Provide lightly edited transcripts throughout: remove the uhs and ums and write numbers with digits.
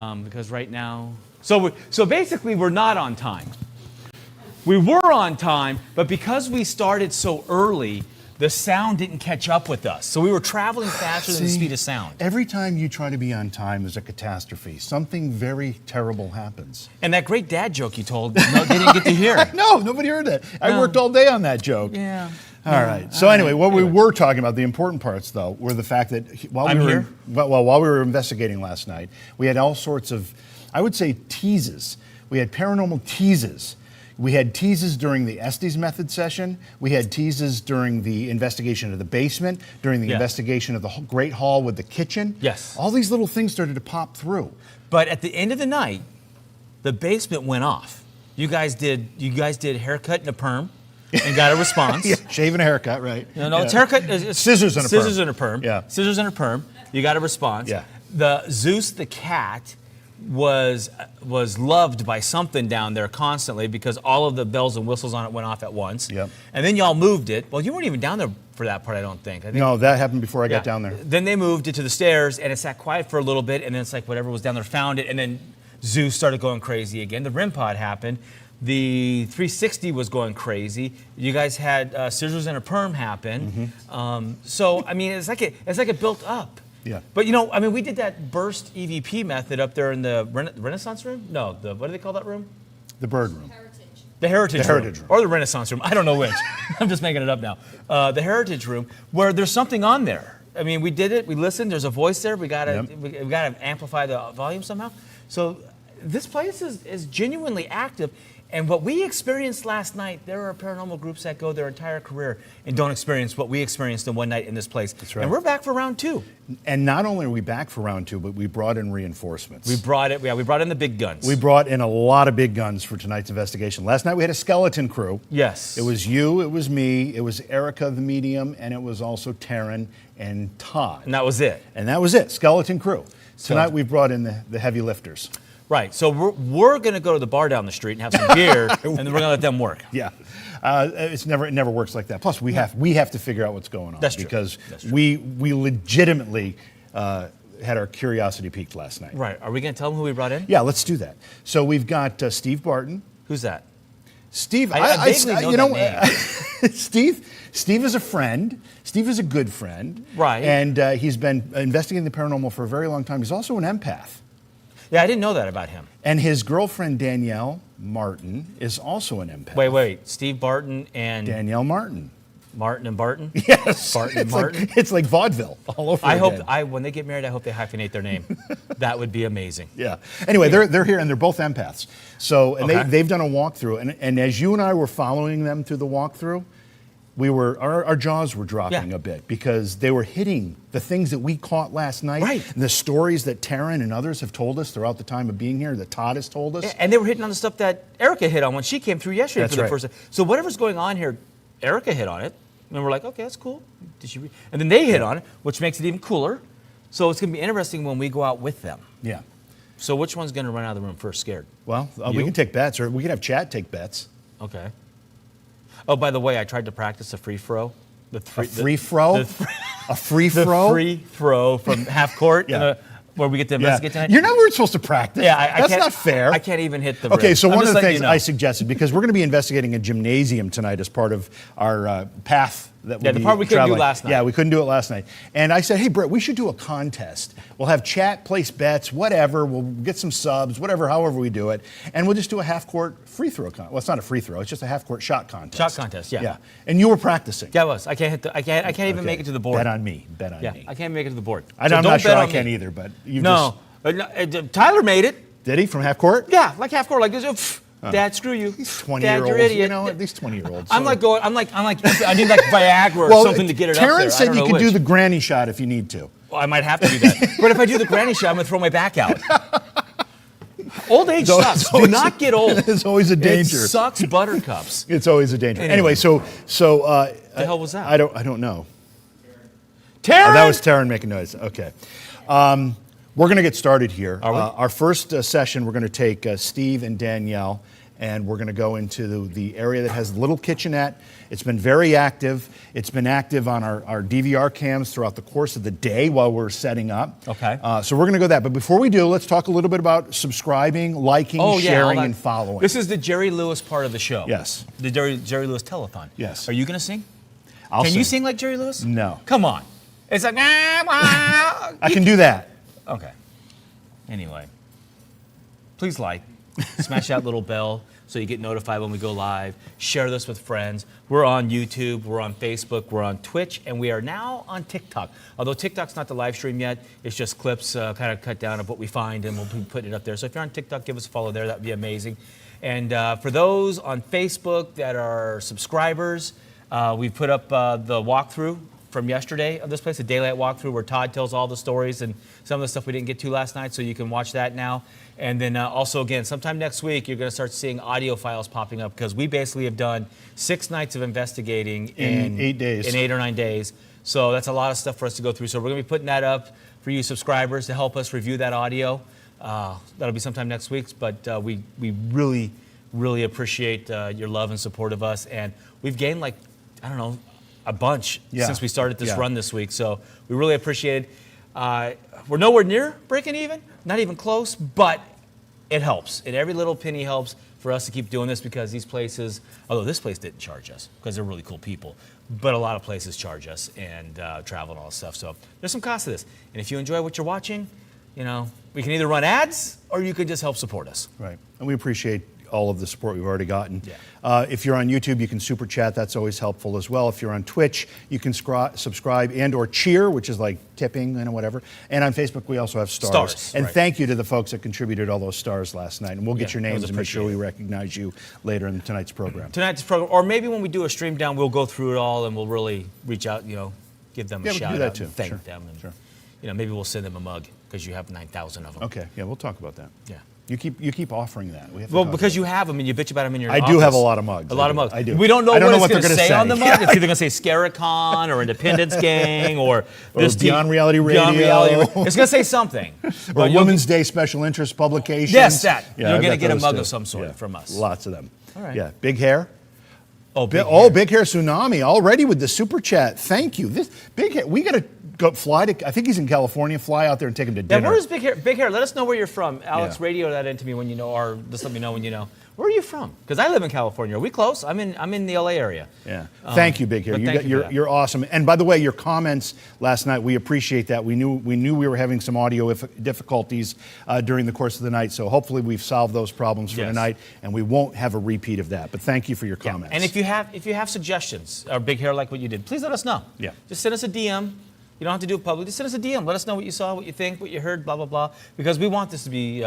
Because right now, so basically we're not on time. We were on time, but because we started so early, the sound didn't catch up with us. So we were traveling faster than the speed of sound. Every time you try to be on time, there's a catastrophe. Something very terrible happens. And that great dad joke you told, no, they didn't get to hear. No, nobody heard that. I worked all day on that joke. Yeah. All right. So anyway, what we were talking about, the important parts, though, were the fact that while we were investigating last night, we had all sorts of, I would say, teases. We had paranormal teases. We had teases during the Estes method session. We had teases during the investigation of the basement, during the investigation of the Great Hall with the kitchen. Yes. All these little things started to pop through. But at the end of the night, the basement went off. You guys did haircut and a perm. And got a response. Shave and a haircut, right? No, it's haircut. It's scissors and a perm. Scissors and a perm. Yeah. Scissors and a perm. You got a response. Yeah. The Zeus the cat was loved by something down there constantly because all of the bells and whistles on it went off at once. Yep. And then y'all moved it. Well, you weren't even down there for that part, I don't think. No, that happened before I got down there. Then they moved it to the stairs, and it sat quiet for a little bit, and then it's like whatever was down there found it, and then Zeus started going crazy again. The REM pod happened. The 360 was going crazy. You guys had scissors and a perm happen. Mm-hmm. So I mean, it's like it built up. Yeah. But you know, I mean, we did that burst EVP method up there in the Renaissance room. No, what do they call that room? The bird room. The Heritage room. Or the Renaissance room. I don't know which. I'm just making it up now. The Heritage room, where there's something on there. I mean, we did it. We listened. There's a voice there. We gotta amplify the volume somehow. So this place is genuinely active. And what we experienced last night, there are paranormal groups that go their entire career and don't experience what we experienced in one night in this place. That's right. And we're back for round 2. And not only are we back for round 2, but we brought in reinforcements. We brought in the big guns. We brought in a lot of big guns for tonight's investigation. Last night we had a skeleton crew. Yes. It was you, it was me, it was Erica the medium, and it was also Taryn and Todd. And that was it. Skeleton crew. Tonight we've brought in the heavy lifters. Right, so we're going to go to the bar down the street and have some beer, and then we're going to let them work. Yeah, it never works like that. Plus, we have to figure out what's going on. That's true. Because we legitimately had our curiosity piqued last night. Right. Are we going to tell them who we brought in? Yeah, let's do that. So we've got Steve Barton. Who's that? Steve, I vaguely know that name. Steve is a friend. Steve is a good friend. Right. And he's been investigating the paranormal for a very long time. He's also an empath. Yeah, I didn't know that about him. And his girlfriend, Danielle Martin, is also an empath. Wait. Steve Barton and... Danielle Martin. Martin and Barton? Yes. Barton and Martin? It's like vaudeville all over again. When they get married, I hope they hyphenate their name. That would be amazing. Yeah. Anyway, they're here, and they're both empaths. So, and they've done a walkthrough. And as you and I were following them through the walkthrough, our jaws were dropping a bit because they were hitting the things that we caught last night. Right. And the stories that Taryn and others have told us throughout the time of being here, that Todd has told us. And they were hitting on the stuff that Erica hit on when she came through yesterday for the first time. So whatever's going on here, Erica hit on it. And we're like, okay, that's cool. And then they hit on it, which makes it even cooler. So it's going to be interesting when we go out with them. Yeah. So which one's going to run out of the room first scared? Well, we can take bets, or we can have Chad take bets. Okay. Oh, by the way, I tried to practice a free throw. A free throw from half court, where we get to investigate tonight. You're not where we're supposed to practice. Yeah, that's not fair. I can't even hit the rim. Okay, so one of the things I suggested, because we're going to be investigating a gymnasium tonight as part of our path that we'll the part we couldn't do last night. Yeah, we couldn't do it last night. And I said, hey, Brett, we should do a contest. We'll have chat, place bets, whatever. We'll get some subs, however we do it. And we'll just do a half-court free throw contest. Well, it's not a free throw. It's just a half-court shot contest. Shot contest, yeah. Yeah. And you were practicing. Yeah, I was. I can't even make it to the board. Bet on me. Yeah, I can't make it to the board. I'm not sure I can either, but you Tyler made it. Did he, from half-court? Yeah, like half-court, like this. Dad, screw you. These 20-year-olds. You're idiot. You know, these 20-year-olds. I'm like, I need like Viagra or something to get it up there. Terrence said you could do the granny shot if you need to. Well, I might have to do that. But if I do the granny shot, I'm going to throw my back out. Old age sucks. Do not get old. It's always a danger. It sucks buttercups. It's always a danger. Anyway, so the hell was that? I don't know. Taryn! Oh, that was Taryn making noise. Okay. We're going to get started here. Are we? Our first session, we're going to take Steve and Danielle and we're going to go into the area that has a little kitchenette. It's been very active. It's been active on our DVR cams throughout the course of the day while we're setting up. Okay. So we're going to go that. But before we do, let's talk a little bit about subscribing, liking, sharing, and following. This is the Jerry Lewis part of the show. Yes. The Jerry Lewis telethon. Yes. Are you going to sing? Can you sing like Jerry Lewis? No. Come on. It's like, I can do that. Okay. Anyway, please smash that little bell so you get notified when we go live. Share this with friends. We're on YouTube, we're on Facebook, we're on Twitch, and we are now on TikTok. Although TikTok's not the live stream yet, it's just clips kind of cut down of what we find, and we'll be putting it up there. So if you're on TikTok, give us a follow there. That would be amazing. And for those on Facebook that are subscribers, we put up the walkthrough from yesterday of this place, a daylight walkthrough where Todd tells all the stories and some of the stuff we didn't get to last night, so you can watch that now. And then also, again, sometime next week, you're going to start seeing audio files popping up because we basically have done 6 nights of investigating in 8 days. In 8 or 9 days. So that's a lot of stuff for us to go through. So we're going to be putting that up for you subscribers to help us review that audio. That'll be sometime next week, but we really, really appreciate your love and support of us. And we've gained a bunch since we started this run this week. So we really appreciate it. We're nowhere near breaking even, not even close, but it helps. And every little penny helps for us to keep doing this because these places, although this place didn't charge us because they're really cool people, but a lot of places charge us and travel and all that stuff. So there's some cost to this. And if you enjoy what you're watching, we can either run ads or you can just help support us. Right. And we appreciate all of the support we've already gotten. Yeah. If you're on YouTube, you can super chat. That's always helpful as well. If you're on Twitch, you can subscribe and or cheer, which is like tipping and whatever. And on Facebook, we also have stars. And thank you to the folks that contributed all those stars last night. And we'll get your names and make sure we recognize you later in tonight's program. Or maybe when we do a stream down, we'll go through it all and we'll really reach out, give them a shout out and thank them. And, maybe we'll send them a mug because you have 9,000 of them. Okay, yeah, we'll talk about that. Yeah. You keep offering that. Because you have them and you bitch about them in your office. I do have a lot of mugs. A lot of mugs. I do. We don't know what it's going to say on the mug. Yeah. It's either going to say Scaricon or Independence Gang or this Beyond Reality Radio. It's going to say something. Or Women's Day Special Interest Publications. Yes, that. Yeah, you're going to get a mug of some sort from us. Lots of them. All right. Yeah. Big Hair. Big Hair. Big Hair Tsunami already with the super chat. Thank you. This Big Hair. We got to go fly to. I think he's in California. Fly out there and take him to dinner. Yeah, where is Big Hair? Big Hair. Let us know where you're from. Alex, radio that into me when you know, or just let me know when you know. Where are you from? Because I live in California. Are we close? I'm in the LA area. Yeah. Thank you, Big Hair. You're awesome. And by the way, your comments last night, we appreciate that. We knew we were having some audio difficulties during the course of the night, so hopefully we've solved those problems for tonight, and we won't have a repeat of that. But thank you for your comments. And if you have suggestions or Big Hair like what you did, please let us know. Yeah. Just send us a DM. You don't have to do it publicly. Just send us a DM. Let us know what you saw, what you think, what you heard, blah, blah, blah. Because we want this to be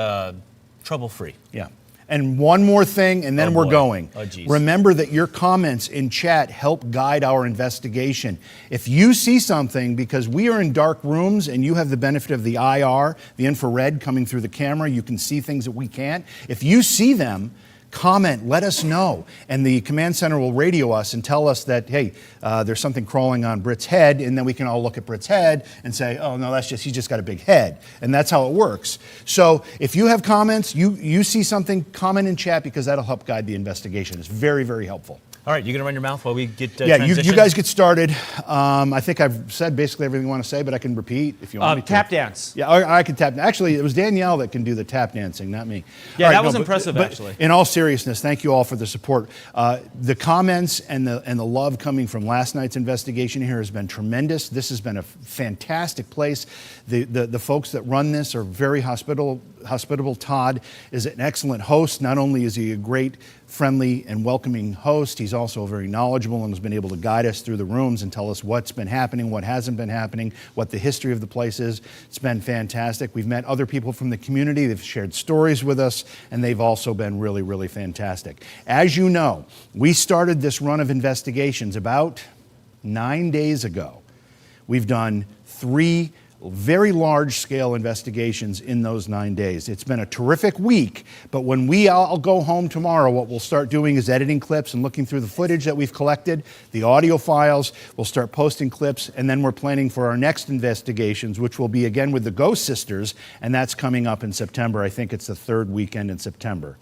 trouble-free. Yeah. And one more thing, and then we're going. Oh, geez. Remember that your comments in chat help guide our investigation. If you see something, because we are in dark rooms and you have the benefit of the IR, the infrared coming through the camera, you can see things that we can't. If you see them, comment, let us know. And the command center will radio us and tell us that, hey, there's something crawling on Britt's head, and then we can all look at Britt's head and say, oh, no, he's just got a big head. And that's how it works. So if you have comments, you see something, comment in chat because that'll help guide the investigation. It's very, very helpful. All right, you going to run your mouth while we get you guys get started. I think I've said basically everything you want to say, but I can repeat if you want me to. Tap dance. Yeah, I can tap. Actually, it was Danielle that can do the tap dancing, not me. Yeah, that was impressive, actually. In all seriousness, thank you all for the support. The comments and the love coming from last night's investigation here has been tremendous. This has been a fantastic place. The folks that run this are very hospitable. Todd is an excellent host. Not only is he a great, friendly, and welcoming host, he's also very knowledgeable and has been able to guide us through the rooms and tell us what's been happening, what hasn't been happening, what the history of the place is. It's been fantastic. We've met other people from the community. They've shared stories with us, and they've also been really, really fantastic. As you know, we started this run of investigations about 9 days ago. We've done 3 very large-scale investigations in those 9 days. It's been a terrific week, but when we all go home tomorrow, what we'll start doing is editing clips and looking through the footage that we've collected, the audio files. We'll start posting clips, and then we're planning for our next investigations, which will be again with the Ghost Sisters, and that's coming up in September. I think it's the 3rd weekend in September.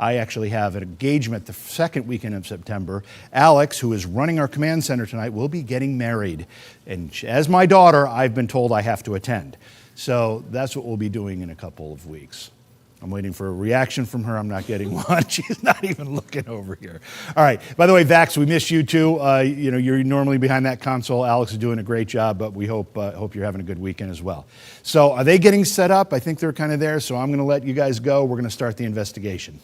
I actually have an engagement the second weekend of September. Alex, who is running our command center tonight, will be getting married. And as my daughter, I've been told I have to attend. So that's what we'll be doing in a couple of weeks. I'm waiting for a reaction from her. I'm not getting one. She's not even looking over here. All right. By the way, Vax, we miss you too. You're normally behind that console. Alex is doing a great job, but we hope you're having a good weekend as well. So are they getting set up? I think they're kind of there. So I'm going to let you guys go. We're going to start the investigation.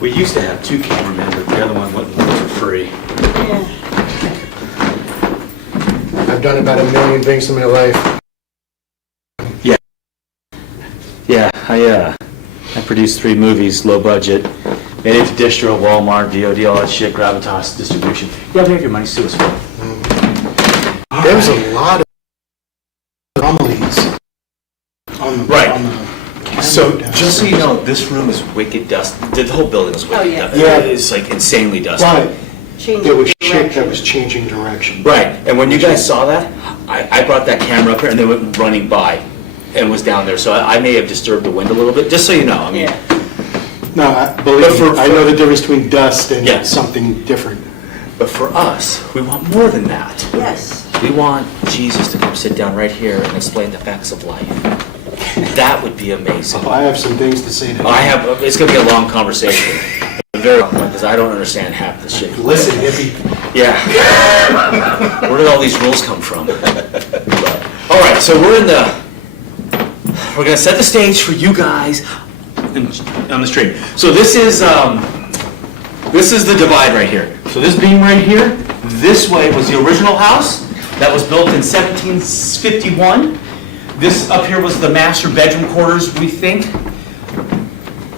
We used to have 2 cameramen, but the other one went for free. Yeah. I've done about 1 million things in my life. Yeah, I produced 3 movies, low budget, made it to Distro, Walmart, VOD, all that shit, Gravitas, distribution. Yeah, maybe your money's too as well. There's a lot of anomalies on the camera. So, just so you know, this room is wicked dusty. The whole building is wicked dusty. Yeah. It's like insanely dusty. But Changing there was shit direction. that was changing direction. Right, and when you guys saw that, I brought that camera up here and they went running by and was down there. So I may have disturbed the wind a little bit, just so you know. I mean, No, believe me, I know the difference between dust and Yeah. something different. but for us, we want more than that. Yes. We want Jesus to come sit down right here and explain the facts of life. That would be amazing. I have some things to say to It's gonna be a long conversation. A very long one, because I don't understand half this shit. Listen, hippie. Yeah. Where did all these rules come from? All right, so we're gonna set the stage for you guys on the stream. So this is the divide right here. So this beam right here, this way was the original house that was built in 1751. This up here was the master bedroom quarters, we think.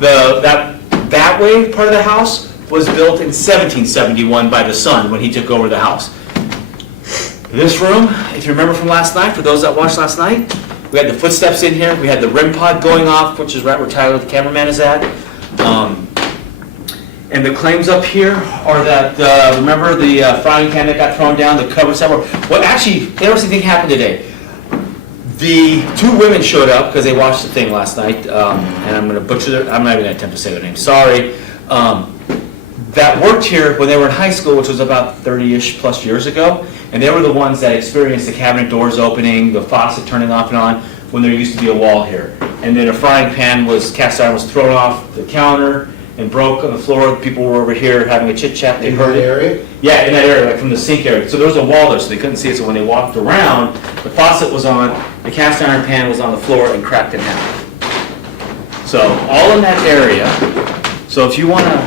That way part of the house was built in 1771 by the son when he took over the house. This room, if you remember from last night, for those that watched last night, we had the footsteps in here, we had the REM pod going off, which is right where Tyler, the cameraman, is at. And the claims up here are that, remember the frying pan that got thrown down, the cupboard set? What actually, interesting thing happened today. The 2 women showed up because they watched the thing last night, and I'm going to butcher I'm not even going to attempt to say their name, sorry. That worked here when they were in high school, which was about 30-ish plus years ago, and they were the ones that experienced the cabinet doors opening, the faucet turning off and on, when there used to be a wall here. And then a frying pan cast iron was thrown off the counter and broke on the floor. People were over here having a chit-chat, they heard it. Area? Yeah, in that area, like from the sink area. So there was a wall there, so they couldn't see it. So when they walked around, the faucet was on, the cast iron pan was on the floor and cracked in half. So all in that area. So if you want to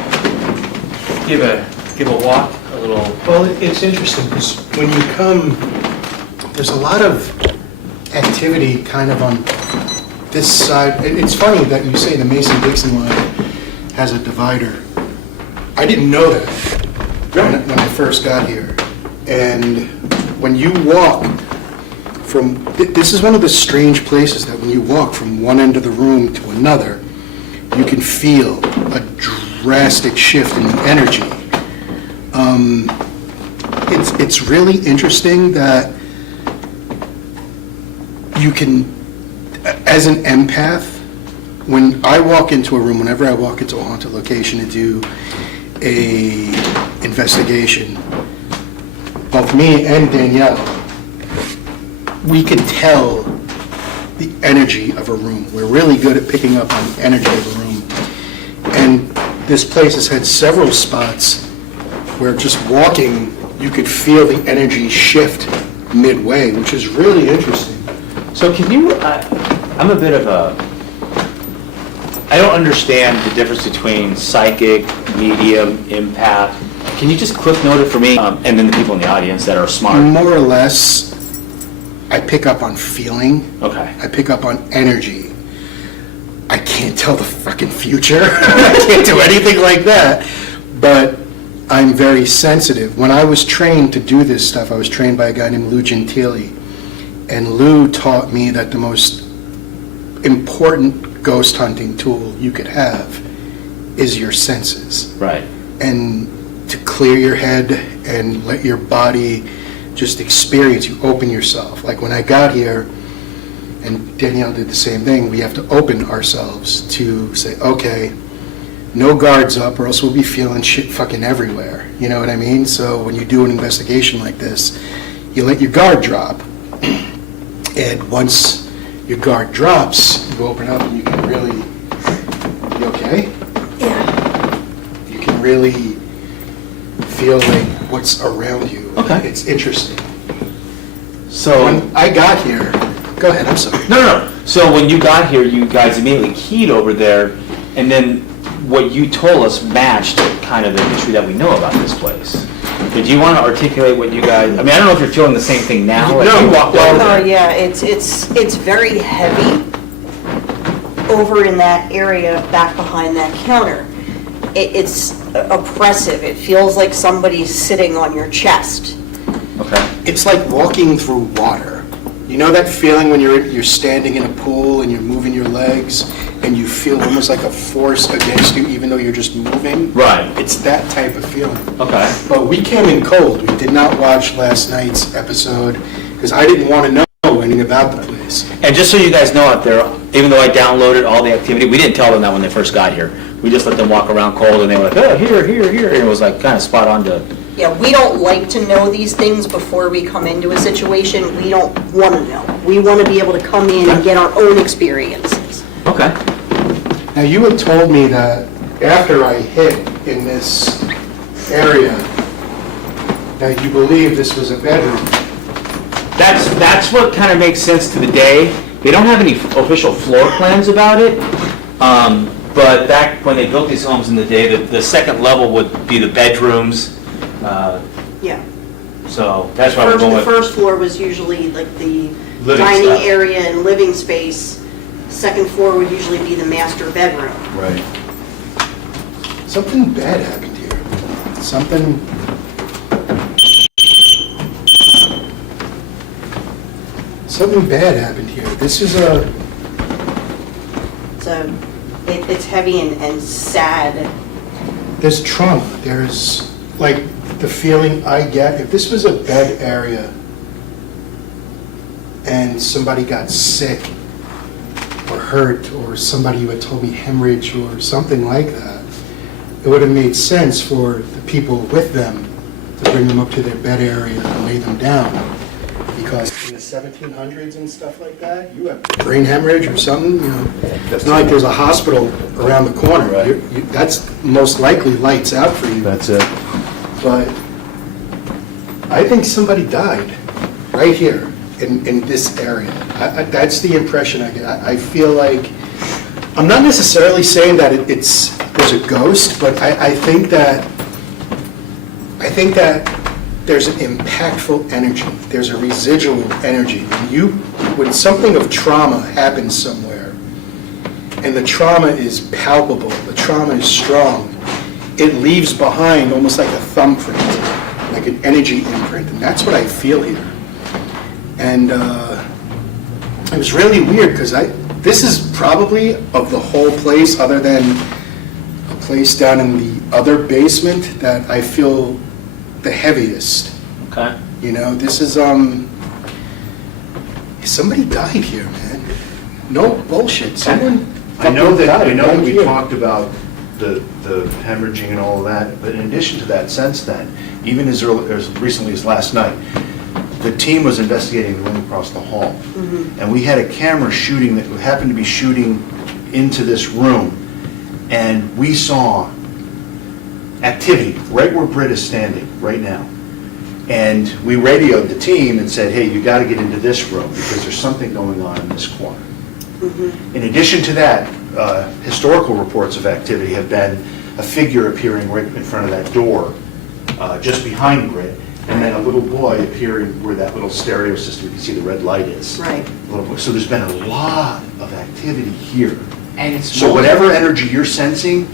give a walk, a little. Well, it's interesting because when you come, there's a lot of activity kind of on this side. It's funny that you say the Mason-Dixon line has a divider. I didn't know that when I first got here. And when you walk from, this is one of the strange places that when you walk from one end of the room to another, you can feel a drastic shift in the energy. It's really interesting that you can, as an empath, when I walk into a room, whenever I walk into a haunted location to do a investigation, both me and Danielle, we can tell the energy of a room. We're really good at picking up on the energy of a room. And this place has had several spots where just walking, you could feel the energy shift midway, which is really interesting. So can you, I'm a bit of I don't understand the difference between psychic, medium, empath. Can you just click note it for me? And then the people in the audience that are smart. More or less, I pick up on feeling. Okay. I pick up on energy. I can't tell the fucking future. I can't do anything like that. But I'm very sensitive. When I was trained to do this stuff, I was trained by a guy named Lou Gentili. And Lou taught me that the most important ghost hunting tool you could have is your senses. Right. And to clear your head and let your body just experience, you open yourself. Like when I got here, and Danielle did the same thing, we have to open ourselves to say, okay, no guards up or else we'll be feeling shit fucking everywhere. You know what I mean? So when you do an investigation like this, you let your guard drop. And once your guard drops, you open up and you can really, you okay? Yeah. You can really feel like what's around you. Okay. It's interesting. So When I got here, go ahead, I'm sorry. no. So when you got here, you guys immediately keyed over there, and then what you told us matched kind of the history that we know about this place. Did you want to articulate what you guys? I mean, I don't know if you're feeling the same thing now. Like No. you walked over Oh, there. yeah, it's very heavy over in that area back behind that counter. It's oppressive. It feels like somebody's sitting on your chest. Okay. It's like walking through water. You know that feeling when you're standing in a pool and you're moving your legs and you feel almost like a force against you even though you're just moving? Right. It's that type of feeling. Okay. But we came in cold. We did not watch last night's episode because I didn't want to know anything about the place. And just so you guys know out there, even though I downloaded all the activity, we didn't tell them that when they first got here. We just let them walk around cold, and they were like, oh, here, and it was like kind of spot on to. Yeah, we don't like to know these things before we come into a situation. We don't want to know. We want to be able to come in and get our own experiences. Okay. Now, you had told me that after I hit in this area, that you believe this was a bedroom. That's what kind of makes sense to the day. They don't have any official floor plans about it, but back when they built these homes in the day, the second level would be the bedrooms. Yeah. So that's why we're First, going the with. first floor was usually like the Living dining stuff. area and living space. Second floor would usually be the master bedroom. Right. Something bad happened here. Something bad happened here. This is It's heavy and sad. there's trauma. There's, like, the feeling I get, if this was a bed area and somebody got sick or hurt, or somebody who had told me hemorrhage or something like that, it would have made sense for the people with them to bring them up to their bed area and lay them down. Because in the 1700s and stuff like that, you have brain hemorrhage or something, you know, it's not like there's a hospital around the corner. Right. That's most likely lights out for you. That's it. But I think somebody died right here in this area. That's the impression I get. I feel like, I'm not necessarily saying that there's a ghost, but I think that there's an impactful energy. There's a residual energy. When something of trauma happens somewhere, and the trauma is palpable, the trauma is strong, it leaves behind almost like a thumbprint, like an energy imprint, and that's what I feel here. And it was really weird because this is probably of the whole place, other than a place down in the other basement, that I feel the heaviest. Okay. You know, this is somebody died here, man. No bullshit. Someone. I know that right we here. talked about the hemorrhaging and all of that, but in addition to that, since then, even as recently as last night, the team was investigating the room across the hall. And we had a camera shooting that happened to be shooting into this room, and we saw activity right where Britt is standing right now. And we radioed the team and said, hey, you got to get into this room because there's something going on in this corner. In addition to that, historical reports of activity have been a figure appearing right in front of that door, just behind Britt, and then a little boy appearing where that little stereo system, you can see the red light is. Right. Little boy. So there's been a lot of activity here. And it's So whatever energy you're sensing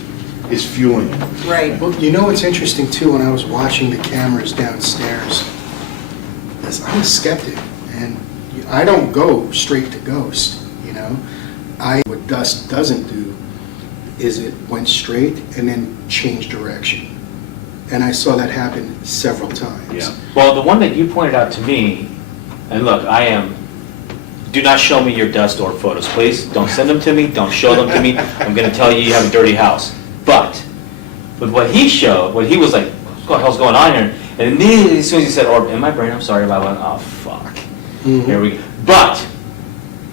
is fueling it. Right. Well, you know what's interesting too, when I was watching the cameras downstairs, is I'm a skeptic, and I don't go straight to ghost, you know? What dust doesn't do is it went straight and then changed direction. And I saw that happen several times. Yeah. Well, the one that you pointed out to me, and look, do not show me your dust orb photos, please. Don't send them to me, don't show them to me. I'm gonna tell you you have a dirty house. But, with what he showed, what he was like, what the hell's going on here? And immediately, as soon as he said orb, in my brain, I'm sorry, but I went, oh, fuck. Here we go. But,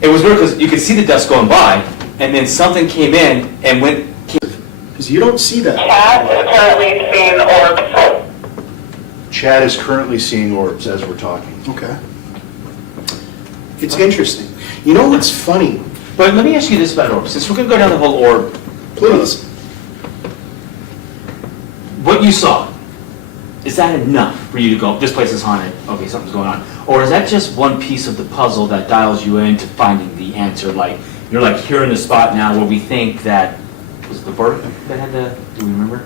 it was weird because you could see the dust going by, and then something came in and went. Because you don't see that. Chad is currently seeing orbs as we're talking. Okay. It's interesting. You know what's funny? But let me ask you this about orb, since we're gonna go down the whole orb. Please. What you saw, is that enough for you to go, this place is haunted, okay, something's going on? Or is that just one piece of the puzzle that dials you into finding the answer? Like, you're like here in the spot now where we think that, was it the Bird that had the, do we remember?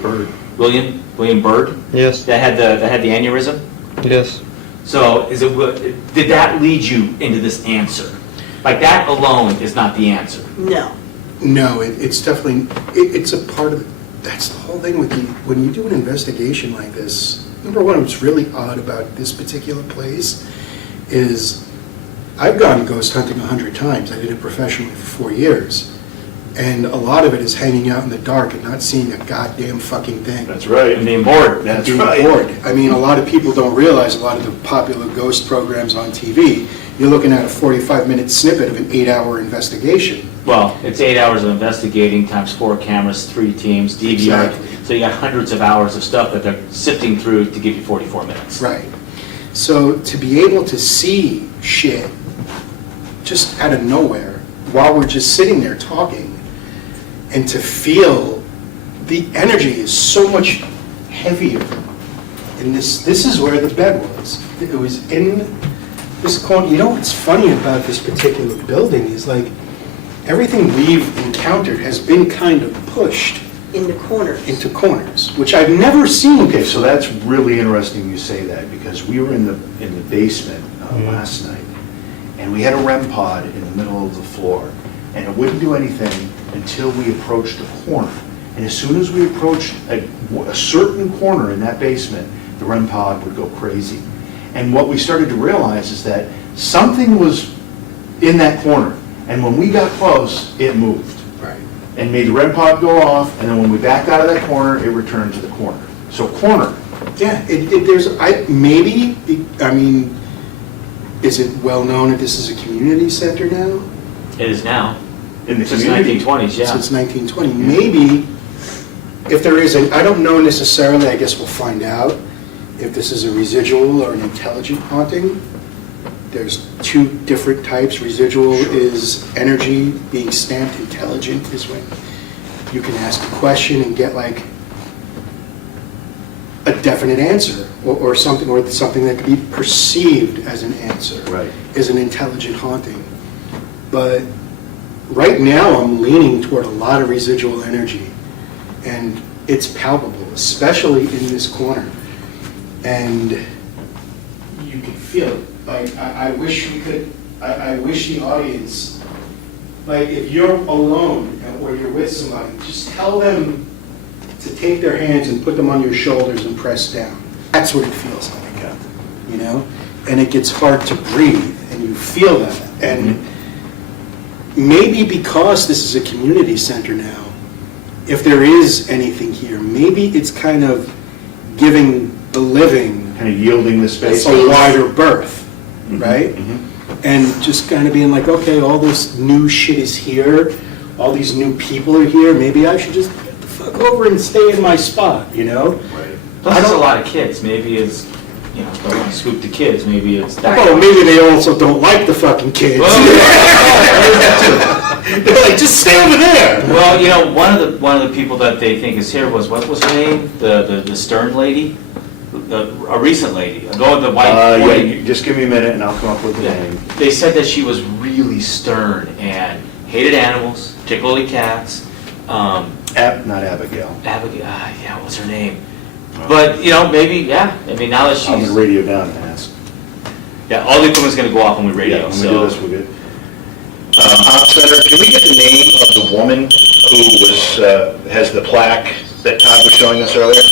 Bird. William Bird? Yes. That had the aneurysm? Yes. So did that lead you into this answer? Like that alone is not the answer. No. No, it's definitely, it's a part of, that's the whole thing with you. When you do an investigation like this, number one, what's really odd about this particular place is I've gone ghost hunting 100 times. I did it professionally for 4 years. And a lot of it is hanging out in the dark and not seeing a goddamn fucking thing. That's right. And being bored. That's Being right. bored. I mean, a lot of people don't realize a lot of the popular ghost programs on TV, you're looking at a 45-minute snippet of an 8-hour investigation. Well, it's 8 hours of investigating times 4 cameras, 3 teams, DVR. Exactly. So you got hundreds of hours of stuff that they're sifting through to give you 44 minutes. Right. So to be able to see shit just out of nowhere while we're just sitting there talking, and to feel the energy is so much heavier. And this is where the bed was. It was in this corner. You know what's funny about this particular building is like everything we've encountered has been kind of pushed Into corners. into corners, which I've never seen. Okay, so that's really interesting you say that, because we were in the basement last night, and we had a REM pod in the middle of the floor, and it wouldn't do anything until we approached the corner. And as soon as we approached a certain corner in that basement, the REM pod would go crazy. And what we started to realize is that something was in that corner, and when we got close, it moved. Right. And made the REM pod go off, and then when we backed out of that corner, it returned to the corner. So corner. Yeah, I mean, is it well known that this is a community center now? It is now. In the Since community. 1920s, yeah. Since 1920. Maybe, if there is I don't know necessarily, I guess we'll find out, if this is a residual or an intelligent haunting. There's 2 different types. Residual is energy being stamped. Intelligent is when you can ask a question and get like a definite answer or something that could be perceived as an answer. Right. Is an intelligent haunting. But right now I'm leaning toward a lot of residual energy, and it's palpable, especially in this corner. And you can feel it. Like, I wish we could, I wish the audience, like, if you're alone or you're with somebody, just tell them to take their hands and put them on your shoulders and press down. That's what it feels like, you know? And it gets hard to breathe, and you feel that. And maybe because this is a community center now, if there is anything here, maybe it's kind of giving the living Kind of yielding the space. a wider berth, right? And just kind of being like, okay, all this new shit is here, all these new people are here, maybe I should just get the fuck over and stay in my spot, you know? Right. Plus, there's a lot of kids. Maybe it's, don't want to scoop the kids. Maybe it's that. Oh, maybe they also don't like the fucking kids. They're like, just stay over there. Well, one of the people that they think is here was, what was her name? The Stern lady? A recent lady. Go with the white. Yeah, just give me a minute and I'll come up with the name. They said that she was really stern and hated animals, particularly cats. Not Abigail. Abigail, yeah, what was her name? But, maybe, yeah. I mean, now that she's... I'm going to radio down and ask. Yeah, all the equipment's going to go off when we radio. Yeah, when we do this, we're good. Senator, can we get the name of the woman who has the plaque that Todd was showing us earlier?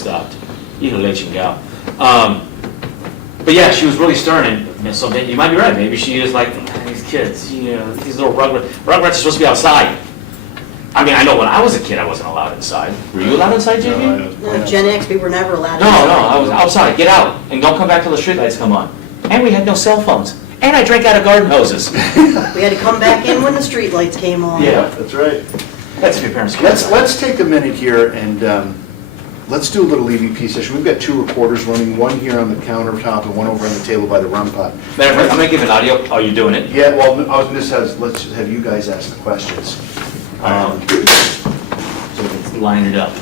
stopped. Even a Latin gal. But yeah, she was really stern, and so you might be right. Maybe she is like these kids, you know, these little rugrats. Rugrats are supposed to be outside. I mean, I know when I was a kid, I wasn't allowed inside. Were you allowed inside, JV? No, Gen X, we were never allowed No, inside. I was outside. Get out and don't come back till the streetlights come on. And we had no cell phones. And I drank out of garden hoses. We had to come back in when the street lights came on. Yeah. That's right. That's if your parents could. Let's take a minute here and let's do a little EVP session. We've got 2 recorders running, one here on the countertop and one over on the table by the rum pot. Matter of fact, I'm gonna give an audio. Oh, you doing it? Yeah, well, I was gonna say, let's have you guys ask the questions. So let's line it up.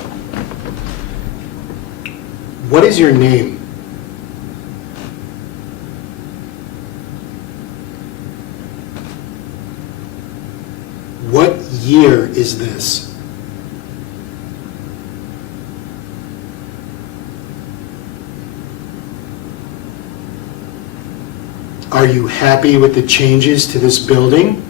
What is your name? What year is this? Are you happy with the changes to this building?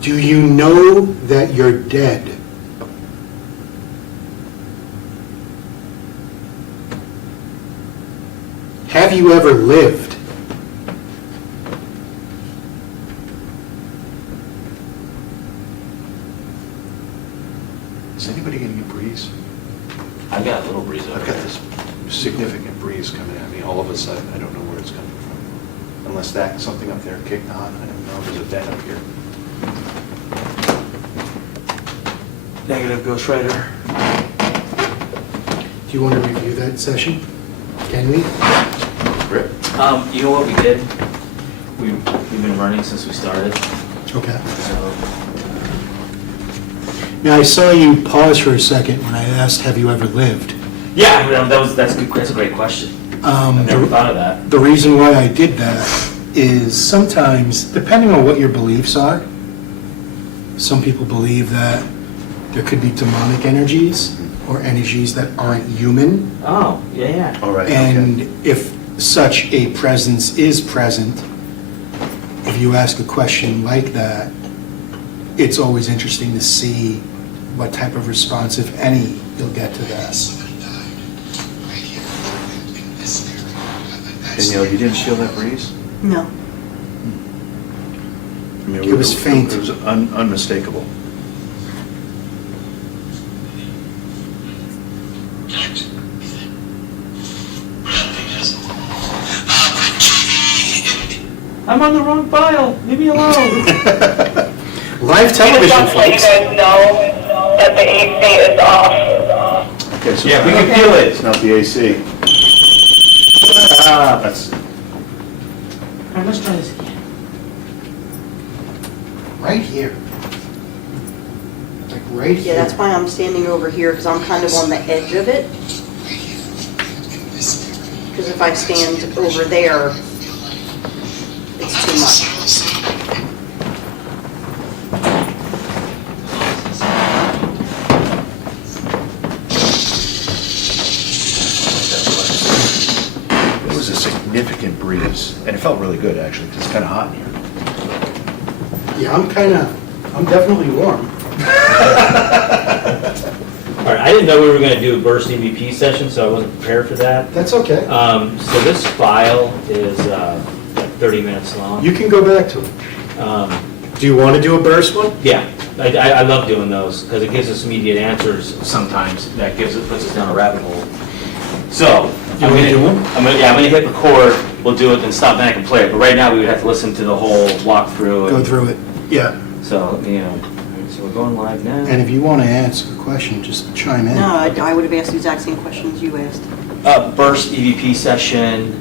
Do you know that you're dead? Have you ever lived? Is anybody getting a breeze? I've got a little breeze over I've got here. this significant breeze coming at me all of a sudden. I don't know where it's coming from. Unless that, something up there kicked on. I don't know. There's a vent up here. Negative, Ghost Rider. Do you want to review that session? Can we? Rip? You know what we did? We've been running since we started. Okay. So Now, I saw you pause for a second when I asked, have you ever lived? yeah, that's good. That's a great question. I never thought of that. The reason why I did that is sometimes, depending on what your beliefs are, some people believe that there could be demonic energies or energies that aren't human. Oh, yeah. All right. And okay. if such a presence is present, if you ask a question like that, it's always interesting to see what type of response, if any, you'll get to that. Danielle, you didn't feel that breeze? No. I mean, It was faint. It was unmistakable. I'm on the wrong file. Leave me alone. Live television, Just to let you folks. guys know that the AC is off. Okay, so Yeah, we can feel it. It's not the AC. That's, All right, let's try this again. Right here. Like right here. Yeah, that's why I'm standing over here, because I'm kind of on the edge of it. Because if I stand over there, it's too much. it was a significant breeze, and it felt really good, actually, because it's kind of hot in here. Yeah, I'm definitely warm. All right, I didn't know we were going to do a burst EVP session, so I wasn't prepared for that. That's okay. So this file is like 30 minutes long. You can go back to it. Do you want to do a burst one? Yeah, I love doing those because it gives us immediate answers sometimes. That puts us down a rabbit hole. So I'm wanna gonna do one? I'm gonna hit record. We'll do it, then stop, then I can play it. But right now we would have to listen to the whole walkthrough. Go through it. Yeah. So so we're going live now. And if you want to ask a question, just chime in. No, I would have asked the exact same questions you asked. Burst EVP session,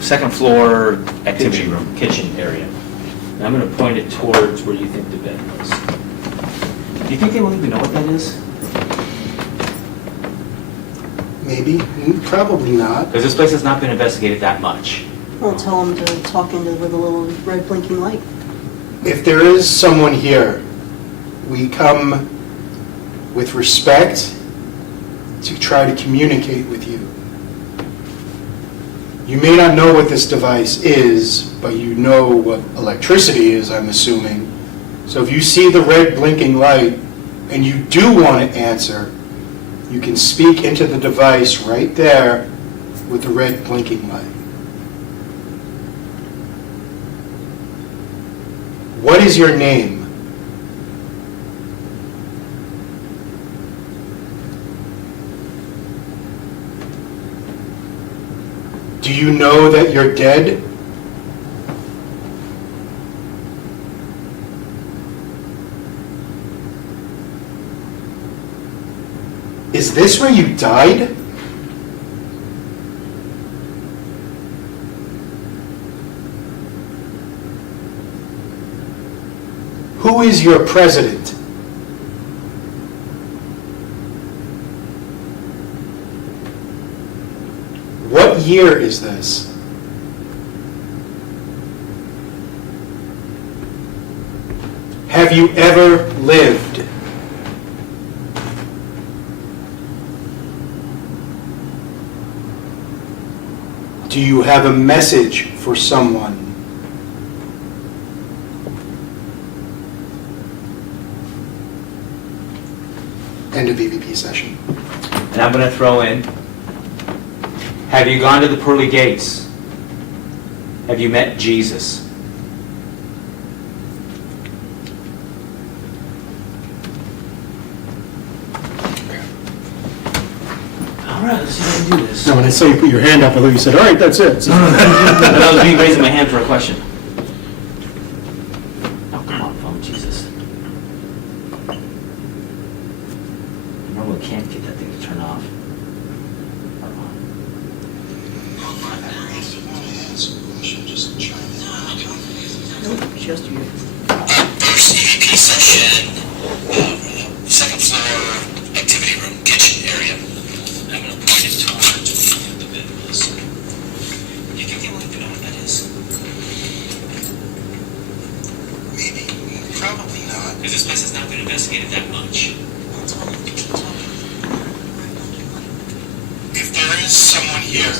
second floor activity room, kitchen area. And I'm going to point it towards where you think the bed was. Do you think they will even know what that is? Maybe, probably not. Because this place has not been investigated that much. I'll tell them to talk into with a little red blinking light. If there is someone here, we come with respect to try to communicate with you. You may not know what this device is, but you know what electricity is, I'm assuming. So if you see the red blinking light and you do want to answer, you can speak into the device right there with the red blinking light. What is your name? Do you know that you're dead? Is this where you died? Who is your president? What year is this? Have you ever lived? Do you have a message for someone? End of EVP session. And I'm going to throw in, have you gone to the pearly gates? Have you met Jesus? All right, let's see if I can do this. No, when I saw you put your hand up, I thought you said, all right, that's it. But I was raising my hand for a question. Oh, come on, phone, Jesus. I normally can't get that thing to turn off. Just you. First EVP session, second floor, activity room, kitchen area. I'm going to point it towards the windows. You can get one if you know what that is. Maybe, probably not. Because this place has not been investigated that much. If there is someone here,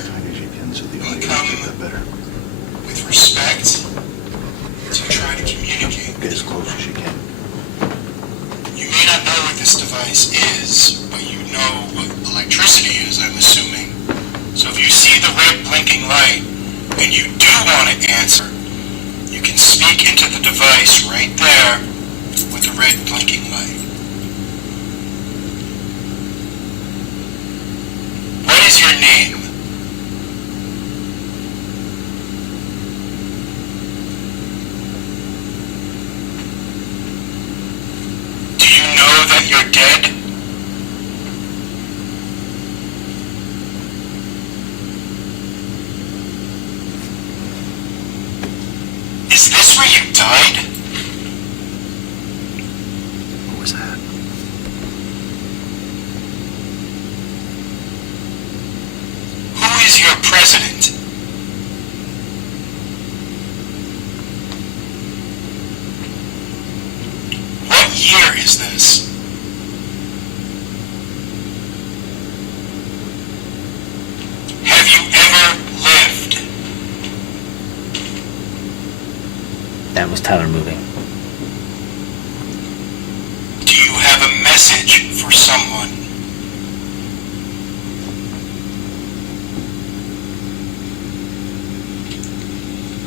come with respect to try to communicate. Get as close as you can. You may not know what this device is, but you know what electricity is, I'm assuming. So if you see the red blinking light and you do want to answer, you can speak into the device right there with the red blinking light. What is your name? Do you know that you're dead? Is this where you died? What was that? Who is your president? What year is this? Have you ever lived? That was Tyler moving. Do you have a message for someone?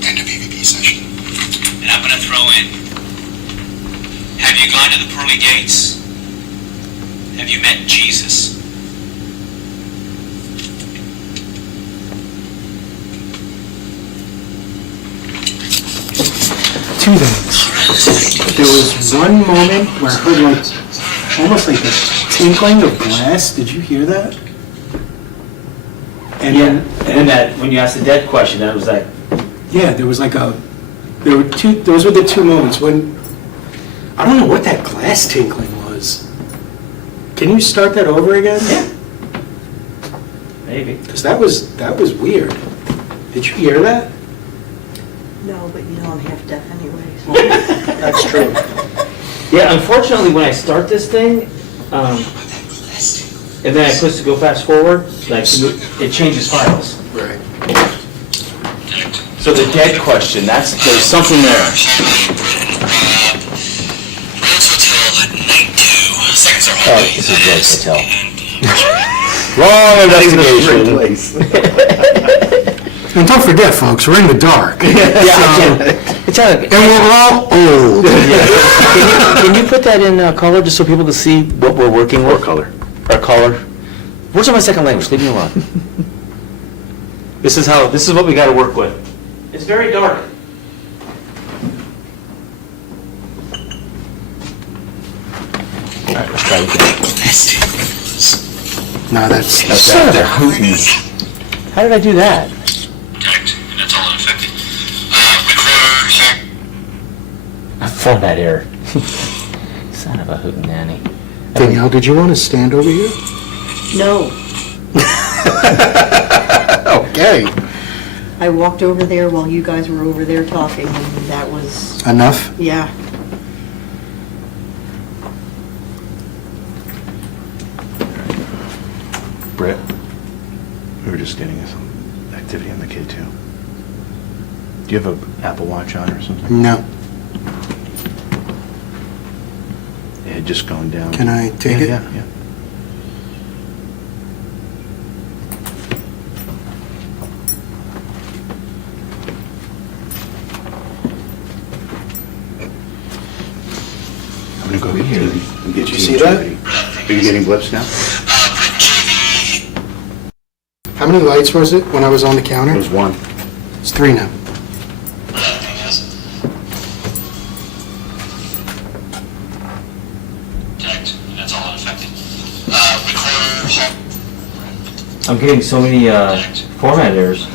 End of EVP session. And I'm going to throw in, have you gone to the pearly gates? Have you met Jesus? Two things. There was one moment where I heard like, almost like a tinkling of glass. Did you hear that? And Yeah, then, and that, when you asked the dead question, that was like, yeah, there was like there were two, those were the two moments when, I don't know what that glass tinkling was. Can you start that over again? Yeah. maybe. Because that was weird. Did you hear that? No, but you know I'm half deaf anyways. That's true. Yeah, unfortunately, when I start this thing, and then I push to go fast forward, like, it changes files. Right. So the dead question, there's something there. Rose Hotel, night 2, seconds are Oh, this is Rose Hotel. Wrong And don't forget, folks, we're in the dark. It's out of, And we're all old. can you put that in color just so people can see what we're working with? Color. Or color? Words are my second language, leave me alone. This is what we gotta work with. It's very dark. Alright, let's try it again. No, that's Son of a hootin'. How did I do that? detect, and that's all unaffected. Recorder, Format error. Son of a hootin' nanny. Danielle, did you want to stand over here? No, Okay. I walked over there while you guys were over there talking, and that was, Enough? yeah. Brett, we were just getting some activity on the K2. Do you have an Apple Watch on or something? No. It had just gone down. Can I take it? Yeah. I'm gonna go get TV. and get Did you TV see that? ready. Are you getting blips now? How many lights was it when I was on the counter? It was one. It's 3 now. detect, and that's all unaffected. Recorder, I'm getting so many format errors.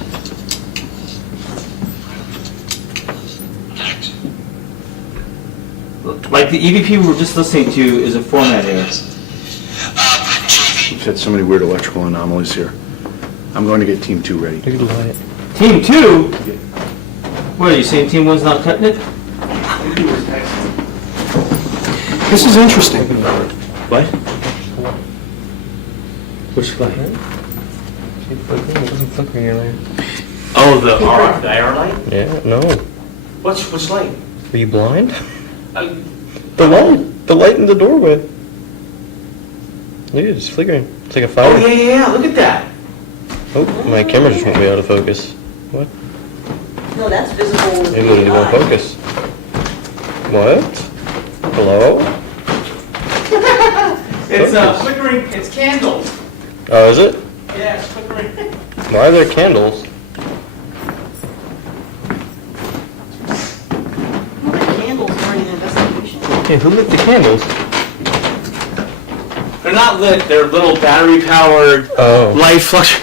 detect. Like the EVP we were just listening to is a format error. We've had so many weird electrical anomalies here. I'm going to get Team 2 ready. Team 2? What, are you saying Team 1's not cutting it? This is interesting. What? Which light? Oh, the IR light? Yeah, no. Which light? Are you blind? The light in the doorway. Yeah, it's flickering. It's like a fire. Oh, yeah, look at that. Oh, my camera just won't be out of focus. What? No, that's visible. It literally won't focus. What? Hello? It's Focus. flickering, it's candles. Oh, is it? Yeah, it's flickering. Why are there candles? Well, the candles during the investigation. Yeah, who lit the candles? They're not lit, they're little battery powered Oh. light flush.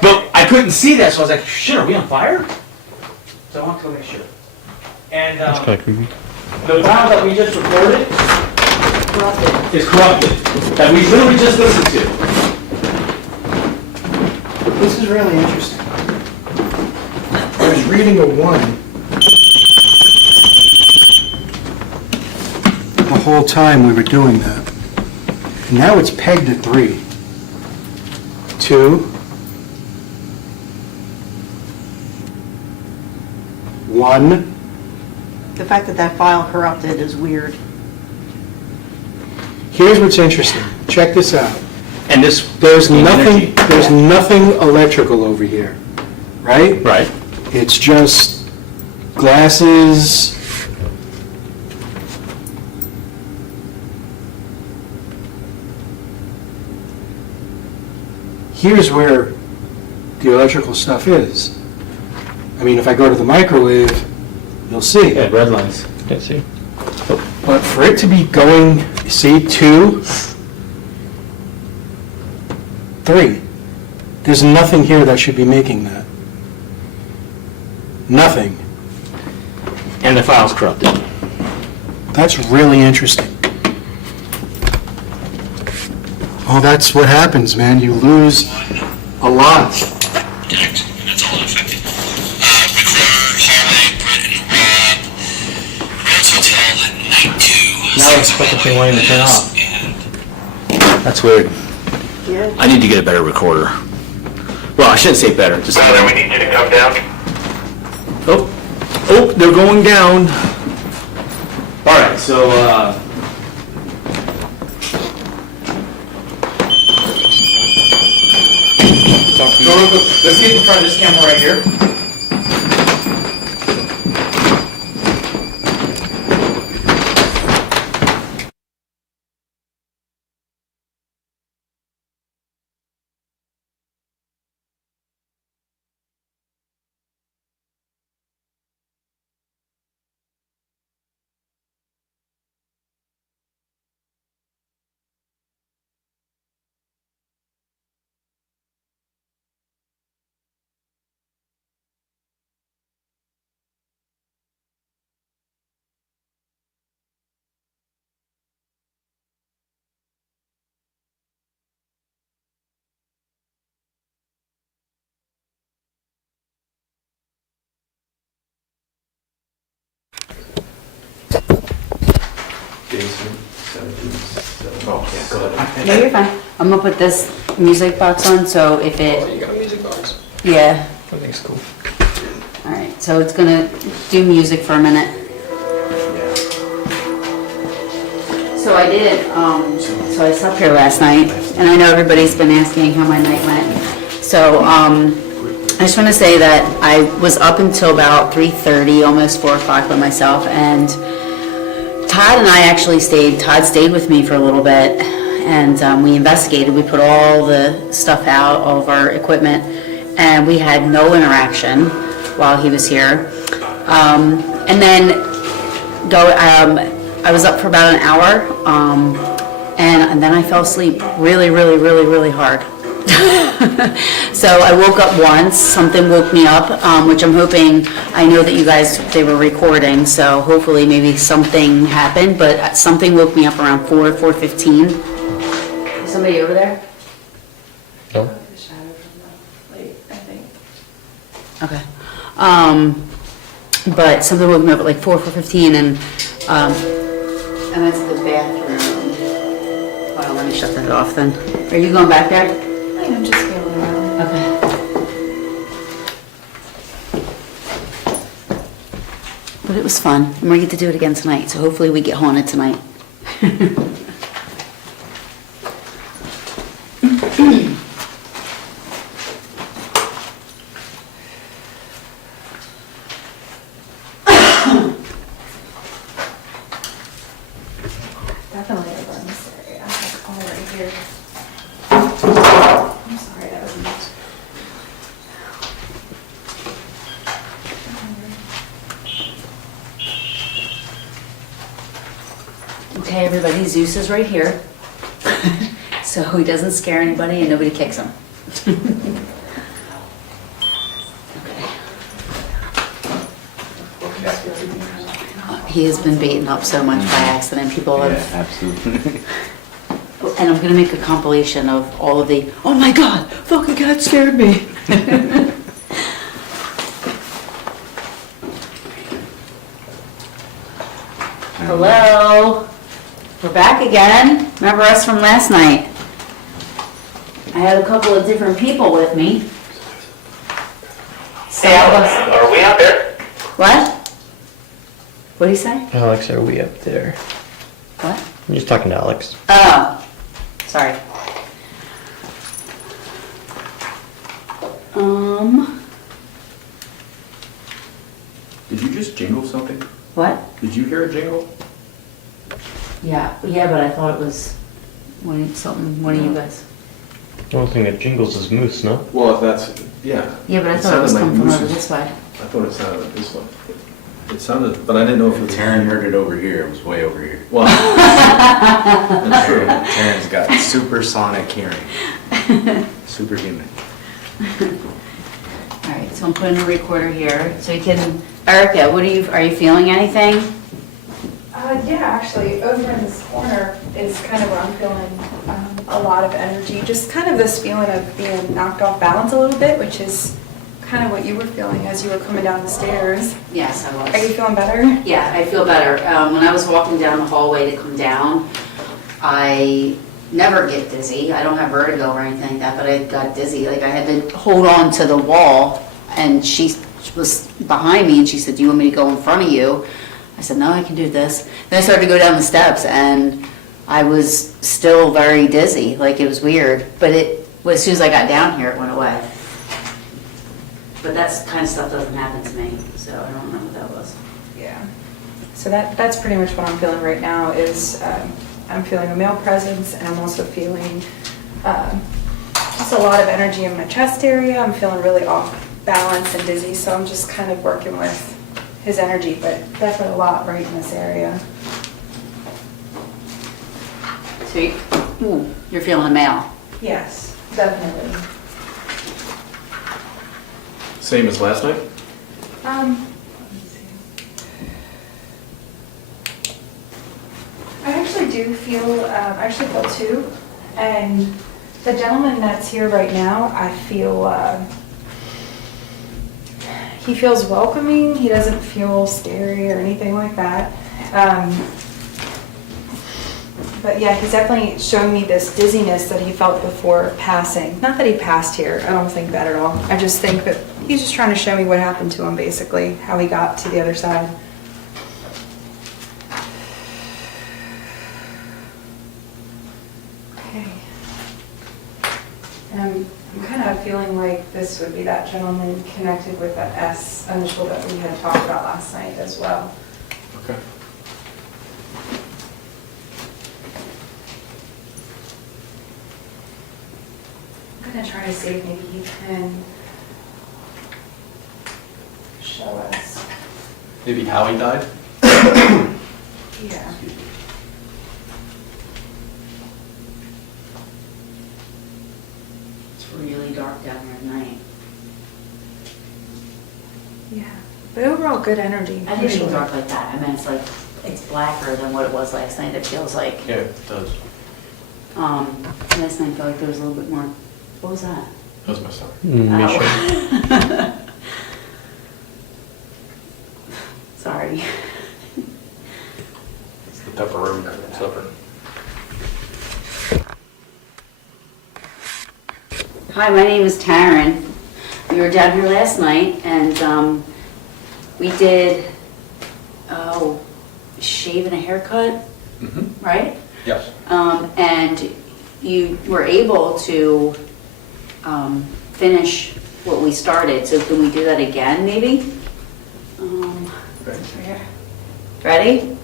But I couldn't see that, so I was like, shit, are we on fire? So I want to go make sure. And That's kind of creepy. the file that we just recorded is corrupted, that we literally just listened to. This is really interesting. I was reading a 1 the whole time we were doing that. And now it's pegged at 3. 2. 1. The fact that that file corrupted is weird. Here's what's interesting. Check this out. And this. There's energy. nothing electrical over here, right? Right. It's just glasses. Here's where the electrical stuff is. I mean, if I go to the microwave, you'll see. Yeah, red lines. Can't see. But for it to be going, see, 2, 3, there's nothing here that should be making that. Nothing. And the file's corrupted. That's really interesting. Oh, that's what happens, man. You lose a lot. Detect, and that's all unaffected. Recorder, hallway, Brett and Rob. Rose Hotel, night 2. Now it's fucking wanting to turn off. And That's weird. Yeah. I need to get a better recorder. Well, I shouldn't say better, just Tyler, we need you to come down. Oh, they're going down. All right, so, let's get in front of this camera right here. No, you're fine. I'm gonna put this music box on, so if it, You got a music box? yeah. I think it's cool. All right, so it's gonna do music for a minute. So I did, so I slept here last night, and I know everybody's been asking how my night went. So, I just wanna say that I was up until about 3:30, almost 4 o'clock by myself, and Todd and I actually stayed. Todd stayed with me for a little bit, and we investigated. We put all the stuff out, all of our equipment, and we had no interaction while he was here. And then I was up for about an hour, and then I fell asleep really hard. So I woke up once, something woke me up, which I'm hoping, I know that you guys, they were recording, so hopefully maybe something happened, but something woke me up around 4:15. Is somebody over there? No? Okay. But something woke me up at like 4:15, and I went to the bathroom. Hold on, let me shut that off then. Are you going back there? I'm just feeling around. Okay. But it was fun, and we're gonna get to do it again tonight, so hopefully we get haunted tonight. Definitely over in this area. Like all right here. I'm sorry, that was much. Okay, everybody, Zeus is right here. So he doesn't scare anybody and nobody kicks him. He has been beaten up so much by accident. People have. Absolutely. And I'm gonna make a compilation of all of the, oh my God, fucking cat scared me. Hello, we're back again. Remember us from last night? I had a couple of different people with me. Hey, Alex, are we out there? What? What did he say? Alex, are we up there? What? I'm just talking to Alex. Oh, sorry. Did you just jingle something? What? Did you hear a jingle? Yeah, but I thought it was one of you guys. The only thing that jingles is moose, no? Well, if that's, yeah. Yeah, but I It thought it was sounded like coming from over mooses. this way. I thought it sounded like this one. It sounded, but I didn't know if it was. Taryn heard it over here, it was way over here. Well, that's true. Taryn's got supersonic hearing. Superhuman. All right, so I'm putting a recorder here, so you can, Erica, are you feeling anything? Yeah, actually, over in this corner is kind of where I'm feeling a lot of energy. Just kind of this feeling of being knocked off balance a little bit, which is kind of what you were feeling as you were coming down the stairs. Yes, I was. Are you feeling better? Yeah, I feel better. When I was walking down the hallway to come down, I never get dizzy. I don't have vertigo or anything like that, but I got dizzy. Like I had to hold on to the wall, and she she was behind me and she said, do you want me to go in front of you? I said, no, I can do this. Then I started to go down the steps and I was still very dizzy, like it was weird. But as soon as I got down here, it went away. But that kind of stuff doesn't happen to me, so I don't know what that was. Yeah. So that's pretty much what I'm feeling right now is I'm feeling a male presence, and I'm also feeling just a lot of energy in my chest area. I'm feeling really off balance and dizzy, so I'm just kind of working with his energy, but definitely a lot right in this area. So you're feeling a male? Yes, definitely. Same as last night? Let me see. I actually do feel, I actually feel two, and the gentleman that's here right now, I feel, he feels welcoming, he doesn't feel scary or anything like that. But yeah, he's definitely showing me this dizziness that he felt before passing. Not that he passed here, I don't think that at all. I just think that he's just trying to show me what happened to him, basically, how he got to the other side. Okay. I'm kind of feeling like this would be that gentleman connected with that S initial that we had talked about last night as well. Okay. I'm gonna try to see if maybe he can show us. Maybe how he died? Yeah. It's really dark down here at night. Yeah. But overall, good energy. I didn't even dark like that. I mean, it's blacker than what it was last night. It feels like. Yeah, it does. Last night I felt like there was a little bit more. What was that? That was my stomach. Oh. Sorry. It's the pepperoni supper. Hi, my name is Taryn. We were down here last night and we did shave and a haircut, right? Yes. And you were able to finish what we started. So can we do that again, maybe? Okay. Ready?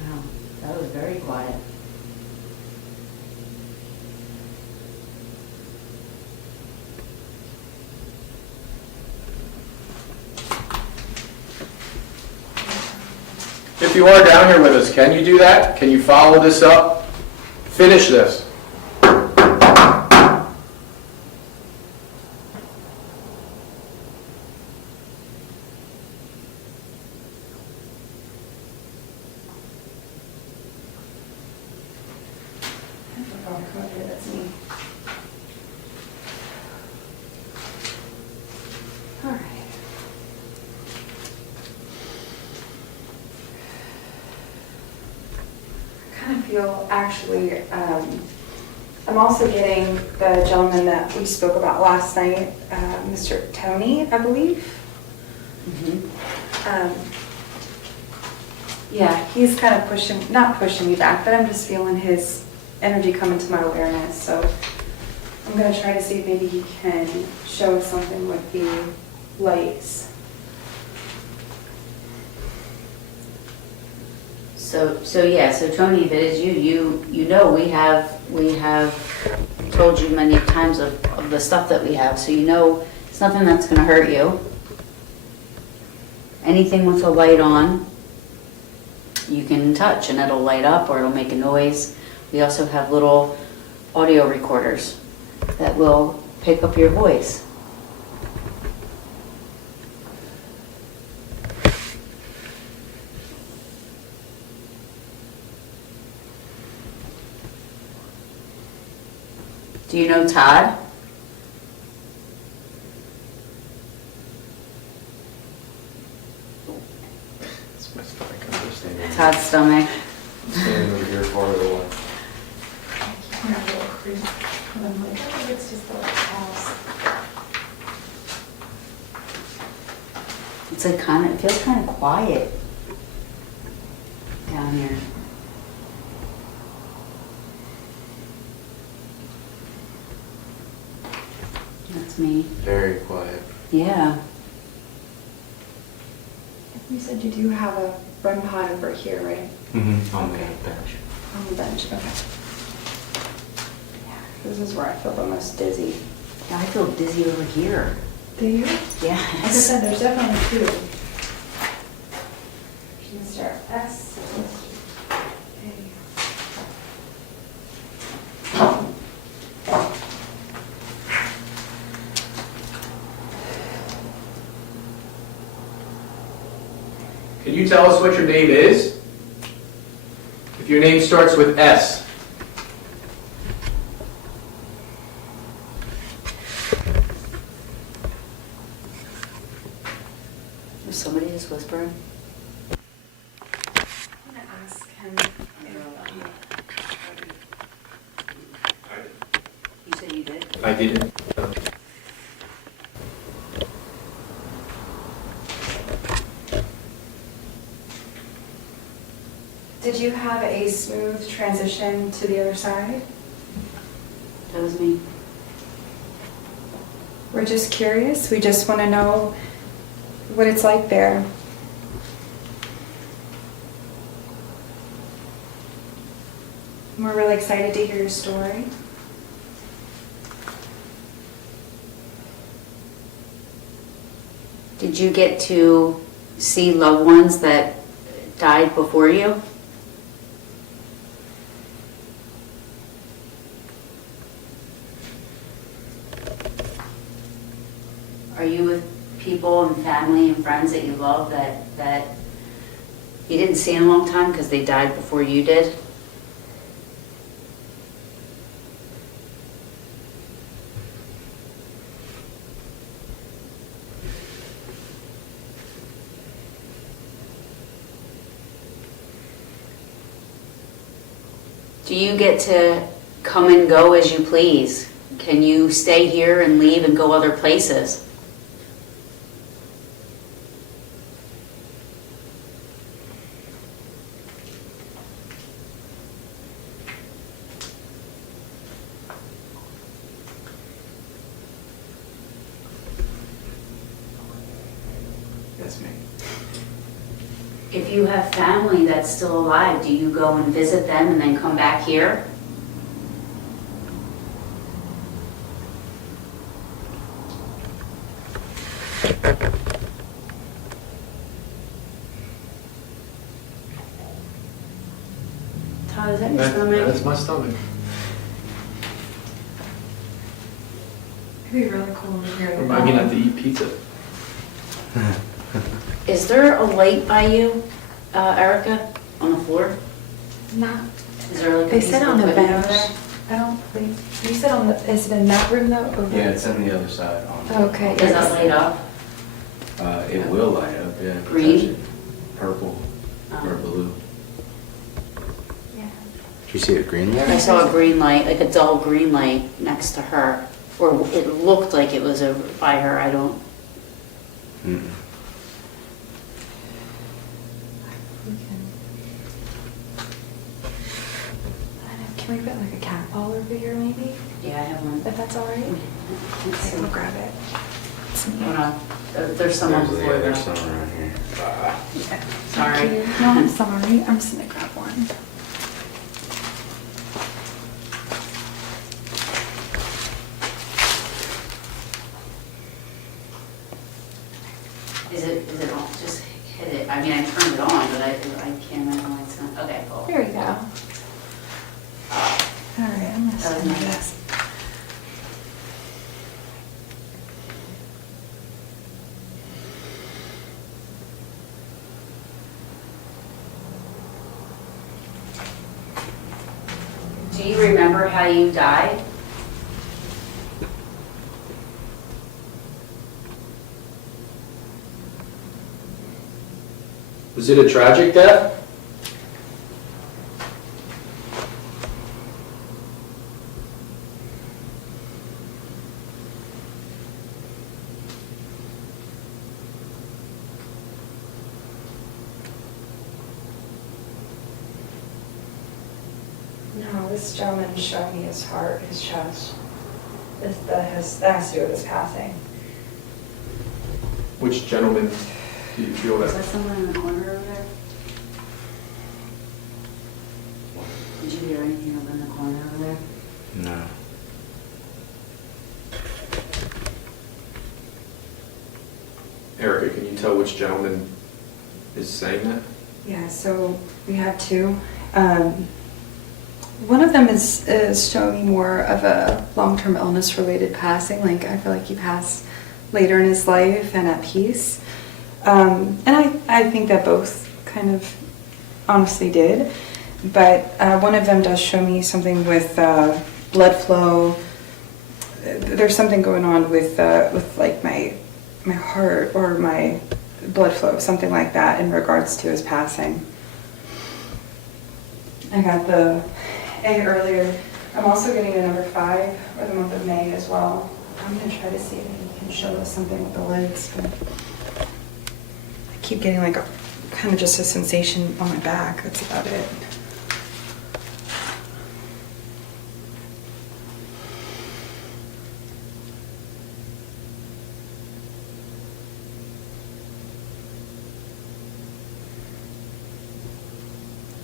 Wow, that was very quiet. If you are down here with us, can you do that? Can you follow this up? Finish this. That's me. All right. I kind of feel actually, I'm also getting the gentleman that we spoke about last night, Mr. Tony, I believe. Yeah, he's kind of not pushing me back, but I'm just feeling his energy come into my awareness. So I'm going to try to see if maybe he can show us something with the lights. So Tony, if it is you know we have told you many times of the stuff that we have, so you know it's nothing that's going to hurt you. Anything with a light on, you can touch and it'll light up or it'll make a noise. We also have little audio recorders that will pick up your voice. Do you know Todd? Todd's stomach. Standing over here farther away. Yeah, a little creep. And I'm like, oh, it's just the house. It's like it feels kind of quiet down here. That's me. Very quiet. Yeah. You said you do have a REM pod over here, right? Mm-hmm. On the bench. On the bench, okay. Yeah, this is where I feel the most dizzy. Yeah, I feel dizzy over here. Do you? Yeah. Like I said, there's definitely two. You can start S. Can you tell us what your name is? If your name starts with S. Is somebody just whispering? I'm gonna ask him. You said you did? I didn't. Did you have a smooth transition to the other side? That was me. We're just curious. We just want to know what it's like there. We're really excited to hear your story. Did you get to see loved ones that died before you? Are you with people and family and friends that you love that you didn't see in a long time because they died before you did? Do you get to come and go as you please? Can you stay here and leave and go other places? That's me. If you have family that's still alive, do you go and visit them and then come back here? Todd, is that your stomach? That's my stomach. It'd be really cool to hear the Remind me not to eat pizza. Is there a light by you, Erica, on the floor? Not. Is there like a They piece said of on the equipment over bench. there? I don't think. You said on the. Is it in that room though? Over? Yeah, it's on the other side. Okay. Is that light up? It will light up, yeah. if you Green? touch it. Purple or blue. Yeah. Did you see a green I light? saw a green light, like a dull green light next to her. Or it looked like it was over by her, I don't. Mm-mm. Can we put like a cat ball over here maybe? Yeah, I have one. If that's all right? Okay, we'll grab it. Hold on. There's some on the floor There's though. some around here. Sorry. Thank you. No, I'm sorry. I'm just gonna grab one. Is it on? Just hit it. I mean, I turned it on, but I can't imagine why it's not. Okay, cool. There you go. All right, I'm gonna That was send nice. this. Do you remember how you died? Was it a tragic death? this gentleman showed me his heart, his chest. That has to do with his passing. Which gentleman do you feel Is that? that someone in the corner over there? Did you hear anything over in the corner over there? No. Erica, can you tell which gentleman is saying that? Yeah, so we have two. One of them is showing more of a long-term illness-related passing. Like, I feel like he passed later in his life and at peace. And I think that both kind of honestly did. But one of them does show me something with blood flow. There's something going on with like my heart or my blood flow, something like that in regards to his passing. I got the A earlier. I'm also getting the number 5 for the month of May as well. I'm going to try to see if he can show us something with the legs. But I keep getting like a kind of just a sensation on my back. That's about it.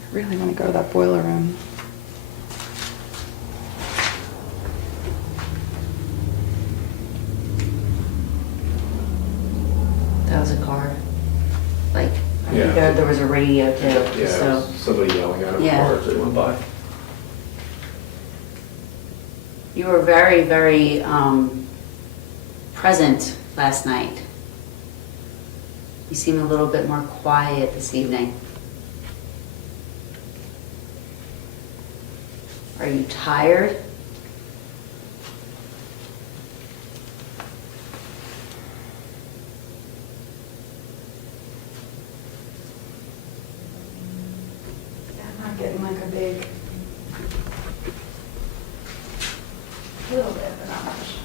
I really want to go to that boiler room. That was a car. Like, I Yeah. think there was a radio too, Yeah, so. somebody yelling at him Yeah. as they went by. You were very, very present last night. You seem a little bit more quiet this evening. Are you tired? Yeah, I'm not getting like a big, little bit, but not much.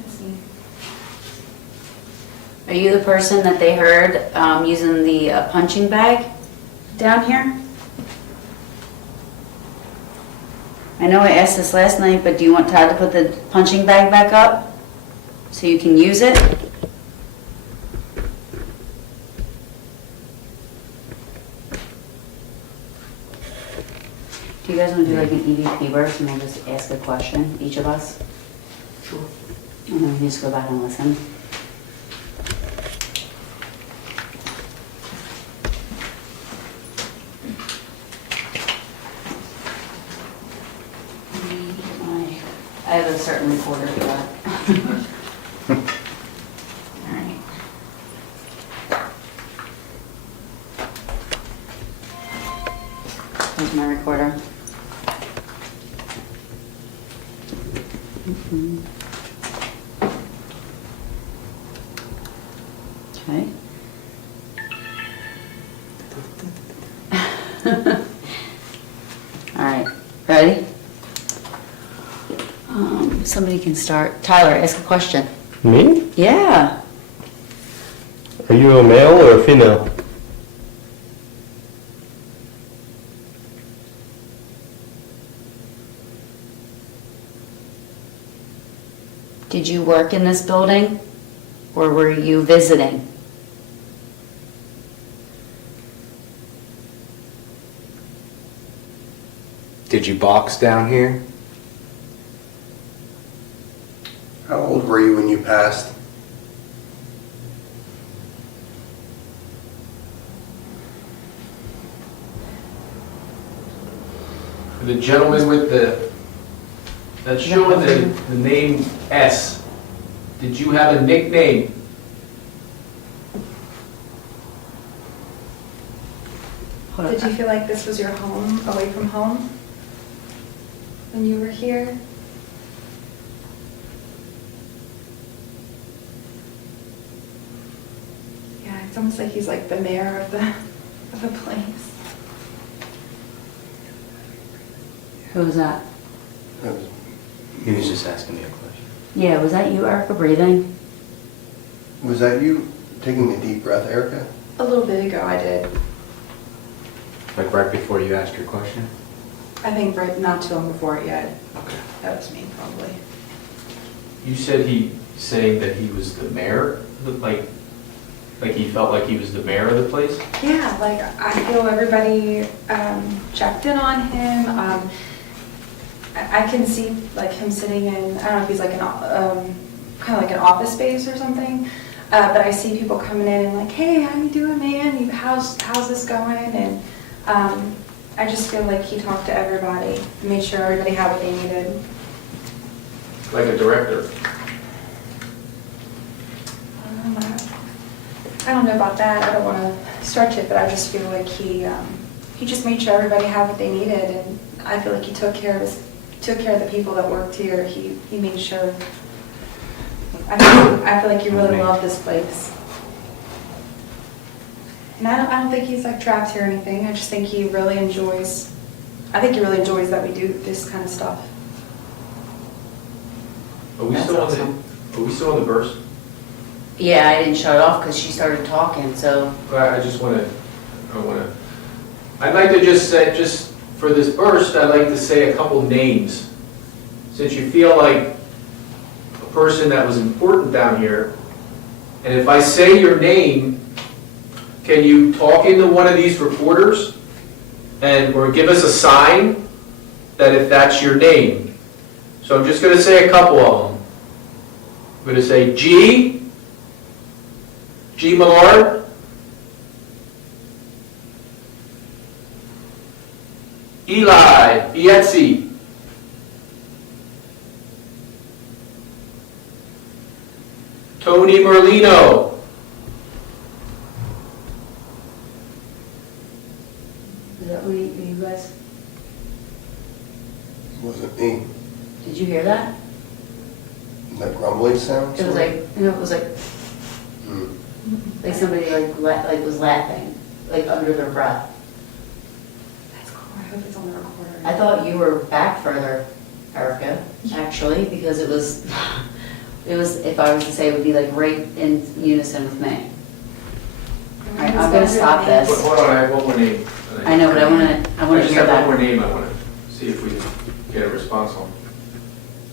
Let's see. Are you the person that they heard using the punching bag down here? I know I asked this last night, but do you want Todd to put the punching bag back up so you can use it? Do you guys want to do like an EVP burst and we'll just ask a question, each of us? Sure. And then we can just go back and listen. I have a certain recorder for that. All right. Here's my recorder. Okay. All right, ready? Somebody can start. Tyler, ask a question. Me? Yeah. Are you a male or a female? Did you work in this building or were you visiting? Did you box down here? How old were you when you passed? The gentleman with that's showing the name S, did you have a nickname? Did you feel like this was your home, away from home, when you were here? Yeah, it's almost like he's like the mayor of the place. Who was that? He was just asking me a question. Yeah, was that you, Erica, breathing? Was that you taking a deep breath, Erica? A little bit ago I did. Like right before you asked your question? I think right, not too long before it yet. Okay. That was me, probably. You said saying that he was the mayor, like he felt like he was the mayor of the place? Yeah, like I feel everybody checked in on him. I can see like him sitting in, I don't know if he's like an kind of like an office space or something, but I see people coming in and like, hey, how you doing, man? How's this going? And I just feel like he talked to everybody, made sure everybody had what they needed. Like a director? I don't know about that. I don't want to stretch it, but I just feel like he just made sure everybody had what they needed, and I feel like he took care of the people that worked here. He made sure. I feel like he really loved this place. And I don't think he's like trapped here or anything. I just think he really enjoys. I think he really enjoys that we do this kind of stuff. Are we still on the burst? Yeah, I didn't shut it off because she started talking, so. I'd like to just say, just for this burst, I'd like to say a couple names. Since you feel like a person that was important down here, and if I say your name, can you talk into one of these reporters or give us a sign that if that's your name? So I'm just going to say a couple of them. I'm going to say G Millard, Eli Bietzi, Tony Merlino, Is that what you guys, Wasn't me. did you hear that? That grumbling sound? It was like, like somebody like was laughing, like under their breath. That's cool. I hope it's on the recorder. I thought you were back further, Erica, actually, because it was, if I was to say, it would be like right in unison with me. All right, I'm gonna stop this. Hold on, I have one more name. I know, but I wanna just hear have that. one more name I want to see if we can get a response on.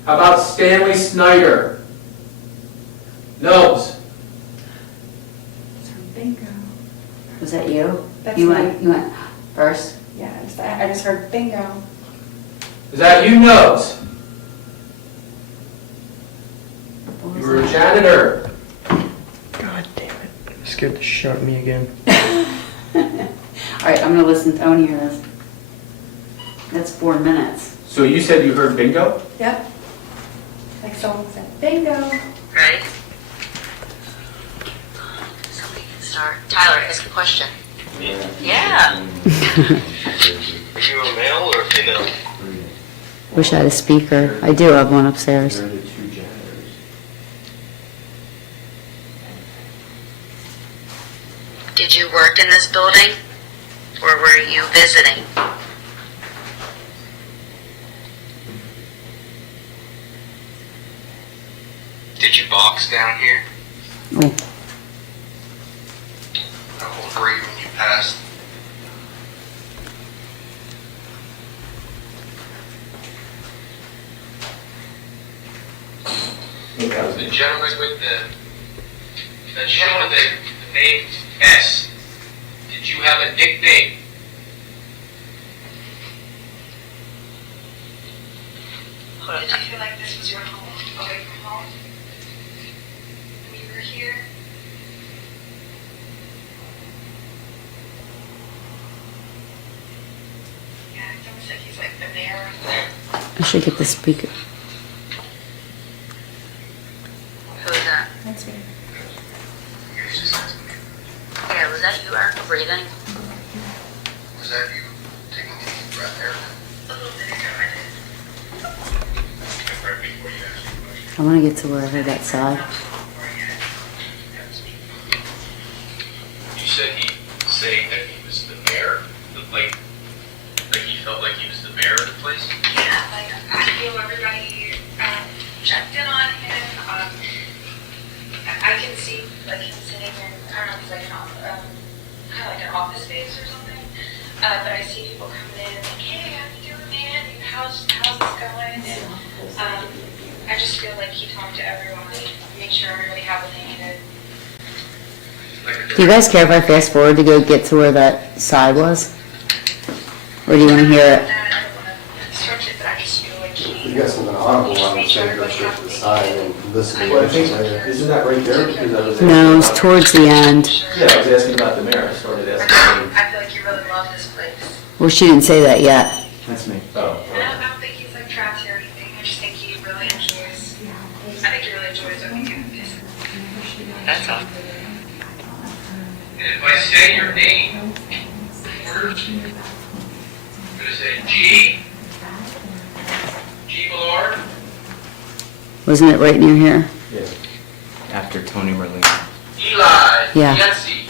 How about Stanley Snyder? Nobes. Bingo. Was that you? That's You me. went first? Yeah, I just heard bingo. Is that you, Nobes? You were a janitor. God damn it. You scared the shit out of me again. All right, I'm gonna listen, I wanna hear this. That's 4 minutes. So you said you heard bingo? Yep. Like someone said bingo. Ready? So we can start. Tyler, ask a question. Yeah. Are you a male or a female? Wish I had a speaker. I do have one upstairs. They're the two janitors. Did you work in this building, or were you visiting? Did you box down here? Oh. How old were you when you passed? The gentleman with the name S. Did you have a nickname? Did you feel like this was your home, away from home? When you were here? Yeah, it's almost like he's like the mayor of the... I should get the speaker. Who is that? That's me. Yeah, was that you, Erica, breathing? Was that you taking a deep breath, Erica? A little bit ago, I did. Right before you asked your question. I wanna get to where I heard that sigh. You said he saying that he was the mayor, like he felt like he was the mayor of the place? Yeah, like, I feel everybody checked in on him. I can see, like, him sitting in, I don't know, it's like an something. But I see people coming in like, hey, how you doing, man? How's this going? And I just feel like he talked to everyone, made sure everybody had what they needed. Do you guys care if I fast forward to go get to where that side was? Or do you want to hear it? I don't want to stretch it, but I just feel like he... You got something audible, I would say go straight to the side and listen to Well, I what you think, say. isn't that right there? Because I was asking No, it's about- towards the end. Yeah, I was asking about the mayor. I started asking. I feel like you really love this place. Well, she didn't say that yet. That's me. Oh. And I don't think he's like trapped here or anything. I just think he really enjoys. I think he really enjoys what we do. That's all. If I say your name first, I'm gonna say G. G. Ballard. Wasn't it right near here? Yeah. After Tony Merlin. Eli. Yeah. Yancy.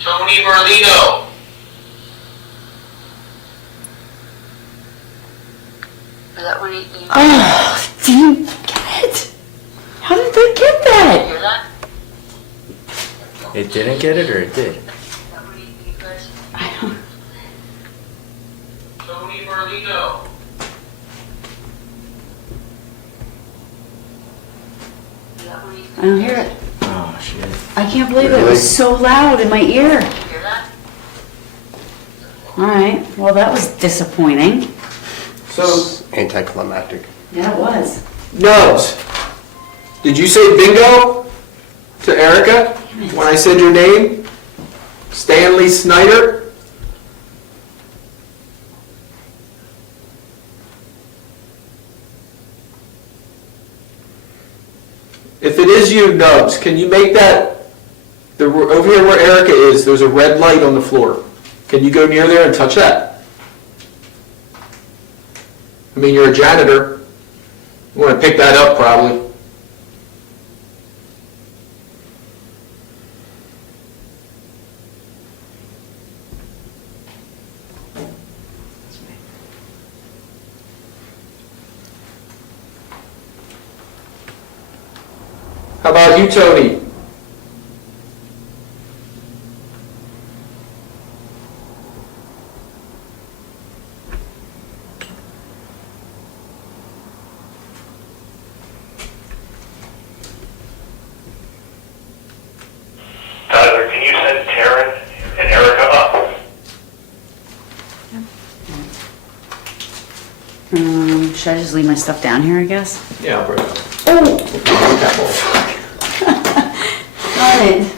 Tony Merlino. Is that what he... Oh, do you get it? How did they get that? hear that? It didn't get it, or it did? Is that what he guys... I don't. Tony Merlino. Is that what he... I don't hear it. Oh, shit. I can't believe it. It was so loud in my ear. Hear that? All right. Well, that was disappointing. So, Anticlimactic. Yeah, it was. Nubs, did you say bingo to Erica when I said your name? Stanley Snyder? If it is you, Nubs, can you make that, over here where Erica is, there's a red light on the floor. Can you go near there and touch that? I mean, you're a janitor. You want to pick that up, probably. How about you, Tony? Tyler, can you send Taryn and Erica up? Should I just leave my stuff down here, I guess? Yeah, I'll bring it up. Oh! Got it.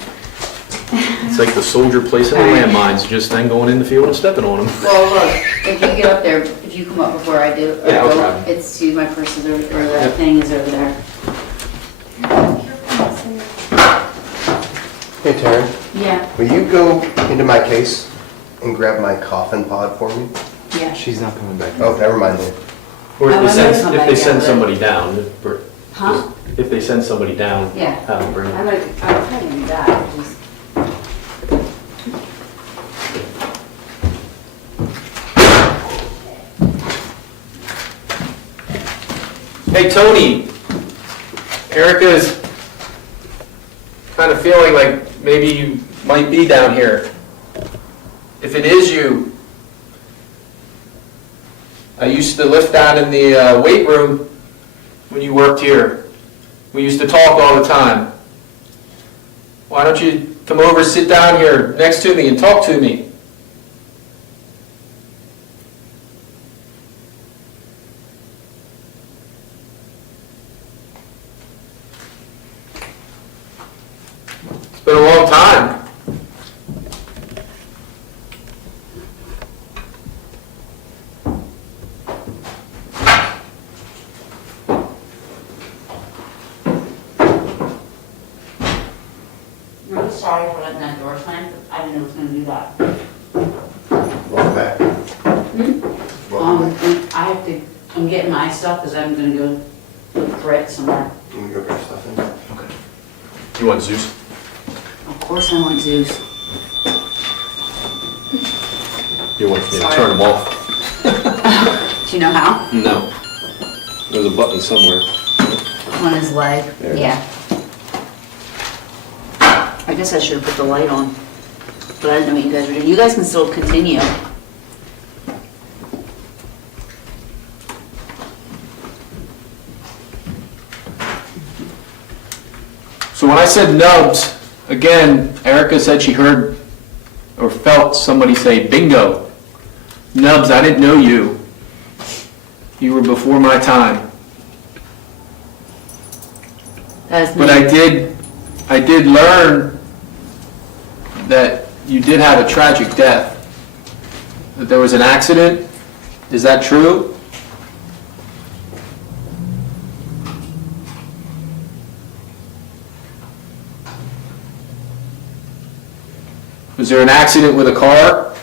It's like the soldier placing the landmines, just then going in the field and stepping on them. Well, look, if you get up there, if you come up before I do, Yeah, no problem. it's, see, my purse is over, or that thing is over there. Hey, Taryn, Yeah, will you go into my case and grab my coffin pod for me? yeah. She's not coming back. Oh, never mind then. Or I if they wonder send, if if they send somebody somebody down, Huh? if they send somebody down, Yeah. have them bring I'm it. gonna, I'll try to do that, just. Hey, Tony, Erica's kind of feeling like maybe you might be down here. If it is you, I used to lift down in the weight room when you worked here. We used to talk all the time. Why don't you come over, sit down here next to me and talk to me? It's been a long time. I'm really sorry for letting that door slam, but I didn't know it was gonna do that. Welcome back. I have to, I'm getting my stuff, because I'm gonna go look for it somewhere. Let me go grab stuff in. Okay. You want Zeus? Of course I want Zeus. You want me to Sorry. turn them off? Do you know how? No. There's a button somewhere. On his leg, There. yeah. I guess I should have put the light on, but I didn't know what you guys were doing. You guys can still continue. So when I said nubs, again, Erica said she heard or felt somebody say bingo. Nubs, I didn't know you. You were before my time. That's But I did learn that you did have a tragic death. That there was an accident. Is that true? Was there an accident with a car?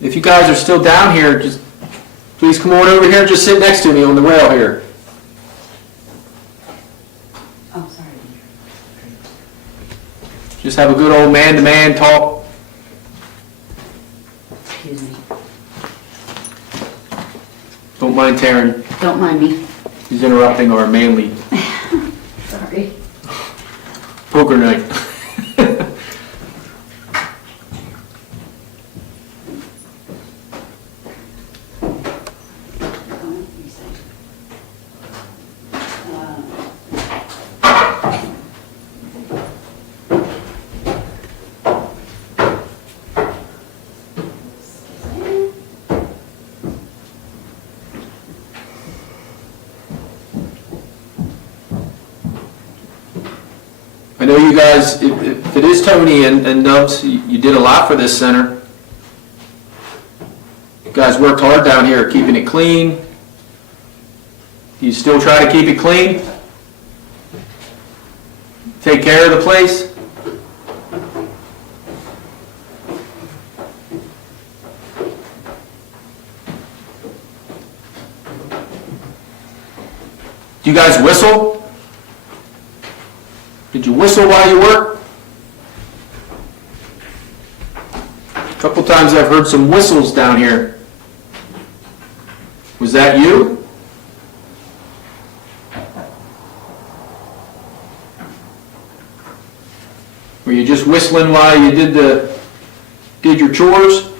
If you guys are still down here, just please come on over here and just sit next to me on the rail here. Oh, sorry. Just have a good old man-to-man talk. Excuse me. Don't mind Taryn. Don't mind me. He's interrupting our manly Sorry. poker night. I know you guys, if it is Tony and Nubs, you did a lot for this center. You guys worked hard down here keeping it clean. You still try to keep it clean? Take care of the place? Do you guys whistle? Did you whistle while you work? A couple times I've heard some whistles down here. Was that you? Were you just whistling while you did your chores?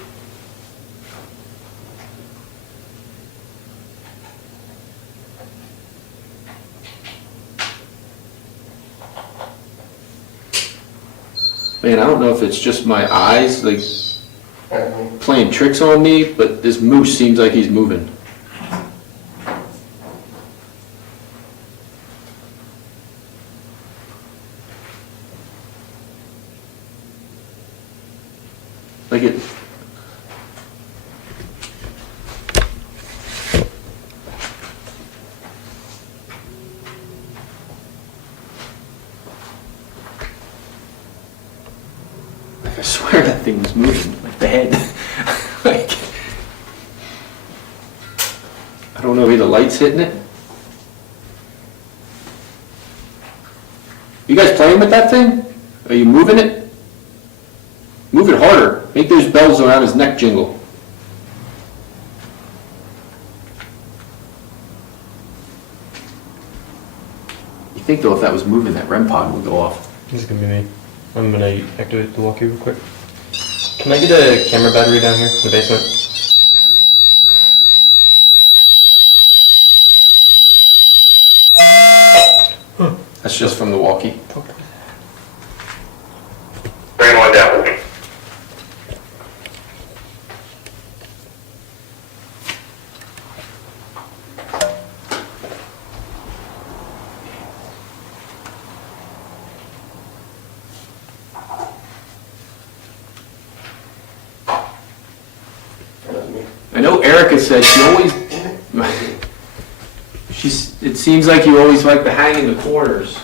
Man, I don't know if it's just my eyes, like, playing tricks on me, but this moose seems like he's moving. Like it... I swear that thing was moving, like the head. Like, I don't know, maybe the light's hitting it. You guys playing with that thing? Are you moving it? Move it harder. Make those bells around his neck jingle. You think though if that was moving, that REM pod would go off. This is gonna be me. I'm gonna activate the walkie real quick. Can I get a camera battery down here in the basement? That's just from the walkie. Bring one down. I know Erica said she always, it seems like you always like to hang in the corners.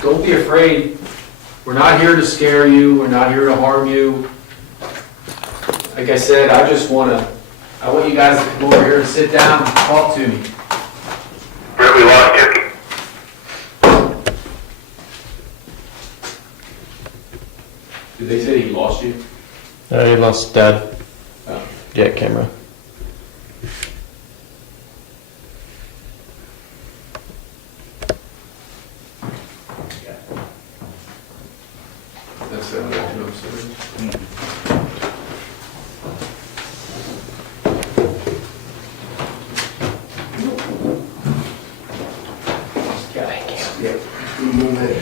Don't be afraid. We're not here to scare you. We're not here to harm you. Like I said, I want you guys to come over here and sit down and talk to me. Where we lost you? Did they say he lost you? I lost Dad. Oh. Yeah, camera. That's the other upstairs. Move it.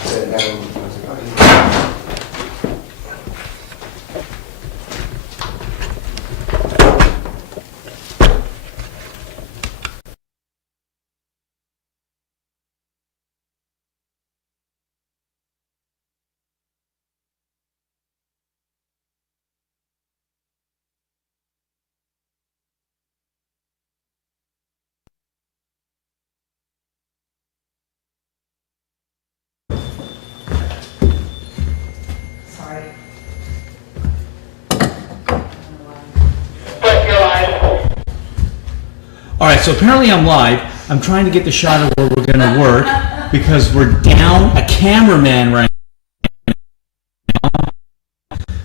Sit down. Sorry. But you're live. All right, so apparently I'm live. I'm trying to get the shot of where we're going to work because we're down a cameraman right now.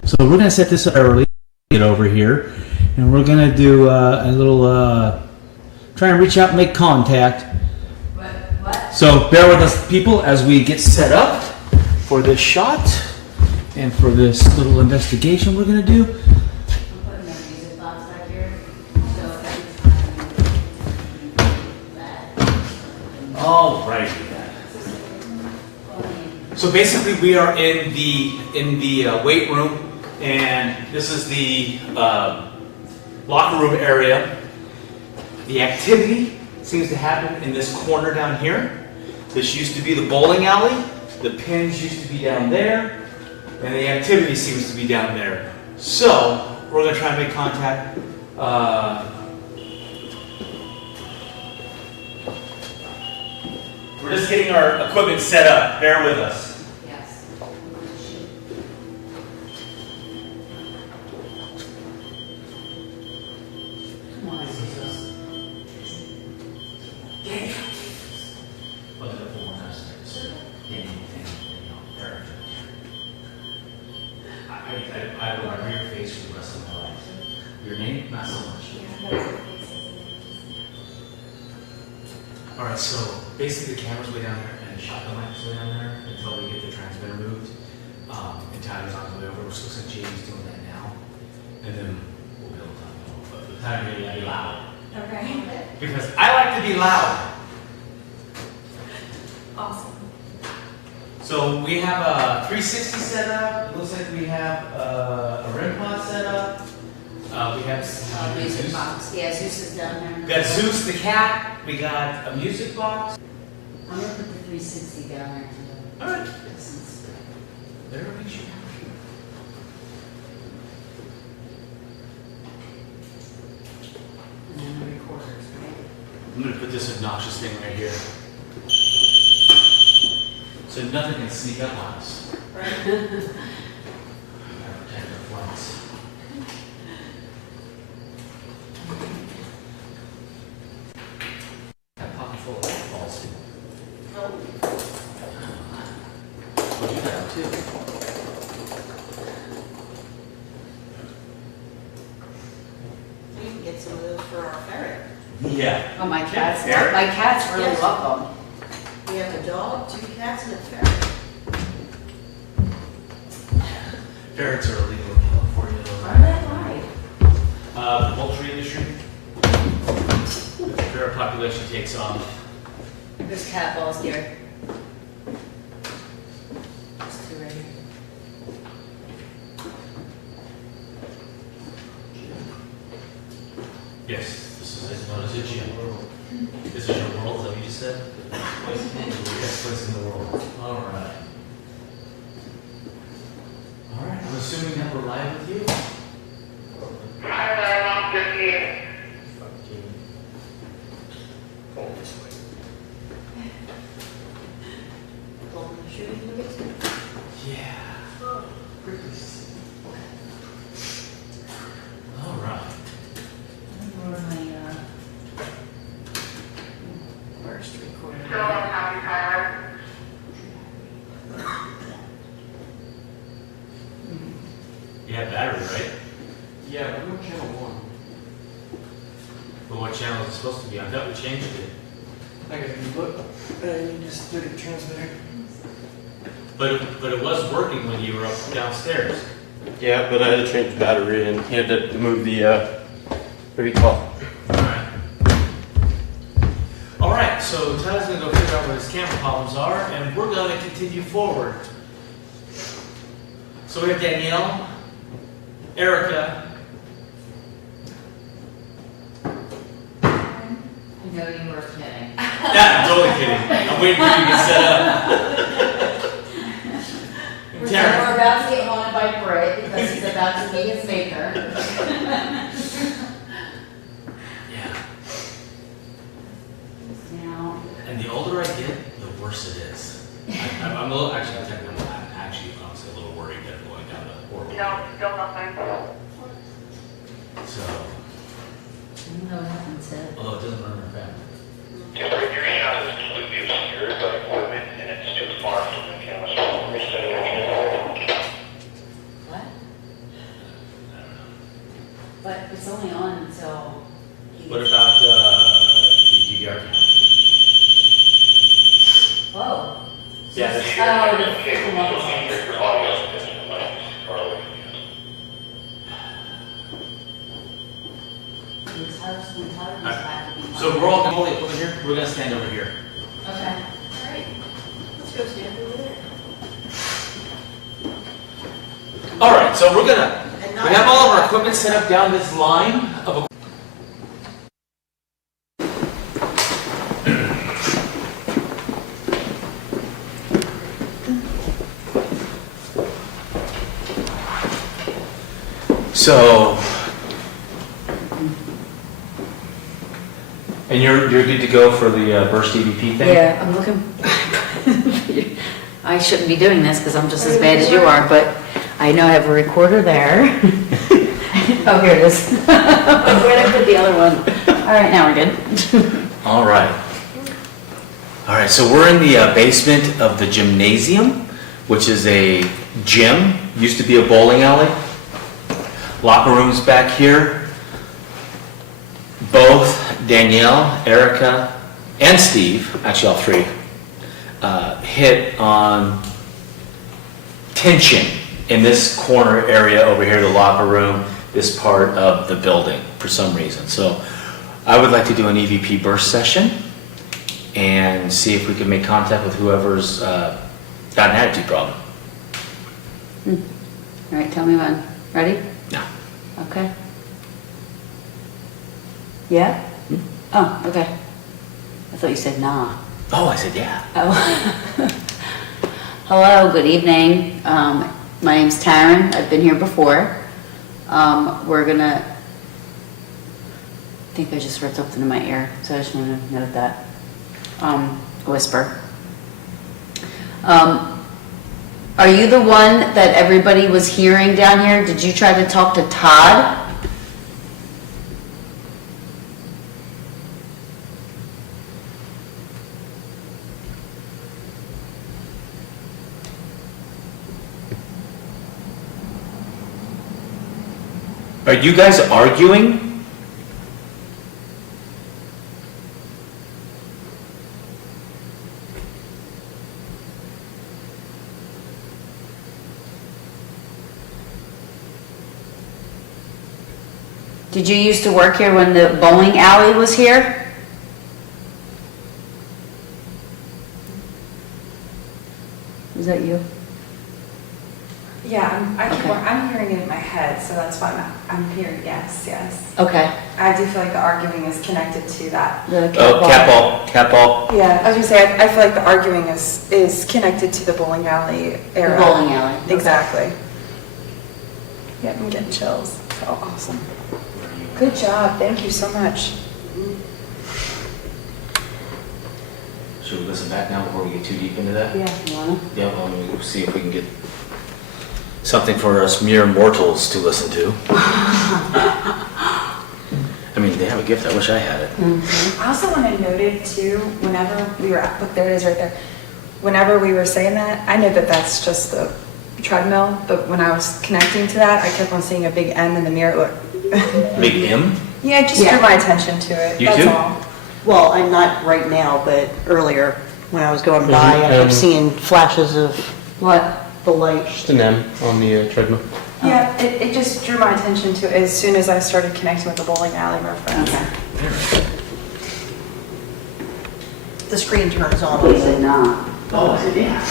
So we're going to set this up early, get over here, and we're going to do a little, try and reach out and make contact. What? So bear with us, people, as we get set up for this shot and for this little investigation we're going to do. I'm putting a music box back here. So every time All right. So basically, we are in the weight room, and this is the locker room area. The activity seems to happen in this corner down here. This used to be the bowling alley. The pins used to be down there, and the activity seems to be down there. So we're going to try and make contact. We're just getting our equipment set up. Bear with us. yes. Come on, Jesus. I will remember your face for the rest of my life. Your name? Not so much. All right, so basically the camera's way down there and the shotgun mic's way down there until we get the transmitter moved. And Tyler's on the way over. So Jamie's doing that now. And then we'll be able to talk about it. But the time really be loud. Okay. Because I like to be loud. Awesome. So we have a 360 set up. It looks like we have a REM pod set up. We have Music box. Yeah, Zeus is down there. We got Zeus the cat. We got a music box. I'm gonna put the 360 down there too. All right. Since- There we go. And then the recorders, right? I'm gonna put this obnoxious thing right here, so nothing can sneak up on us. Right. Gotta protect our flanks. Got a pocket full of balls. Well, you got too. We can get some of those for our ferret. Yeah. Oh, my cat's really Yes. welcome. We have a dog, 2 cats, and a ferret. Ferrets are illegal in California. Are they? Why? The poultry industry. If the ferret population takes off. There's cat balls here. There's 2 right here. Yes, this is known as a gym. This is your world, is that what you just said? Best place in the world. All right. All right, I'm assuming that we're live with you. Hi there, I'm 15. Yeah. All right. Where's my, first recorder? Still don't have you, Tyler. You have battery, right? Yeah, we're on channel 1. But what channel is it supposed to be on? I thought we changed it. I gotta look. You just did a transmitter. But it was working when you were up downstairs. Yeah, but I had to change the battery and he had to move the, what do you call it? All right, so Tyler's gonna go figure out what his camera problems are, and we're gonna continue forward. So we have Danielle, Erica. I know you were kidding. Yeah, I'm totally kidding. I'm waiting for you to get set up. We're about to get haunted by Britt because he's about to meet his maker. Yeah. Now, And the older I get, the worse it is. I'm a little, actually, I'm actually honestly a little worried that I'm going down the horrible. No, still nothing. So, I don't know what happened to. although it doesn't run in our family. Just like your shot is completely obscured by equipment and it's too far from the camera, so reset your transmitter. What? But it's only on until he What gets. about the DVR camera? Whoa. Yeah, If that's- you're Oh, okay, the so freaking your audio is far away from you. So we're all going to over here. We're going to stand over here. Okay. Great. Let's go stand over there. All right, so we have all of our equipment set up down this line of. So, and you're good to go for the burst EVP thing? Yeah, I'm looking. I shouldn't be doing this because I'm just as bad as you are, but I know I have a recorder there. Oh, here it is. Where did I put the other one? All right, now we're good. All right. All right, so we're in the basement of the gymnasium, which is a gym, used to be a bowling alley. Locker rooms back here. Both Danielle, Erica, and Steve, actually all three, hit on tension in this corner area over here, the locker room, this part of the building for some reason. So I would like to do an EVP burst session and see if we can make contact with whoever's got an attitude problem. All right, tell me when. Ready? No. Okay. Yeah? Oh, okay. I thought you said nah. Oh, I said yeah. Oh. Hello, good evening. My name's Taryn. I've been here before. We're gonna, I think I just heard something in my ear, so I just want to note that. Whisper. Are you the one that everybody was hearing down here? Did you try to talk to Todd? Are you guys arguing? Did you used to work here when the bowling alley was here? Was that you? Yeah, Okay. I'm hearing it in my head, so that's why I'm hearing yes, yes. Okay. I do feel like the arguing is connected to that. The Cat ball. Yeah, I was gonna say, I feel like the arguing is connected to the bowling alley era. The bowling alley, okay. Exactly. Yeah, I'm getting chills. Oh, awesome. Good job, thank you so much. Should we listen back now before we get too deep into that? Yeah, you wanna? Yeah, well, we'll see if we can get something for us mere mortals to listen to. I mean, they have a gift. I wish I had it. I also want to note it too, whenever we were, look, there it is right there. Whenever we were saying that, I know that that's just treadmill, but when I was connecting to that, I kept on seeing a big M in the mirror. Look. Big M? Yeah, it just drew my attention to it. You That's too? all. Well, I'm not right now, but earlier, when I was going by, I kept seeing flashes of What? the light. Just an M on the treadmill. Yeah, it just drew my attention to it as soon as I started connecting with the bowling alley reference. Okay. The screen turns on. Please did not. Oh, yeah.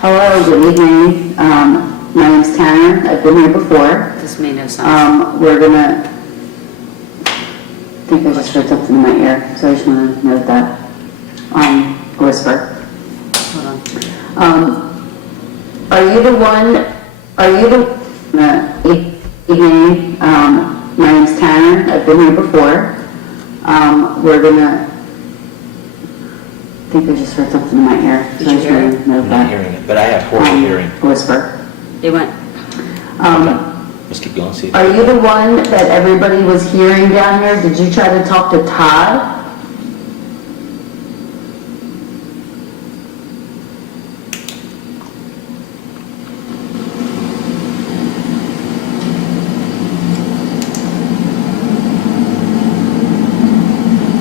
Hello, good evening. My name's Tanner. I've been here before. This made no sense. We're gonna, I think I just heard something in my ear, so I just wanna note that. Whisper. Hold on. Are you the evening, my name's Tanner. I've been here before. We're gonna, I think I just heard something in my ear. So Did you hear it? note I'm that. not hearing it, but I have horrible hearing. Whisper. They went, Let's keep going, see. Are you the one that everybody was hearing down here? Did you try to talk to Todd?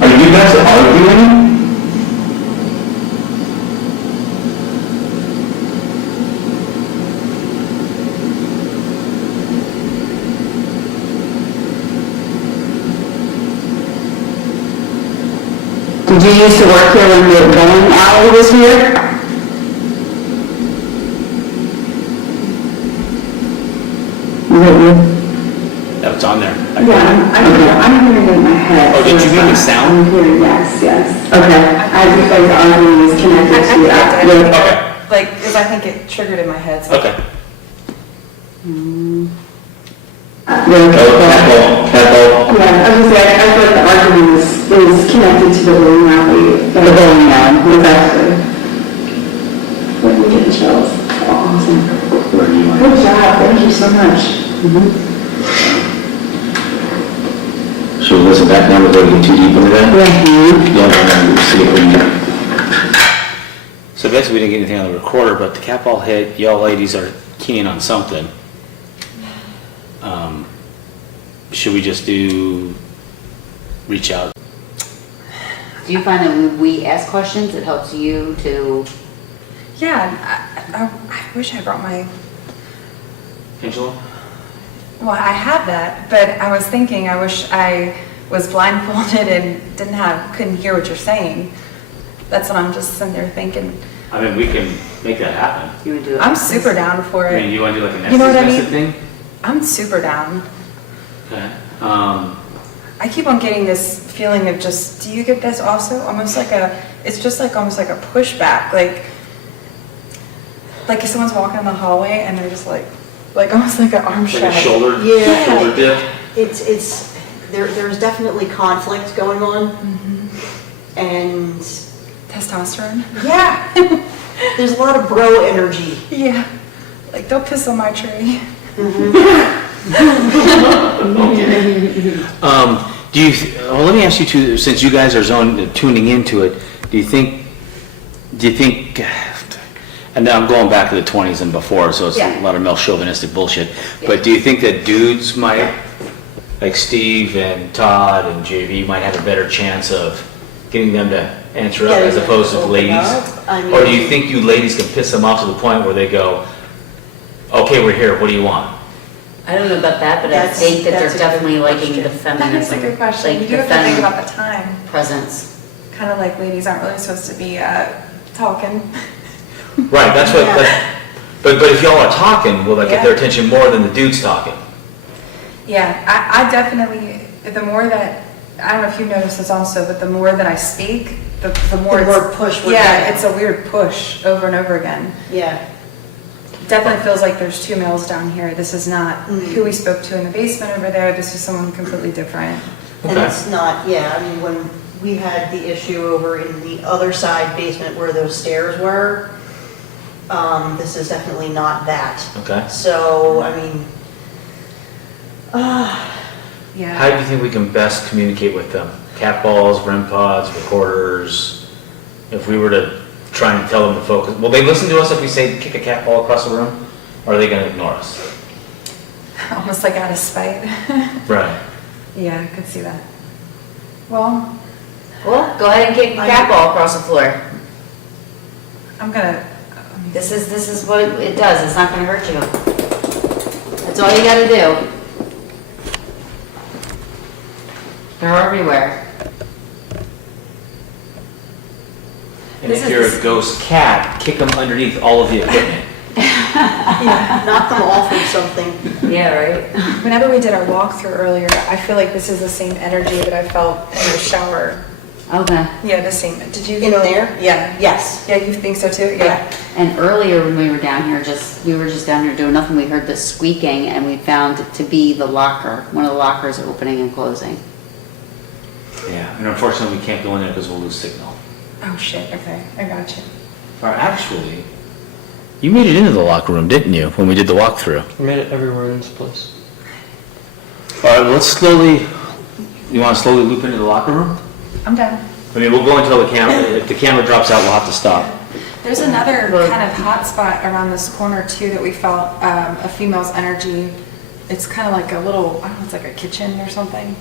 Are you guys arguing? Did you used to work here when the bowling alley was here? Is it you? That was on there. Yeah, I'm hearing it in my head. Oh, did you hear the sound? I'm hearing, yes. Okay, I think the audio is connected to that. Yeah. Okay, Like, because I think it triggered in my head. So. okay. Yeah, I was gonna say, I feel like the argument is connected to the bowling alley. The bowling alley, exactly. Let me get the chills. Awesome. Good job, thank you so much. So listen back now, we're going to get too deep into that? So basically, we didn't get anything on the recorder, but the cat ball hit, y'all ladies are keying on something. Should we just reach out? do you find that when we ask questions, it helps you to? Yeah, I wish I brought my, Angela? well, I have that, but I was thinking, I wish I was blindfolded and couldn't hear what you're saying. That's what I'm just sitting there thinking. I mean, we can make that happen. You would do it? I'm super down for it. I mean, you want to do like a You know what I nested mean? thing? I'm super down. Okay. I keep on getting this feeling of just, do you get this also? Almost like it's just like almost like a pushback, like if someone's walking in the hallway and they're just like almost like an arm Like shot. a shoulder dip? It's there's definitely conflict going on, and Testosterone? yeah, there's a lot of bro energy. Yeah, like don't piss on my tree. Let me ask you too, since you guys are tuning into it, do you think, and now I'm going back to the 20s and before, so it's a lot of male chauvinistic bullshit, but do you think that dudes might, like Steve and Todd and JV, might have a better chance of getting them to answer up as opposed to ladies? Or do you think you ladies can piss them off to the point where they go, okay, we're here, what do you want? I don't know about that, but I think that they're definitely liking the feminism. That is a good question. Like You do the have to think fem about the time. presence. Kind of like ladies aren't really supposed to be talking. Right, that's what, but if y'all are talking, will that get their attention more than the dudes talking? Yeah, I definitely, the more that, I don't know if you noticed this also, but the more that I speak, the more it's, push. yeah, it's a weird push over and over again. Yeah. Definitely feels like there's two males down here. This is not who we spoke to in the basement over there. This is someone completely different. And it's not, I mean, when we had the issue over in the other side basement where those stairs were, this is definitely not that. Okay. So, I mean, yeah. How do you think we can best communicate with them? Cat balls, REM pods, recorders? If we were to trying to tell them to focus. Will they listen to us if we say kick a cat ball across the room? Or are they going to ignore us? Almost like out of spite. Right. Yeah, I could see that. Well, Well, go ahead and kick the cat ball across the floor. I'm gonna, This is what it does. It's not gonna hurt you. That's all you gotta do. They're everywhere. And if you're a ghost cat, kick them underneath all of the equipment. Yeah, knock them off or something. Yeah, right? whenever we did our walkthrough earlier, I feel like this is the same energy that I felt in the shower. Okay. Yeah, the same. Did you In feel? there? Yeah. Yes. Yeah, you think so too? Yeah. And earlier when we were down here, we were just down here doing nothing, we heard this squeaking and we found it to be the locker, one of the lockers opening and closing. Yeah, and unfortunately we can't go in there because we'll lose signal. Oh shit, okay, I got you. Or actually, you made it into the locker room, didn't you, when we did the walkthrough? We made it everywhere in this place. All right, let's slowly, you want to slowly loop into the locker room? I'm done. I mean, we'll go until the camera, if the camera drops out, we'll have to stop. There's another kind of hot spot around this corner too that we felt a female's energy. It's kind of like a little, I don't know, it's like a kitchen or something.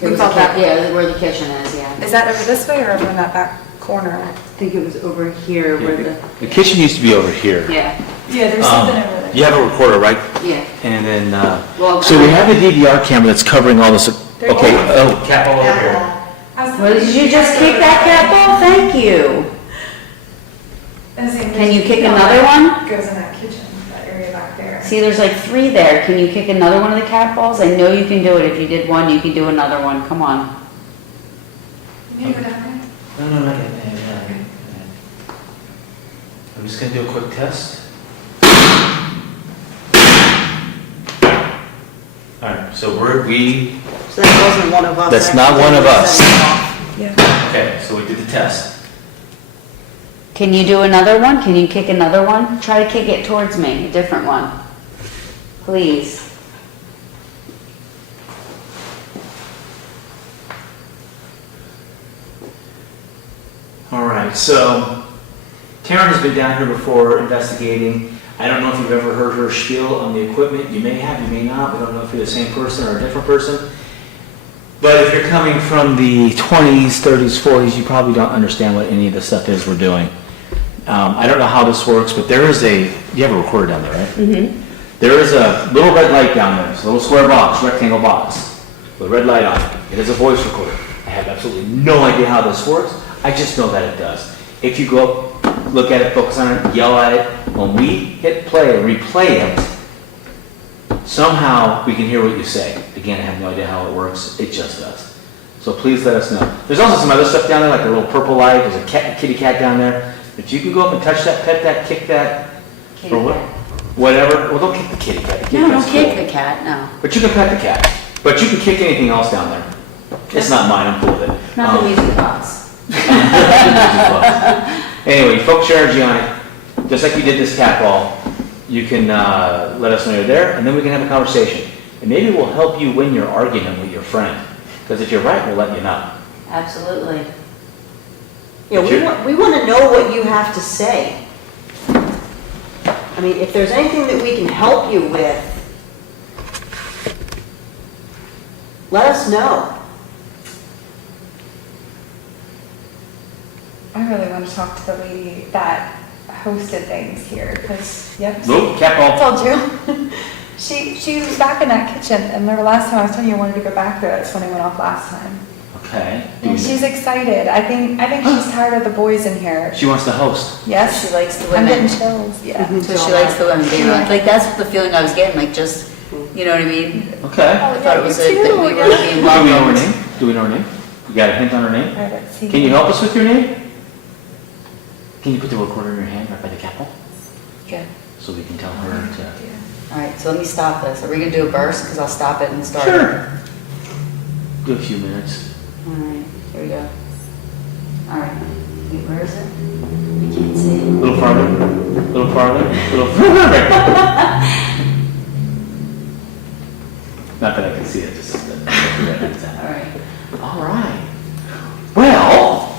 We felt that. Yeah, where the kitchen is, yeah. Is that over this way or over in that back corner? I think it was over here where The kitchen used to be over here. Yeah. Yeah, there's something over there. You have a recorder, right? Yeah. And then, Well, so we have the DVR camera that's covering all this, There you okay, go. oh, cat ball over here. Well, did you just kick that cat ball? Thank you. Can you kick another one? Goes in that kitchen, that area back there. See, there's like 3 there. Can you kick another one of the cat balls? I know you can do it. If you did one, you can do another one. Come on. You need to go down there? No, not yet. I'm just gonna do a quick test. All right, so So that wasn't one of us. that's not one of us. Yeah. Okay, so we did the test. Can you do another one? Can you kick another one? Try to kick it towards me, a different one. Please. All right, so Taryn has been down here before investigating. I don't know if you've ever heard her spiel on the equipment. You may have, you may not. We don't know if you're the same person or a different person. But if you're coming from the 20s, 30s, 40s, you probably don't understand what any of the stuff is we're doing. I don't know how this works, but there is a, you have a recorder down there, right? Mm-hmm. There is a little red light down there. It's a little square box, rectangle box, with a red light on it. It is a voice recorder. I have absolutely no idea how this works. I just know that it does. If you go up, look at it, focus on it, yell at it, when we hit play and replay it, somehow we can hear what you say. Again, I have no idea how it works. It just does. So please let us know. There's also some other stuff down there, like a little purple light. There's a kitty cat down there. If you can go up and touch that, pet that, kick that, Kitty or cat. whatever. Well, don't kick the kitty cat. The kitty No, cat's don't kick cool. the cat, no. But you can pet the cat. But you can kick anything else down there. It's not mine. I'm cool with it. Not the music box. Anyway, focus your energy on it. Just like we did this cat ball, you can let us know you're there, and then we can have a conversation. And maybe we'll help you win your argument with your friend. Because if you're right, we'll let you know. Absolutely. Yeah, we want to know what you have to say. I mean, if there's anything that we can help you with, let us know. I really want to talk to the lady that hosted things here, because, yep. Nope, cat ball. I told you. She was back in that kitchen, and the last time I was telling you I wanted to go back there, that's when I went off last time. Okay. And she's excited. I think she's tired of the boys in here. She wants to host. Yes. She likes the I'm women. getting chills, yeah. So she likes the women being around. Like, that's the feeling I was getting, like, just, you know what I mean? Okay. I thought it was you that we too, were yeah. being Do we know her welcomed. name? Do we know her name? You got a hint on her name? All right, let's see. Can you help us with your name? Can you put the recorder in your hand right by the cat ball? Yeah. So we can tell her to... All right, so let me stop this. Are we gonna do a burst? Because I'll stop it and start. Sure. Do a few minutes. All right, here we go. All right. Wait, where is it? I can't see A it. little farther. A little farther. A little farther. Not that I can see it, just that. All right. All right. Well,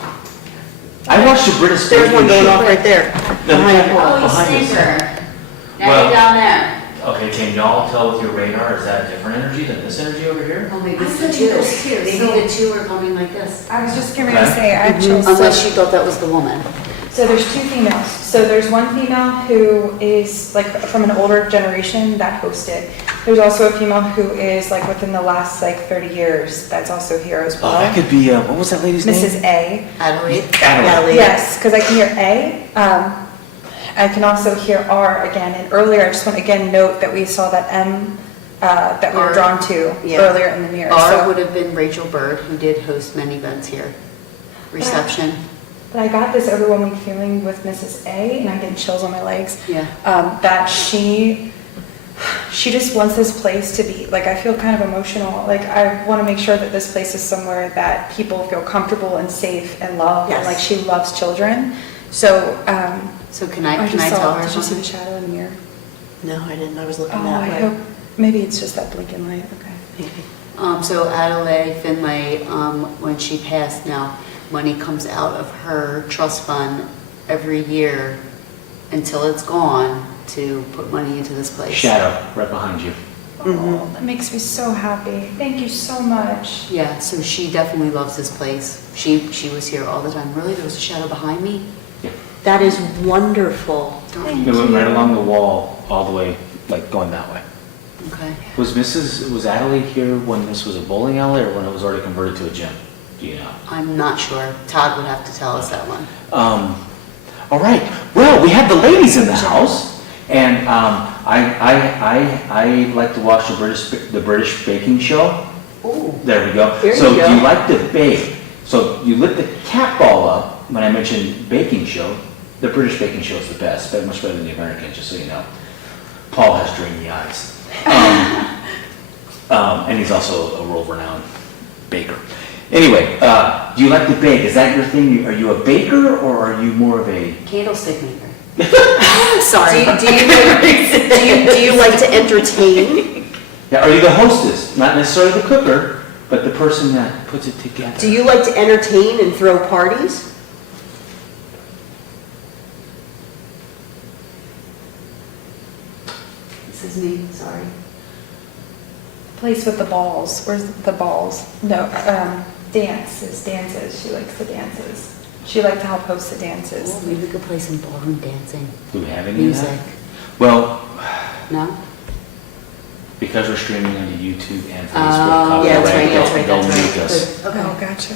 I I watched the British There's one baking going show. off right there. The Behind you. Oh, you behind us. stinker. Now Well- you're down there. Okay, can y'all tell with your radar, is that a different energy than this energy over here? Oh, maybe I it's said the two. there's two, Maybe so- the two are coming like this. I was just getting ready to Okay. say, actually, Unless you thought that was the woman. so there's two females. So there's one female who is like from an older generation that hosted. There's also a female who is like within the last like 30 years that's also here as Oh, well. that could be, what was that lady's name? Mrs. A. Adelaide. Adelaide. Yes, because I can hear A. I can also hear R again. And earlier, I just want to again note that we saw that M that we were R. drawn to Yeah. earlier in the mirror. R So- would have been Rachel Bird, who did host many events here. Reception. But I got this overwhelming feeling with Mrs. A, and I'm getting chills on my legs. Yeah. That she just wants this place to be, like, I feel kind of emotional. Like, I want to make sure that this place is somewhere that people feel comfortable and safe and loved, and Yes. like she loves children. So, So can I just tell saw, her did you see the something? shadow in the mirror? No, I didn't. I was looking Oh, that I way. hope, maybe it's just that blinking light, okay. Maybe. So Adelaide Finlay, when she passed now, money comes out of her trust fund every year until it's gone to put money into this place. Shadow, right behind you. Oh, that makes me so happy. Thank you so much. Yeah, so she definitely loves this place. She was here all the time. Really, there was a shadow behind me? That is wonderful. Thank It went you. right along the wall, all the way, like going that way. Okay. Was Adelaide here when this was a bowling alley or when it was already converted to a gym? Do you know? I'm not sure. Todd would have to tell us that one. All right. Well, we have the ladies in the house, and I like to watch the British baking show. Ooh. There we go. There So you go. do you like to bake? So you lit the cat ball up when I mentioned baking show. The British baking show is the best, but much better than the American, just so you know. Paul has dreamy eyes. And he's also a world-renowned baker. Anyway, do you like to bake? Is that your thing? Are you a baker or are you more of a... Candlestick maker. Sorry. Do you like to entertain? Yeah, are you the hostess? Not necessarily the cooker, but the person that puts it together. Do you like to entertain and throw parties? This is me, sorry. Place with the balls. Where's the balls? No, dances. She likes the dances. She liked to help host the dances. Well, maybe we could play some ballroom dancing. Do we have any Music. of that? Well, No? because we're streaming onto YouTube and Oh, Facebook, yeah, copyright, that's right, they'll that's make right. us. Good. Oh, Okay. gotcha.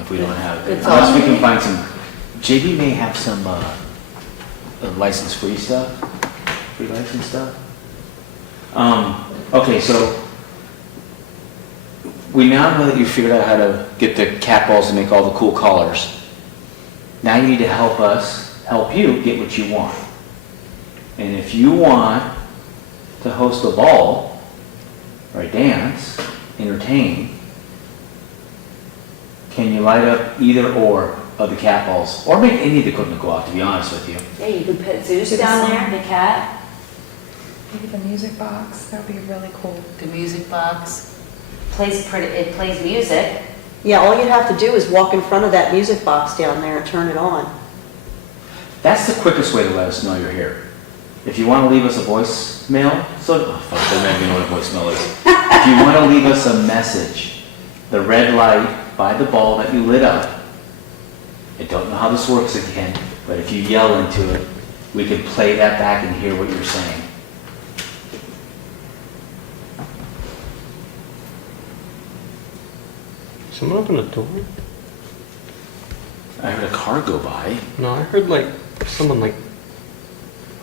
If we don't have, Good unless we thought. can find some, JB may have some license-free stuff, free license stuff. Okay, so we now know that you figured out how to get the cat balls to make all the cool colors. Now you need to help us, help you get what you want. And if you want to host a ball, or a dance, entertain, can you light up either or of the cat balls? Or make any of the equipment go off, to be honest with you. Yeah, you can put Zeus Do the down song. there, the cat, Maybe the music box. That would be really cool. the music box. It plays music. Yeah, all you'd have to do is walk in front of that music box down there and turn it on. That's the quickest way to let us know you're here. If you want to leave us a voicemail, they don't even know what a voicemail is. If you want to leave us a message, the red light by the ball that you lit up, I don't know how this works again, but if you yell into it, we can play that back and hear what you're saying. Someone open the door? I heard a car go by. No, I heard like someone like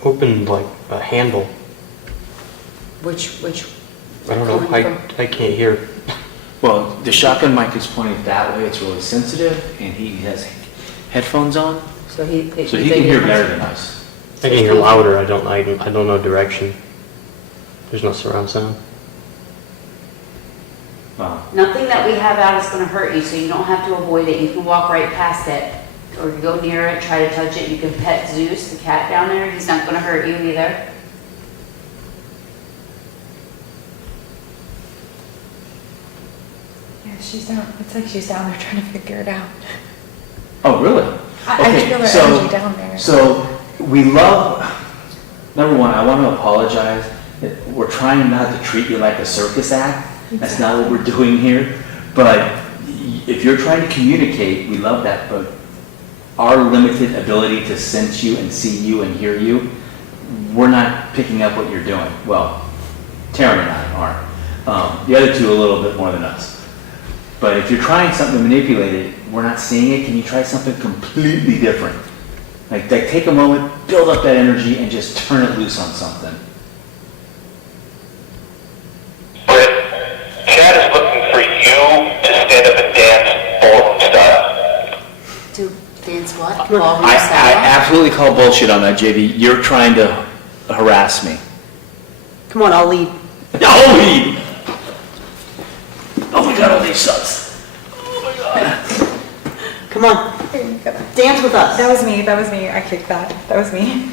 opened like a handle. Which, I don't know. Coming I can't hear. Well, the shotgun mic is pointed that way. It's really sensitive, and he has headphones on, so he so he can hear better than us. I can hear louder. I don't know direction. There's no surround sound. Wow. Nothing that we have out is gonna hurt you, so you don't have to avoid it. You can walk right past it, or you go near it, try to touch it. You can pet Zeus, the cat down there. He's not gonna hurt you either. Yeah, she's down. It's like she's down there trying to figure it out. Oh, really? I feel their energy down there. So we love, number one, I want to apologize. We're trying not to treat you like a circus act. That's not what we're doing here. But if you're trying to communicate, we love that. But our limited ability to sense you and see you and hear you, we're not picking up what you're doing. Well, Taryn and I aren't. The other two a little bit more than us. But if you're trying something to manipulate it, we're not seeing it. Can you try something completely different? Like take a moment, build up that energy, and just turn it loose on something. Chad is looking for you to stand up and dance ballroom style. To dance what? I absolutely call bullshit on that, JV. You're trying to harass me. Come on, I'll lead. I'll lead! Oh my God, all these sucks. Oh my God. Come on, dance with us. That was me. I kicked that. That was me.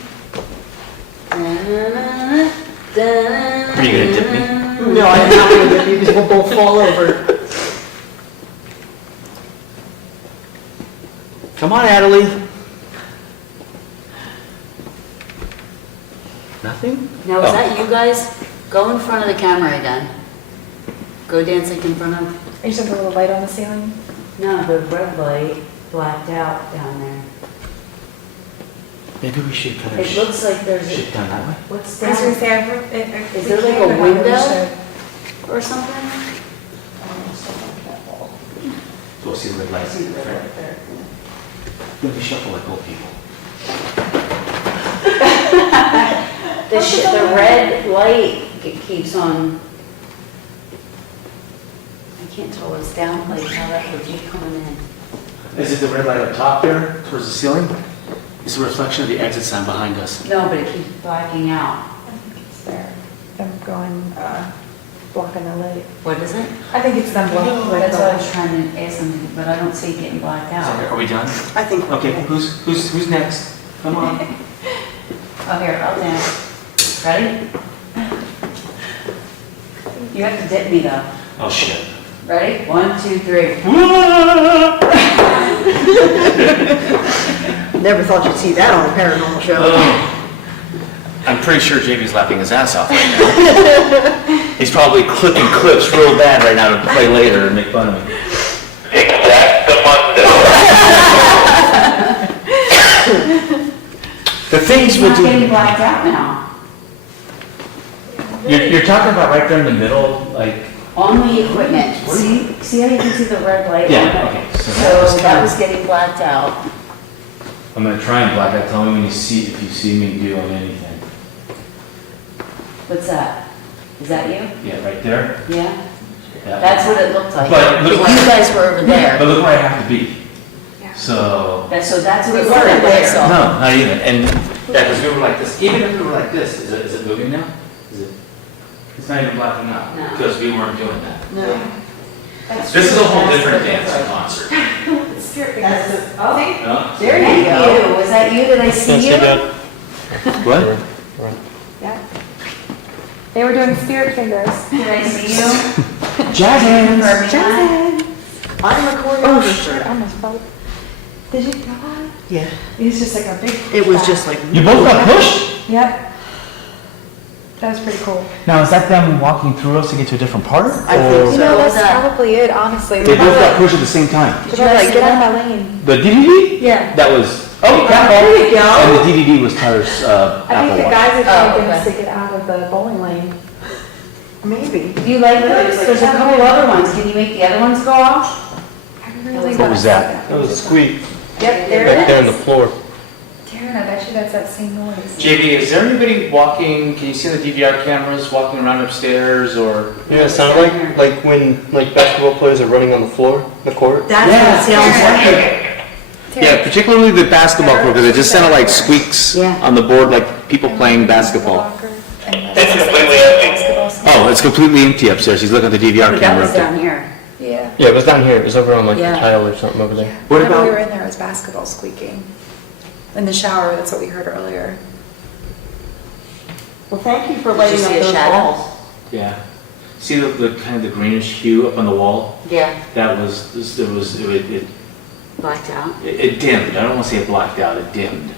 Are you gonna dip me? No, I'm not going to dip you because we'll both fall over. Come on, Adelie. Nothing? Now, is that you guys? Go in front of the camera again. Go dance like in front of. Are you talking a little light on the ceiling? No, the red light blacked out down there. Maybe we should kind of It looks like there's a. shift down that way. What's I was going to down? say, Is there like a window or something? So we'll see the red lights. See the red light there. Maybe shuffle like old people. The red light keeps on. I can't tell what's down, like how that would be coming in. Is it the red light up top there, towards the ceiling? It's a reflection of the exit sign behind us. No, but it keeps blacking out. I think it's there. Them going, blocking the light. What is it? I think it's them blocking the light. That's what I was trying to ask them, but I don't see it getting blacked out. Are we done? I think we're Okay, good. who's next? Come on. Oh, here, I'll dance. Ready? You have to dip me though. Oh shit. Ready? 1, 2, 3. Never thought you'd see that on a paranormal show. I'm pretty sure JV's laughing his ass off right now. He's probably clipping clips real bad right now to play later and make fun of me. Exact the The things It's we'll not do. getting blacked out now. You're talking about right there in the middle, like. On the equipment. See how you can see the red light? Yeah, on it? okay. So So that was getting blacked out. I'm gonna try and black out. Tell me when you see, if you see me doing anything. What's that? Is that you? Yeah, right there. Yeah? Yeah. That's what it looked like. But look You where- guys were over there. But look where I have to be. So. So that's what it We looked weren't like. there. No, not even. And yeah, because we were like this. Even if we were like this, is it moving now? Is it? It's not even blacking out No. because we weren't doing that. No. This is a whole different dancing concert. Oh, No? there you go. Was that you? Did I see you? What? Yeah. They were doing spirit fingers. Did I see you? Jazz hands. I'm a Oh, choreographer. shit, I almost fell. Did you feel that? Yeah. It's just like a big. It was just like. You both got pushed? Yep. That was pretty cool. Now, is that them walking through us to get to a different part? I think You know, so. that's that? probably it, honestly. They both got pushed at the same time. They're like, get out of my lane. The DVD? Yeah. That was, oh, There you go. and the DVD was Tyler's I think Apple the Watch. guys are trying to get okay. us to get out of the bowling lane. Maybe. Do you like those? There's a couple other ones. Can you make the other ones go off? I really What was that? That was a squeak Yep, there back it there on is. the floor. Darren, I bet you that's that same noise. JV, is there anybody walking, can you see the DVR cameras walking around upstairs or? Yeah, it sounded like when basketball players are running on the floor, the court. That's what it sounds like. Yeah, particularly the basketball court, because it just sounded like squeaks Yeah. on the board, like people playing basketball. It's completely empty. Oh, it's completely empty upstairs. He's looking at the DVR That camera was up there. down here. Yeah. Yeah, it was down here. It was over on like Yeah. the tile or something over there. What Whenever we were about, in there, it was basketball squeaking. In the shower, that's what we heard earlier. Well, thank you for Did lighting you up see a those shadow? balls. yeah, see the kind of the greenish hue up on the wall? Yeah. That was, it Blacked out? It dimmed. I don't want to say it blacked out. It dimmed.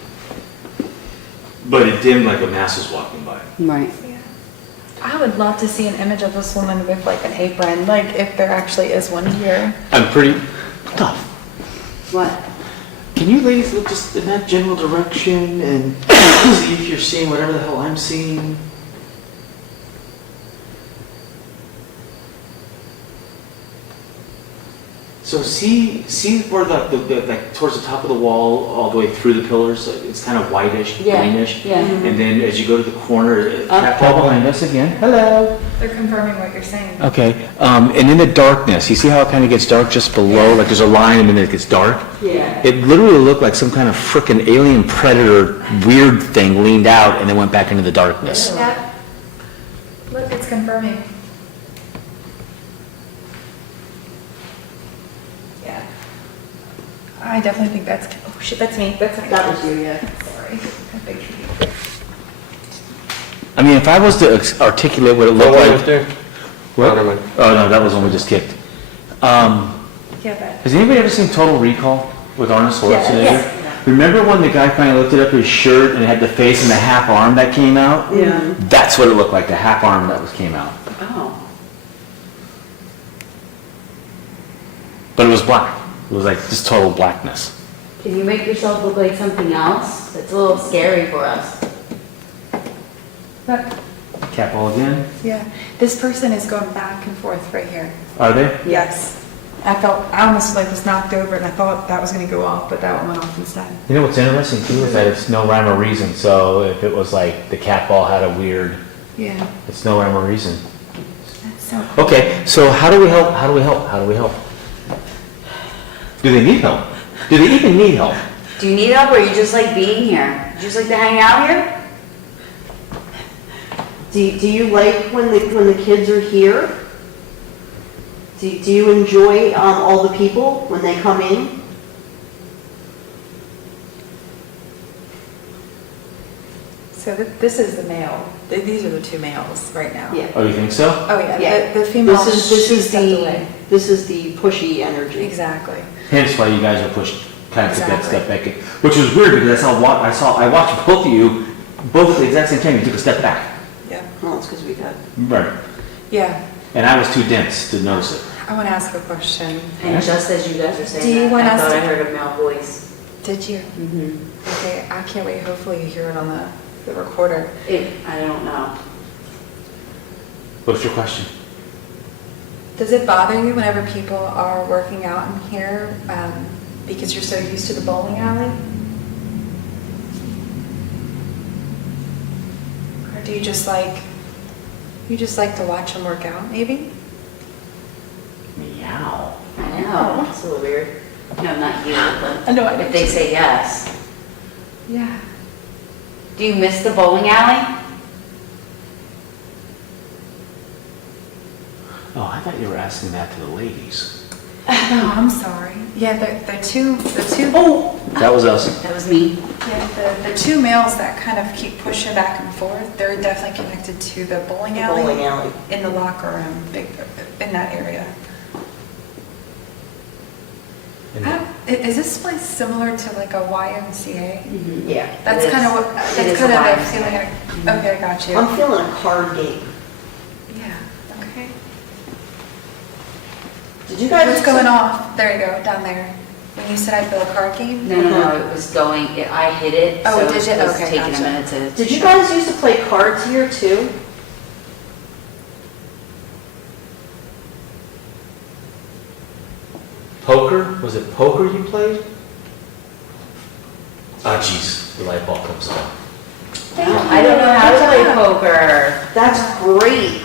But it dimmed like a mass was walking by. Right. I would love to see an image of this woman with like an apron, like if there actually is one here. I'm pretty. What the? What? Can you ladies look just in that general direction and see if you're seeing whatever the hell I'm seeing? So see where the like towards the top of the wall, all the way through the pillars. It's kind of whitish, greenish. Yeah. And then as you go to the corner, cat wall behind us again. Hello. They're confirming what you're saying. Okay. And in the darkness, you see how it kind of gets dark just below, like there's a line and then it gets dark. Yeah. It literally looked like some kind of frickin' alien predator weird thing leaned out and then went back into the darkness. Yeah. Look, it's confirming. Yeah. I definitely think that's, oh shit, that's me. That was you, yeah. Sorry. I pictured you. I mean, if I was to articulate what it looked like. What? Never mind. Oh no, that was one we just kicked. Yeah, but. Has anybody ever seen Total Recall with Arnold Schwarzenegger? Yes. Remember when the guy finally lifted up his shirt and it had the face and the half arm that came out? Yeah. That's what it looked like, the half arm that came out. Oh. But it was black. It was like just total blackness. Can you make yourself look like something else? It's a little scary for us. Look, Cat ball again? yeah. This person is going back and forth right here. Are they? Yes. I almost like was knocked over and I thought that was gonna go off, but that one went off instead. You know what's interesting too is that it's no rhyme or reason. So if it was like the cat ball had a weird, Yeah. it's no rhyme or reason. That's so. Okay, so how do we help? How do we help? How do we help? Do they need help? Do they even need help? Do you need help or you just like being here? You just like to hang out here? Do you like when the kids are here? Do you enjoy all the people when they come in? So this is the male. These are the two males right now. Yeah. Oh, you think so? Oh yeah. Yeah. The female. This is stepped away. the pushy energy. Exactly. Hence why you guys are pushed, kind of took that Exactly. step back, which was weird because I watched both of you, both at the exact same time. You took a step back. Yeah. Well, it's because we got. Right. Yeah. And I was too dense to notice it. I want to ask a question. And just as you guys are saying Do you that, want I us thought to- I heard a male voice. Did you? Mm-hmm. Okay. I can't wait. Hopefully you hear it on the recorder. I don't know. What's your question? Does it bother you whenever people are working out in here because you're so used to the bowling alley? Or do you just like to watch them work out, maybe? Meow. I know, it's a little weird. No, not you, but I know, I if they say yes. Yeah. Do you miss the bowling alley? Oh, I thought you were asking that to the ladies. Oh, I'm sorry. Yeah, the two. Oh, That was us. That was me. yeah, the two males that kind of keep pushing back and forth. They're definitely connected to the bowling alley. Bowling alley. In the locker room, in that area. Is this place similar to like a YMCA? Mm-hmm. Yeah. That's kind of what. That's kind of the feeling. Okay, I got you. I'm feeling a card game. Yeah. Okay. Did you guys? What's going off? There you go, down there. When you said I feel a card game. No, it was going, I hit it, Oh, so did it you? was Okay, taking gotcha. a minute to. Did you guys used to play cards here too? Poker? Was it poker you played? Ah, jeez, the light bulb comes on. I don't know how to play poker. That's great.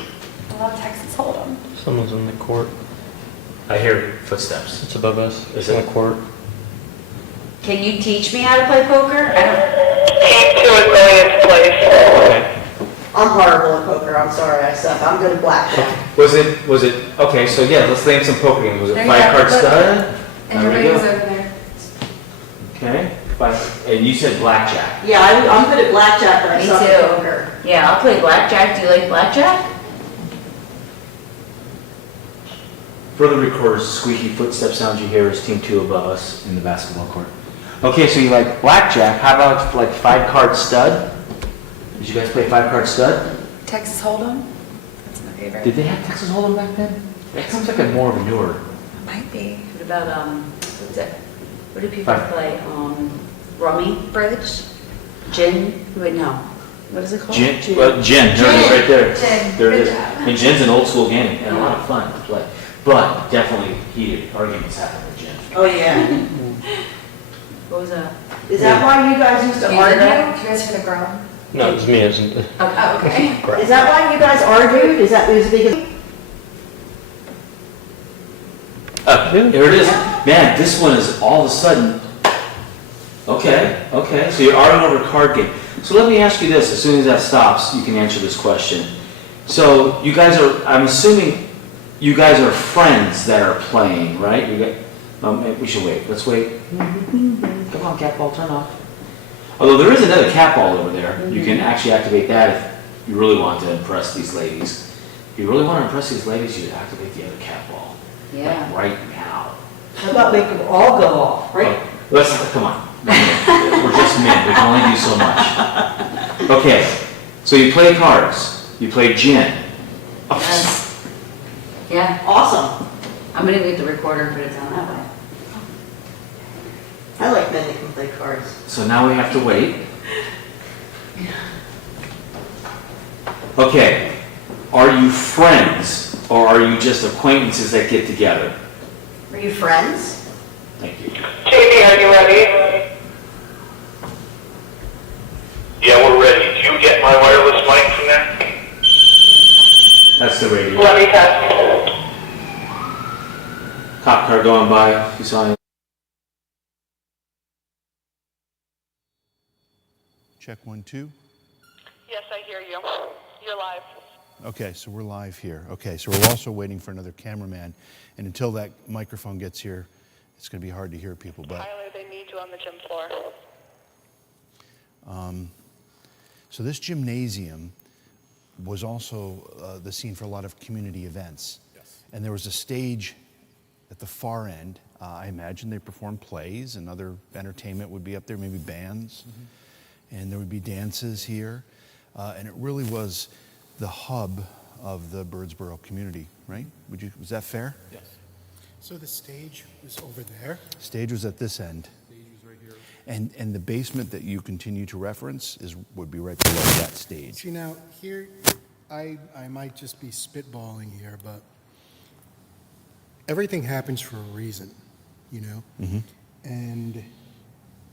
I love Texas Hold'em. Someone's in the court. I hear footsteps. It's above us. Is in it? the court. Can you teach me how to play poker? I don't. Team 2 is going into place. Okay. I'm horrible at poker. I'm sorry, I suck. I'm good at blackjack. Was it, okay, so yeah, let's name some poker games. Was it There you 5 go. card Look. stud? And There we everybody's go. over there. Okay, and you said blackjack. Yeah, I'm good at blackjack, but I Me suck at too. poker. Yeah, I'll play blackjack. Do you like blackjack? For the recorders, squeaky footstep sound you hear is Team 2 above us in the basketball court. Okay, so you like blackjack. How about like 5-card stud? Did you guys play 5-card stud? Texas Hold'em? That's my favorite. Did they have Texas Hold'em back then? That sounds like a more of a newer. Might be. What about, what's it? What do people play? Rummy? Bridge? Gin? Wait, no. What is it called? Gin. Well, gin. There it is right there. Gin. There it Good is. job. And gin's an old school game and a lot of fun to play. But definitely heated arguments happen with gin. Oh, yeah. What was that? Is that why you guys used to argue? You guys should have grown. No, it's me, isn't it? Oh, okay. Is that why you guys argued? Is it because? Here it is. Man, this one is all of a sudden. Okay. So you're arguing over a card game. So let me ask you this. As soon as that stops, you can answer this question. So you guys are, I'm assuming you guys are friends that are playing, right? You got, we should wait. Let's wait. Come on, cat ball, turn off. Although there is another cat ball over there. You can actually activate that if you really want to impress these ladies. If you really want to impress these ladies, you activate the other cat ball. Yeah. Like right now. How about make them all go off, right? Come on. We're just men. We can only do so much. Okay. So you play cards. You play gin. Yes. Yeah. Awesome. I'm gonna get the recorder and put it down that way. I like men that can play cards. So now we have to wait. Okay. Are you friends or are you just acquaintances that get together? Are you friends? Thank you. Katie, are you ready? Yeah, we're ready. Do you get my wireless mic from there? That's the radio. Let me test. Cop car going by. You saw him. Check 1, 2. Yes, I hear you. You're live. Okay, so we're live here. Okay, so we're also waiting for another cameraman. And until that microphone gets here, it's going to be hard to hear people. But Tyler, they need you on the gym floor. so this gymnasium was also the scene for a lot of community events. Yes. And there was a stage at the far end. I imagine they performed plays and other entertainment would be up there, maybe bands. Mm-hmm. And there would be dances here. And it really was the hub of the Birdsboro community, right? Was that fair? Yes. So the stage was over there? Stage was at this end. Stage was right here. And the basement that you continue to reference would be right below that stage. See, now, here, I might just be spitballing here, but everything happens for a reason, you know? Mm-hmm. And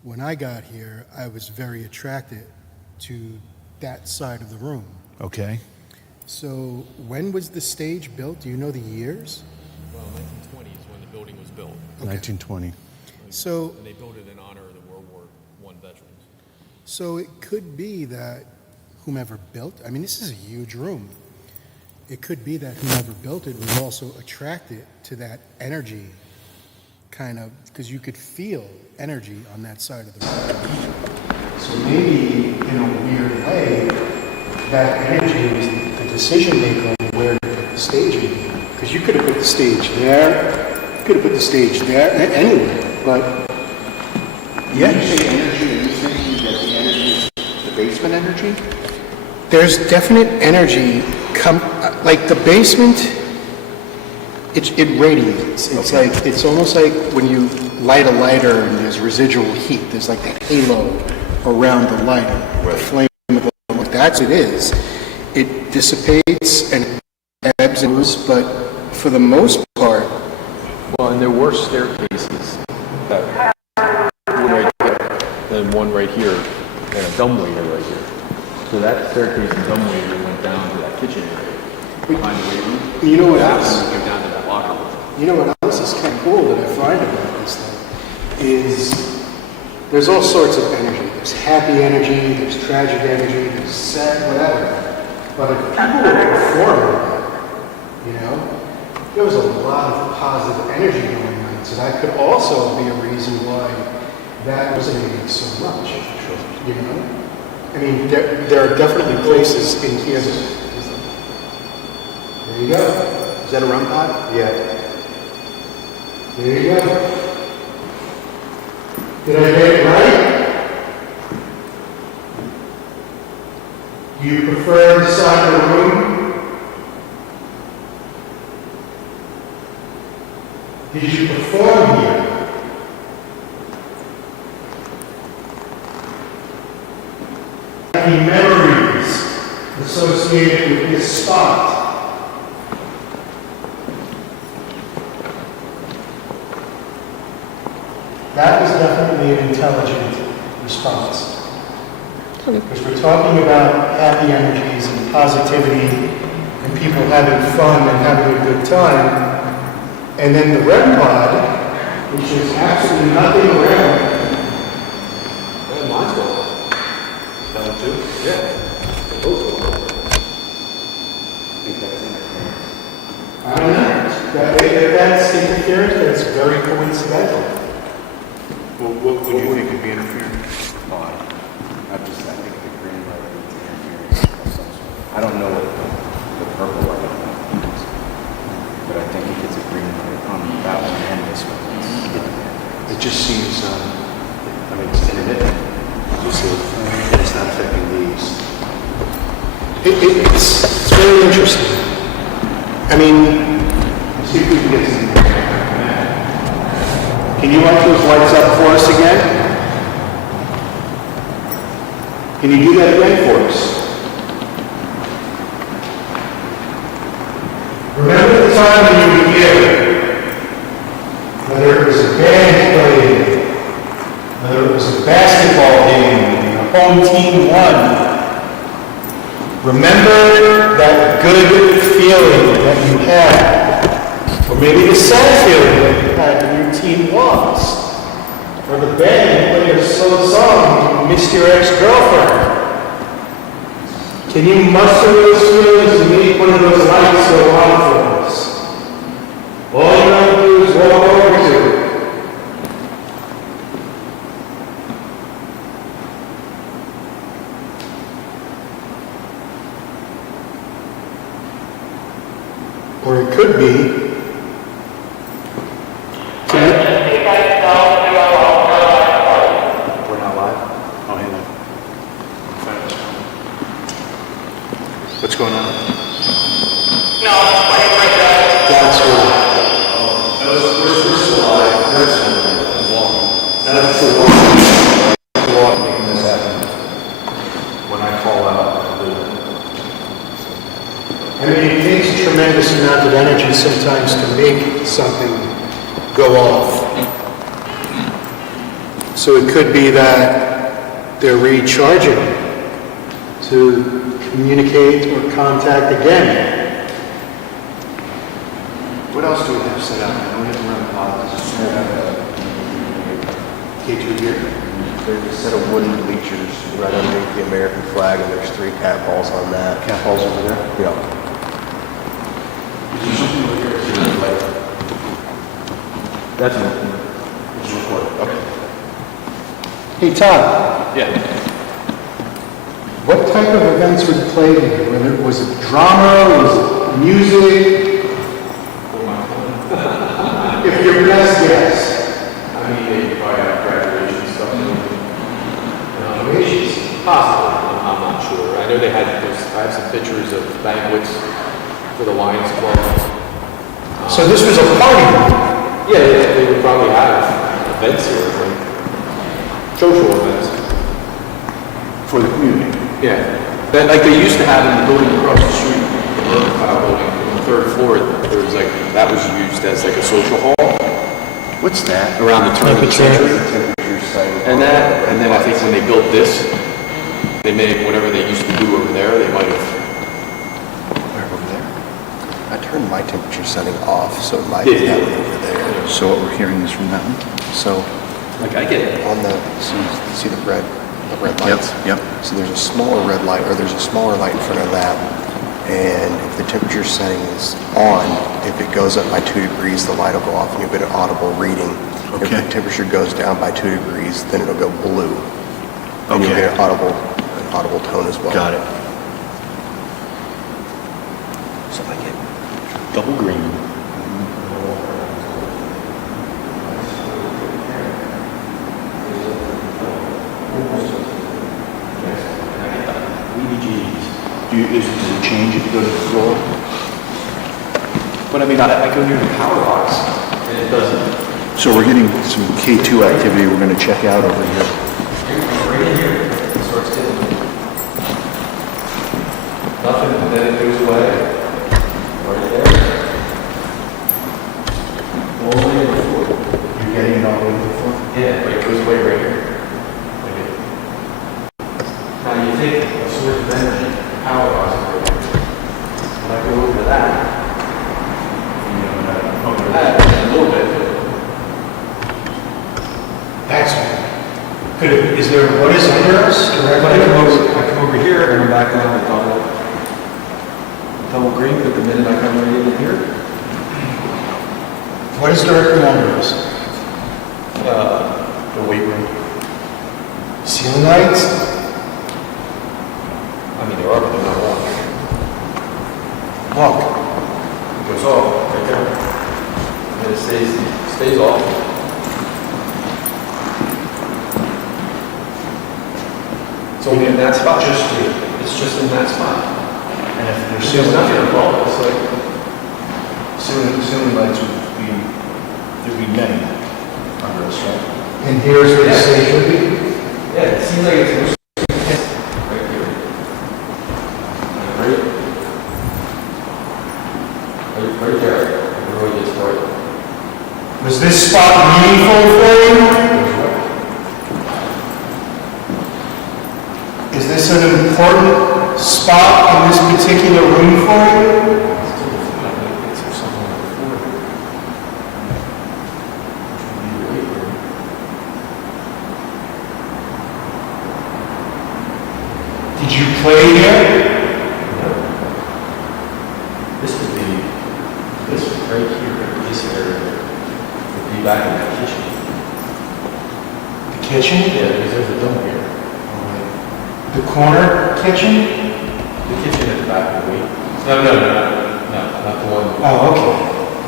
when I got here, I was very attracted to that side of the room. Okay. So when was the stage built? Do you know the years? Well, 1920 is when the building was built. Okay. 1920. So, and they built it in honor of the World War I veterans. So it could be that whomever built, I mean, this is a huge room. It could be that whomever built it was also attracted to that energy, kind of, because you could feel energy on that side of the room. So maybe, in a weird way, that energy was the decision maker on where to put the stage in. Because you could have put the stage there, you could have put the stage there, anywhere, but yeah. When you say energy, are you saying that the energy is the basement energy? There's definite energy, like the basement, it radiates. It's like, it's almost like when you light a lighter and there's residual heat, there's like that halo around the lighter, the flame of the light. That's what it is. It dissipates and ebbs and flows, but for the most part. Well, and there were staircases that were right there, then one right here, and a dumbwaiter right here. So that staircase and dumbwaiter went down to that kitchen area. Behind the weight room. You know what else? And go down to that locker room. You know what else is kind of cool that I find about this thing is there's all sorts of energy. There's happy energy, there's tragic energy, there's sad, whatever. But if people were performing, you know, there was a lot of positive energy going on. So that could also be a reason why that resonated so much. You know? I mean, there are definitely places in here. There you go. Is that a rum pot? Yeah. There you go. Did I get it right? Do you prefer this side of the room? Did you perform here? Any memories associated with this spot? That was definitely an intelligent response. Because we're talking about happy energies and positivity and people having fun and having a good time. And then the REM pod, which is absolutely nothing around. Mine's going off. That one too? Yeah. They both go off. I don't know. If that's interference, that's very coincidental. Well, what would you think would be interference? I think the green light is interference of some sort. I don't know what the purple light means, but I think if it's a green light on that one and this one, It just seems, it's intermittent. You see, and it's not affecting these. It's very interesting. I mean, See if we can get some. Can you light those lights up for us again? Can you do that again for us? remember the time when you were here, whether it was a band playing, whether it was a basketball game, and the home team won. Remember that good feeling that you had, or maybe the sad feeling that you had when your team lost, or the band played a slow song and you missed your ex-girlfriend. Can you muster those feelings and make one of those lights go on for us? All you have to do is walk over to it. Or it could be. We're not live? Oh, hang on. What's going on? That's what. We're still live. That's walking. That's the walk making this happen. When I call out, I'll do it. I mean, it takes a tremendous amount of energy sometimes to make something go off. So it could be that they're recharging to communicate or contact again. What else do we have set up? I know we have to run the pod. K2 here. There's a set of wooden bleachers right underneath the American flag, and there's 3 cat balls on that. Cat balls over there? Yeah. Is there something over here? Is there a light? That's it. It's recorded. Okay. Hey, Todd, Yeah. what type of events were played here? Was it drama? Was it music? If your best guess. I mean, they probably have graduation stuff. Graduations? Possibly, I'm not sure. I know they had, I have some pictures of banquets for the Lions Club. So this was a party? Yeah, they would probably have events here, like social events. For the community. Yeah, that, like they used to have in the building across the street, the building, on the 3rd floor, there was like, that was used as like a social hall. What's that? Around the turn of the century. And then I think when they built this, they made whatever they used to do over there, they might have. Where over there? I turned my temperature setting off, so it might be that one over there. So what we're hearing is from that one? So, Like I get it. on the, see the red lights? Yep. So there's a smaller red light, or there's a smaller light in front of that. And if the temperature setting is on, if it goes up by 2 degrees, the light will go off and you'll get an audible reading. If Okay. the temperature goes down by 2 degrees, then it'll go blue. And you'll Okay. get an audible tone as well. Got it. So I get double green. Does it change if you go to the floor? But I mean, I go near the power box, and it doesn't. So we're getting some K2 activity we're going to check out over here. Right in here, it starts getting nothing, and then it goes away. Right there. All the way to the floor. You're getting it all the way to the floor? Yeah, but it goes away right here. Now you take a source of energy, power box right here. When I go over to that, over that, a little bit. That's, is there, what is under us? When I come over here and I'm back down to double green, but the minute I come right in here, What is directly under us? the weight room. Ceiling lights? I mean, there are, but they're not on. Look. It goes off right there. And it stays off. It's only in that spot. It's just in that spot. And if there's There's nothing involved. It's like, ceiling lights there'd be many under us, right? And here's where the stage would be? yeah, it seems like it's right here. Right there. It really gets bright. Was this spot meaningful for you? Is this an important spot in this particular room for you? Did you play here? This right here, this area, would be back in the kitchen. The kitchen? Yeah, because there's a dome here. The corner kitchen? The kitchen at the back of the wing. No, not the one. Oh, okay.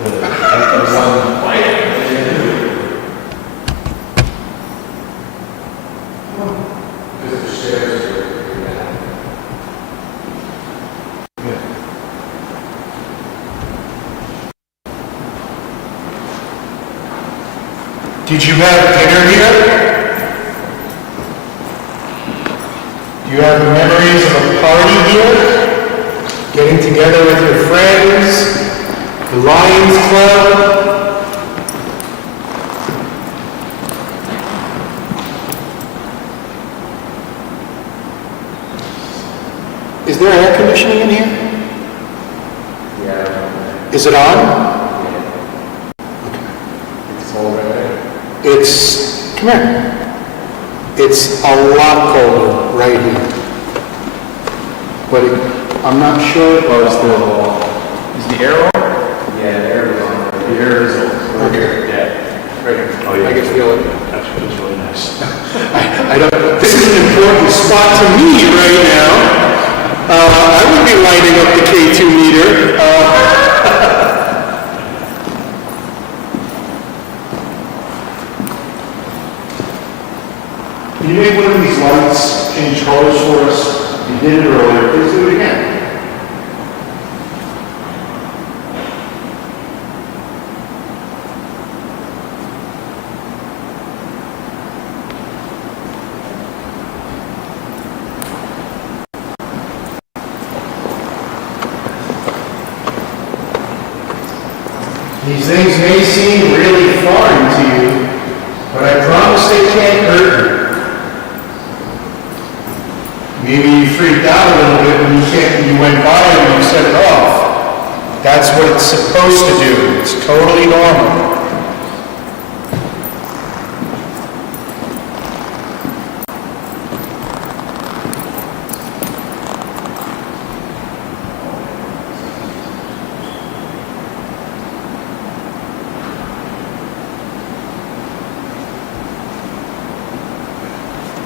The one. Because the stairs are down. Did you have dinner here? Do you have memories of a party here? Getting together with your friends? The Lions Club? Is there air conditioning in here? Yeah. Is it on? It's all right. Come here. It's a lot colder right here. But I'm not sure. Oh, is the air on? Yeah, the air is on. The air is on. Okay. Yeah. Right here. Oh, yeah. I can feel it. That's really nice. I don't, this is an important spot to me right now. I would be lighting up the K2 meter. Can you make one of these lights change colors for us? You did it earlier. Please do it again. These things may seem really foreign to you, but I promise they can't hurt you. Maybe you freaked out a little bit when you went by and you set it off. That's what it's supposed to do. It's totally normal.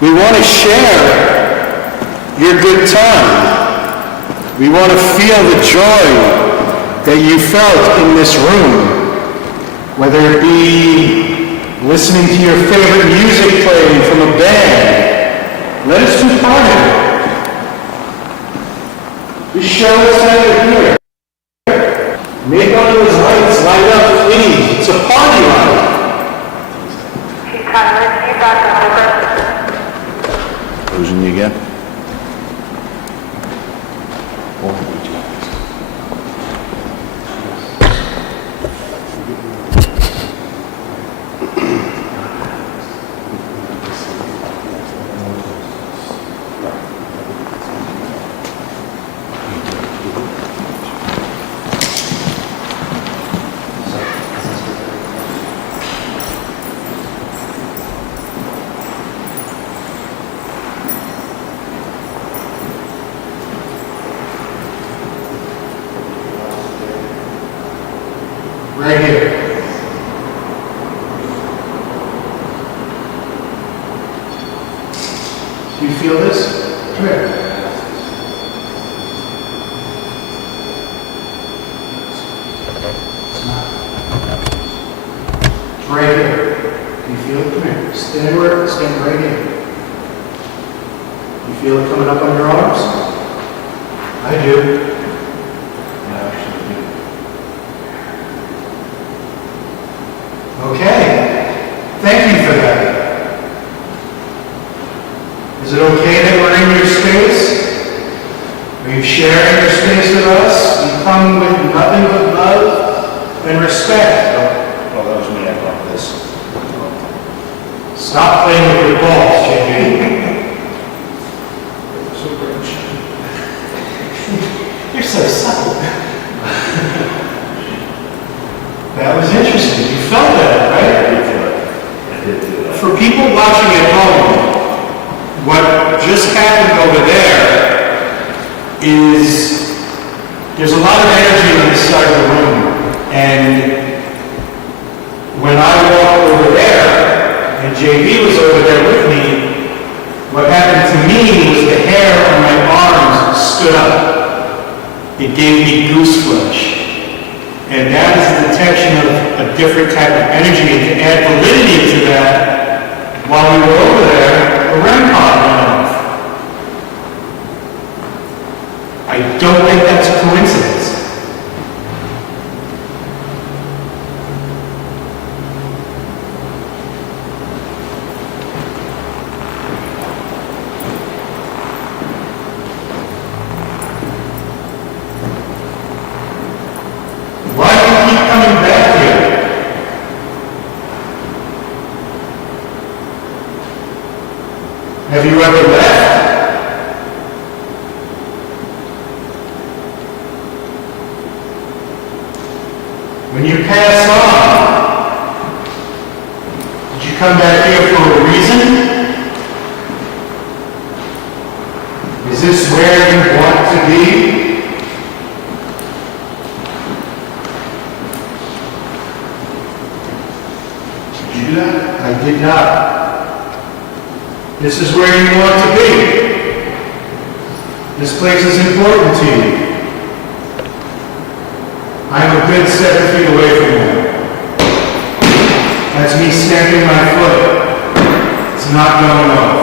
We want to share your good time. We want to feel the joy that you felt in this room, whether it be listening to your favorite music playing from a band. Let us be part of it. Just show us how you're here. Make one of those lights light up, please. It's a party light. Losing you again? Right here. Do you feel this? Come here. Right here. Do you feel it? Come here. Stand right here. You feel it coming up on your arms? I do. I actually do. Okay. Thank you for that. Is it okay that we're in your space? Are you sharing your space with us? You come with nothing but love and respect. Well, that was me, I brought this. Stop playing with your balls, JB. You're so subtle. That was interesting. You felt that, right? I did do that. For people watching at home, what just happened over there is there's a lot of energy on this side of the room. And when I walked over there, and JB was over there with me, what happened to me was the hair on my arms stood up. It gave me goose flesh. And that is the detection of a different type of energy. And to add validity to that, while we were over there, the REM pod went off. I don't think that's a coincidence. Why do you keep coming back here? Have you ever left? When you pass on, did you come back here for a reason? Is this where you want to be? Did you do that? I did not. This is where you want to be. This place is important to you. I'm a good 7 feet away from you. That's me stamping my foot. It's not going off.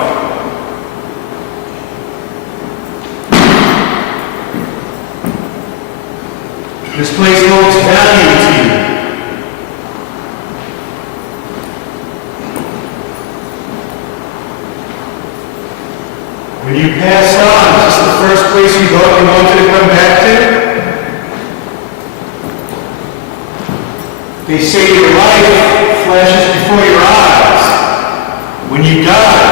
This place holds value to you. When you pass on, is this the first place you thought you wanted to come back to? They say your life flashes before your eyes. When you die,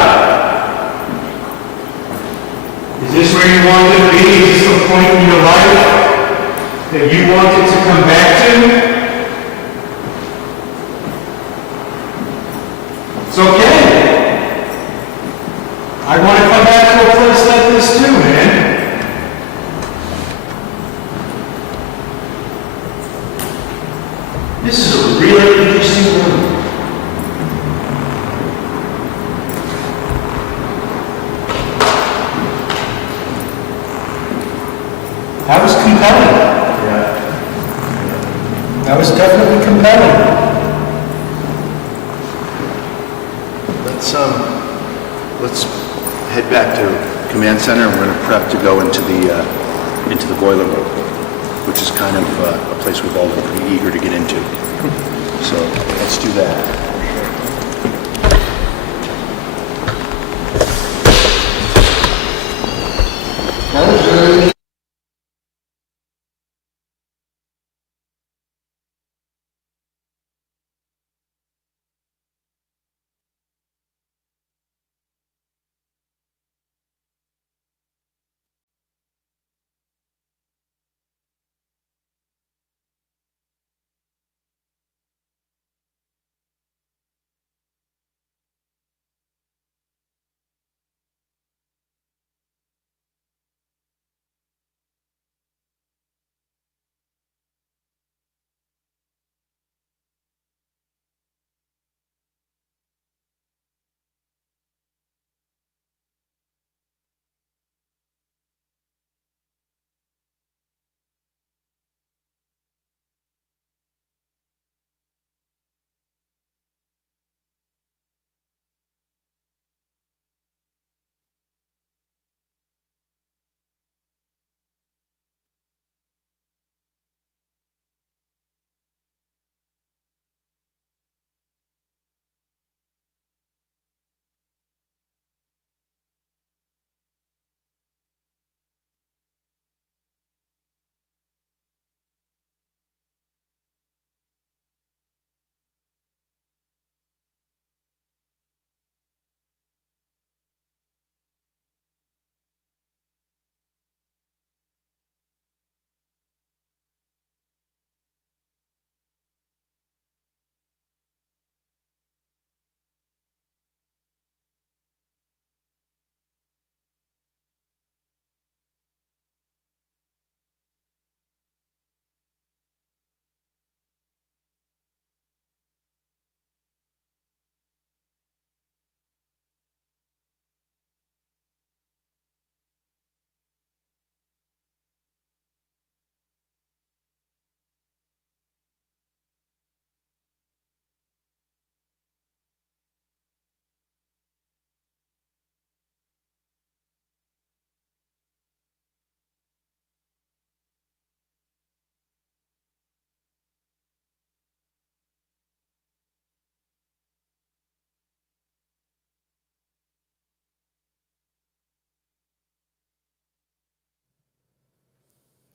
is this where you wanted to be? Is this the point in your life that you wanted to come back to? It's okay. I want to come back to a place like this too, man. This is a really interesting room. That was compelling. Yeah. That was definitely compelling. Let's head back to command center. We're going to prep to go into the into the boiler room, which is kind of a place we've all been pretty eager to get into. So let's do that.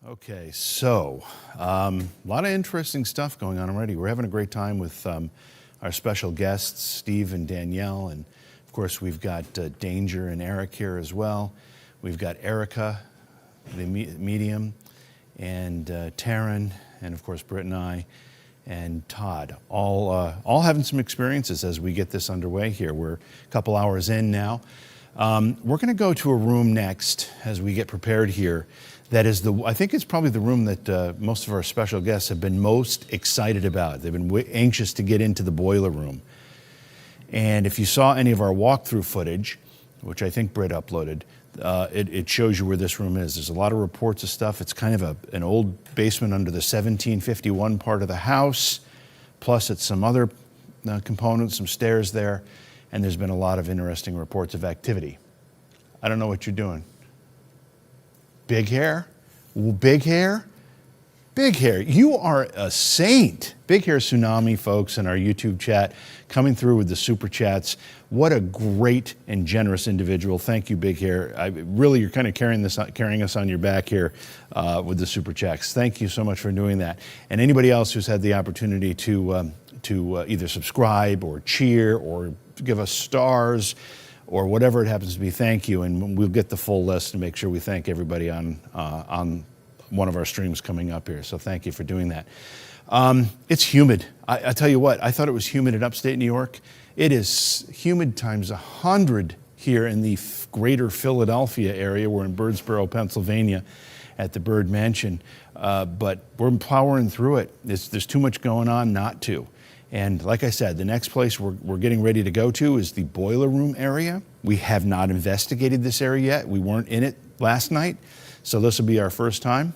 Okay, so a lot of interesting stuff going on already. We're having a great time with our special guests, Steve and Danielle, and of course we've got Danger and Eric here as well. We've got Erica, the medium, and Taryn, and of course Britt and I, and Todd, all having some experiences as we get this underway here. We're a couple hours in now. We're going to go to a room next as we get prepared here. That is I think it's probably the room that most of our special guests have been most excited about. They've been anxious to get into the boiler room. And if you saw any of our walkthrough footage, which I think Britt uploaded, it shows you where this room is. There's a lot of reports of stuff. It's kind of an old basement under the 1751 part of the house, plus it's some other components, some stairs there, and there's been a lot of interesting reports of activity. I don't know what you're doing. Big hair? Big hair? Big hair. You are a saint. Big Hair Tsunami, folks, in our YouTube chat, coming through with the super chats. What a great and generous individual. Thank you, Big Hair. Really, you're kind of carrying us on your back here with the super chats. Thank you so much for doing that. And anybody else who's had the opportunity to either subscribe or cheer or give us stars, or whatever it happens to be, thank you, and we'll get the full list and make sure we thank everybody on one of our streams coming up here. So thank you for doing that. It's humid. I tell you what, I thought it was humid in upstate New York. It is humid times 100 here in the greater Philadelphia area. We're in Birdsboro, Pennsylvania, at the Bird Mansion, but we're powering through it. There's too much going on not to. And like I said, the next place we're getting ready to go to is the boiler room area. We have not investigated this area yet. We weren't in it last night, so this will be our first time.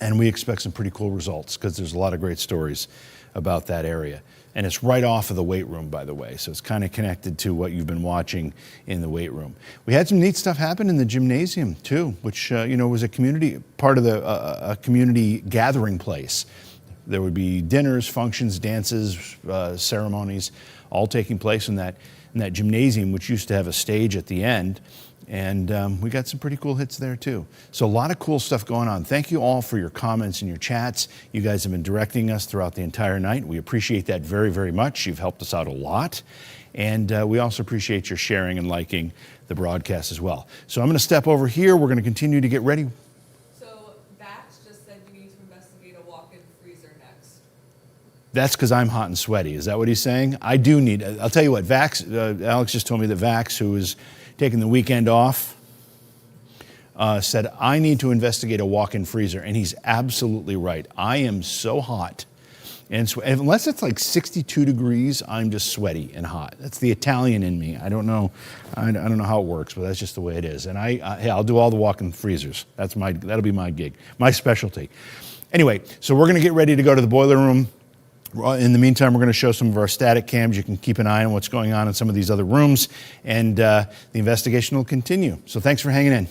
And we expect some pretty cool results because there's a lot of great stories about that area. And it's right off of the weight room, by the way, so it's kind of connected to what you've been watching in the weight room. We had some neat stuff happen in the gymnasium too, which was a community part of a community gathering place. There would be dinners, functions, dances, ceremonies, all taking place in that gymnasium, which used to have a stage at the end. And we got some pretty cool hits there too. So a lot of cool stuff going on. Thank you all for your comments and your chats. You guys have been directing us throughout the entire night. We appreciate that very, very much. You've helped us out a lot. And we also appreciate your sharing and liking the broadcast as well. So I'm going to step over here. We're going to continue to get ready. So Vax just said you need to investigate a walk-in freezer next. That's because I'm hot and sweaty. Is that what he's saying? I do need, I'll tell you what, Vax, Alex just told me that Vax, who is taking the weekend off, said, I need to investigate a walk-in freezer. And he's absolutely right. I am so hot. And unless it's like 62 degrees, I'm just sweaty and hot. That's the Italian in me. I don't know how it works, but that's just the way it is. And hey, I'll do all the walk-in freezers. That'll be my gig, my specialty. Anyway, so we're going to get ready to go to the boiler room. In the meantime, we're going to show some of our static cams. You can keep an eye on what's going on in some of these other rooms, and the investigation will continue. So thanks for hanging in.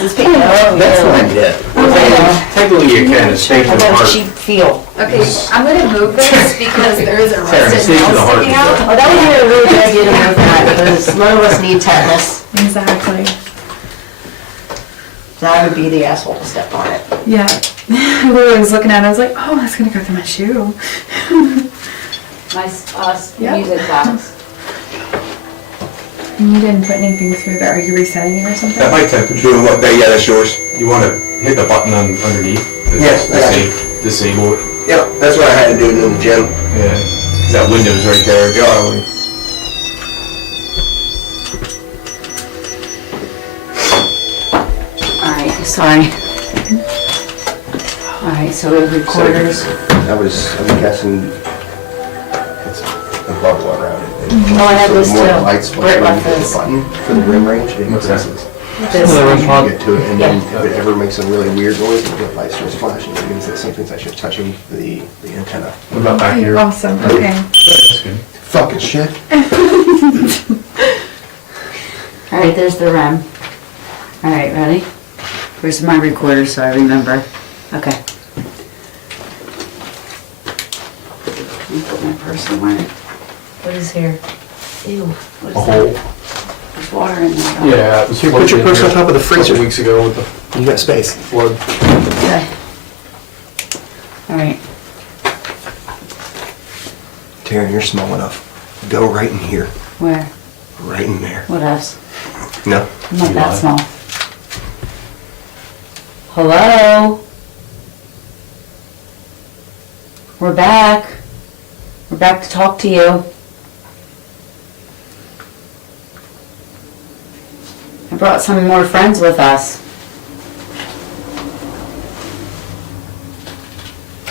is this picture? Oh, That's yeah. fine, yeah. Technically you can, it's fake How the about heart. cheap feel? Okay, I'm gonna move this because there is a Sarah, rusted stay to the nail heart sticking of out. Oh, that would be a really good idea to move that, because none of us need tetanus. Exactly. That would be the asshole to step on it. Yeah. I literally was looking at it, I was like, oh, that's gonna go through my shoe. My Yep. music box. And you didn't put anything through there. Are you resetting it or something? That might have to do what, yeah, that's yours. You want to hit the button underneath? Yes, Disable it. Yep, that's what I had to do in the gym. Yeah, 'cause that window's right there. Yeah. Alright, sorry. Alright, so we have recorders. I'm guessing it's above water out. Oh, I have this So the more too. lights Where it when you left hit the this. button for the rim range, it What's that? increases. This. So you can get to it, and then Yeah. if it ever makes a really weird noise, the light starts flashing. It means that something's actually touching the antenna. What about back here? Awesome, okay. That's good. Fucking shit. Alright, there's the REM. Alright, ready? Where's my recorder so I remember? Okay. Let me put my purse somewhere. What is here? Ew, what is A that? hole. There's water in there. Yeah, it was Here, put your purse on top of the freezer. A couple weeks ago with the You got space. flood. Okay. Alright. Taryn, you're small enough. Go right in here. Where? Right in there. What else? No. I'm not You that lie. small. Hello? We're back. We're back to talk to you. I brought some more friends with us.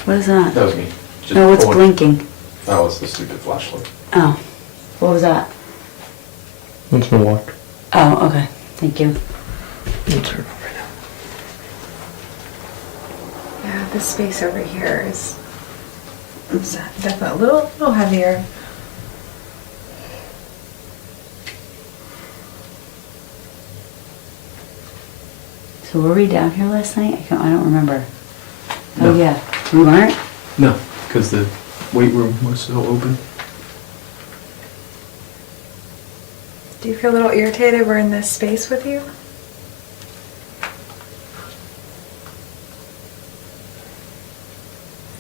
What is that? That was me. Just No, it's pulling- blinking. That was the stupid flashlight. Oh, what was that? It's my walk. Oh, okay. Thank you. Yeah, this space over here is definitely a little heavier. So were we down here last night? I don't remember. No. Oh yeah, we weren't? No, because the weight room was still open. Do you feel a little irritated we're in this space with you?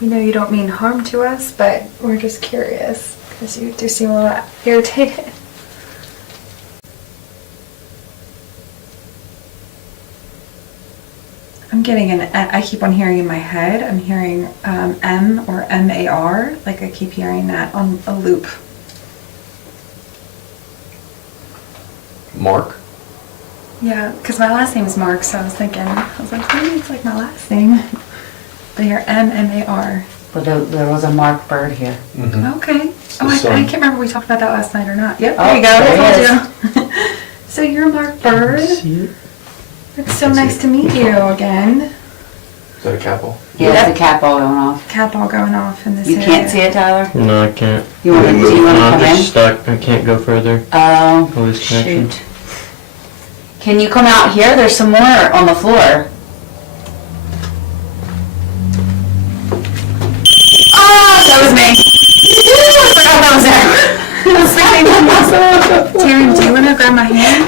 You know you don't mean harm to us, but we're just curious because you do seem a little irritated. I'm getting I keep on hearing in my head, I'm hearing M or M-A-R, like I keep hearing that on a loop. Mark? Yeah, because my last name is Mark, so I was like, maybe it's like my last name. But here, M-M-A-R. But there was a Mark Bird here. Okay. the I sun. can't remember if we talked about that last night or not. Yep, Oh, there you go. there I told you. So you're Mark Bird. It's so nice to meet you again. Is that a capo? Yeah, that's the cap all going off. Cap all going off in this You area. can't see it, Tyler? No, I can't. Do you want to No, come I'm in? just stuck. I can't go further. Oh, All this connection. shoot. Can you come out here? There's some more on the floor. Oh, that was me. I forgot that was there. I was thinking, Taryn, do you want to grab my hand?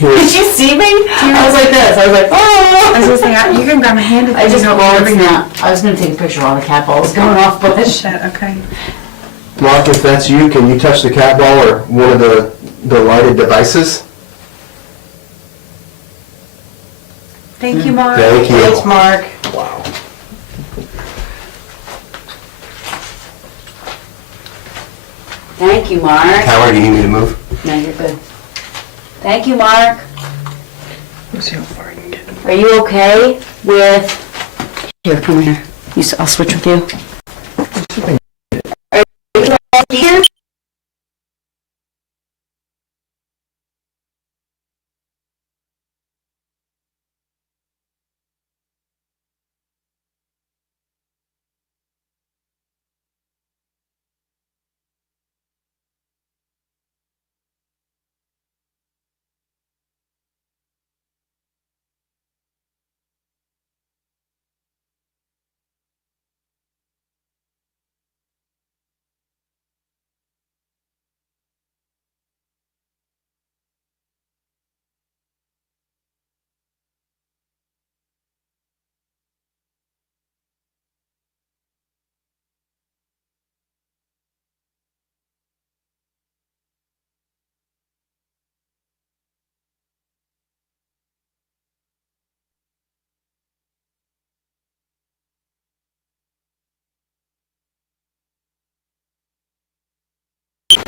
did you see me? I was like this. I was like, oh. I was just saying, you can grab my hand if I you just know rolled everything. now. I was going to take a picture while the cat ball was going off, but Shit, okay. Mark, if that's you, can you touch the cat ball or one of the lighted devices? Thank you, Mark. Thank you. Thanks, Mark. Wow. Thank you, Mark. Tyler, do you need me to move? No, you're good. Thank you, Mark. Let's see how far I can get. Are you okay with... Here, come here. I'll switch with you. Are you here?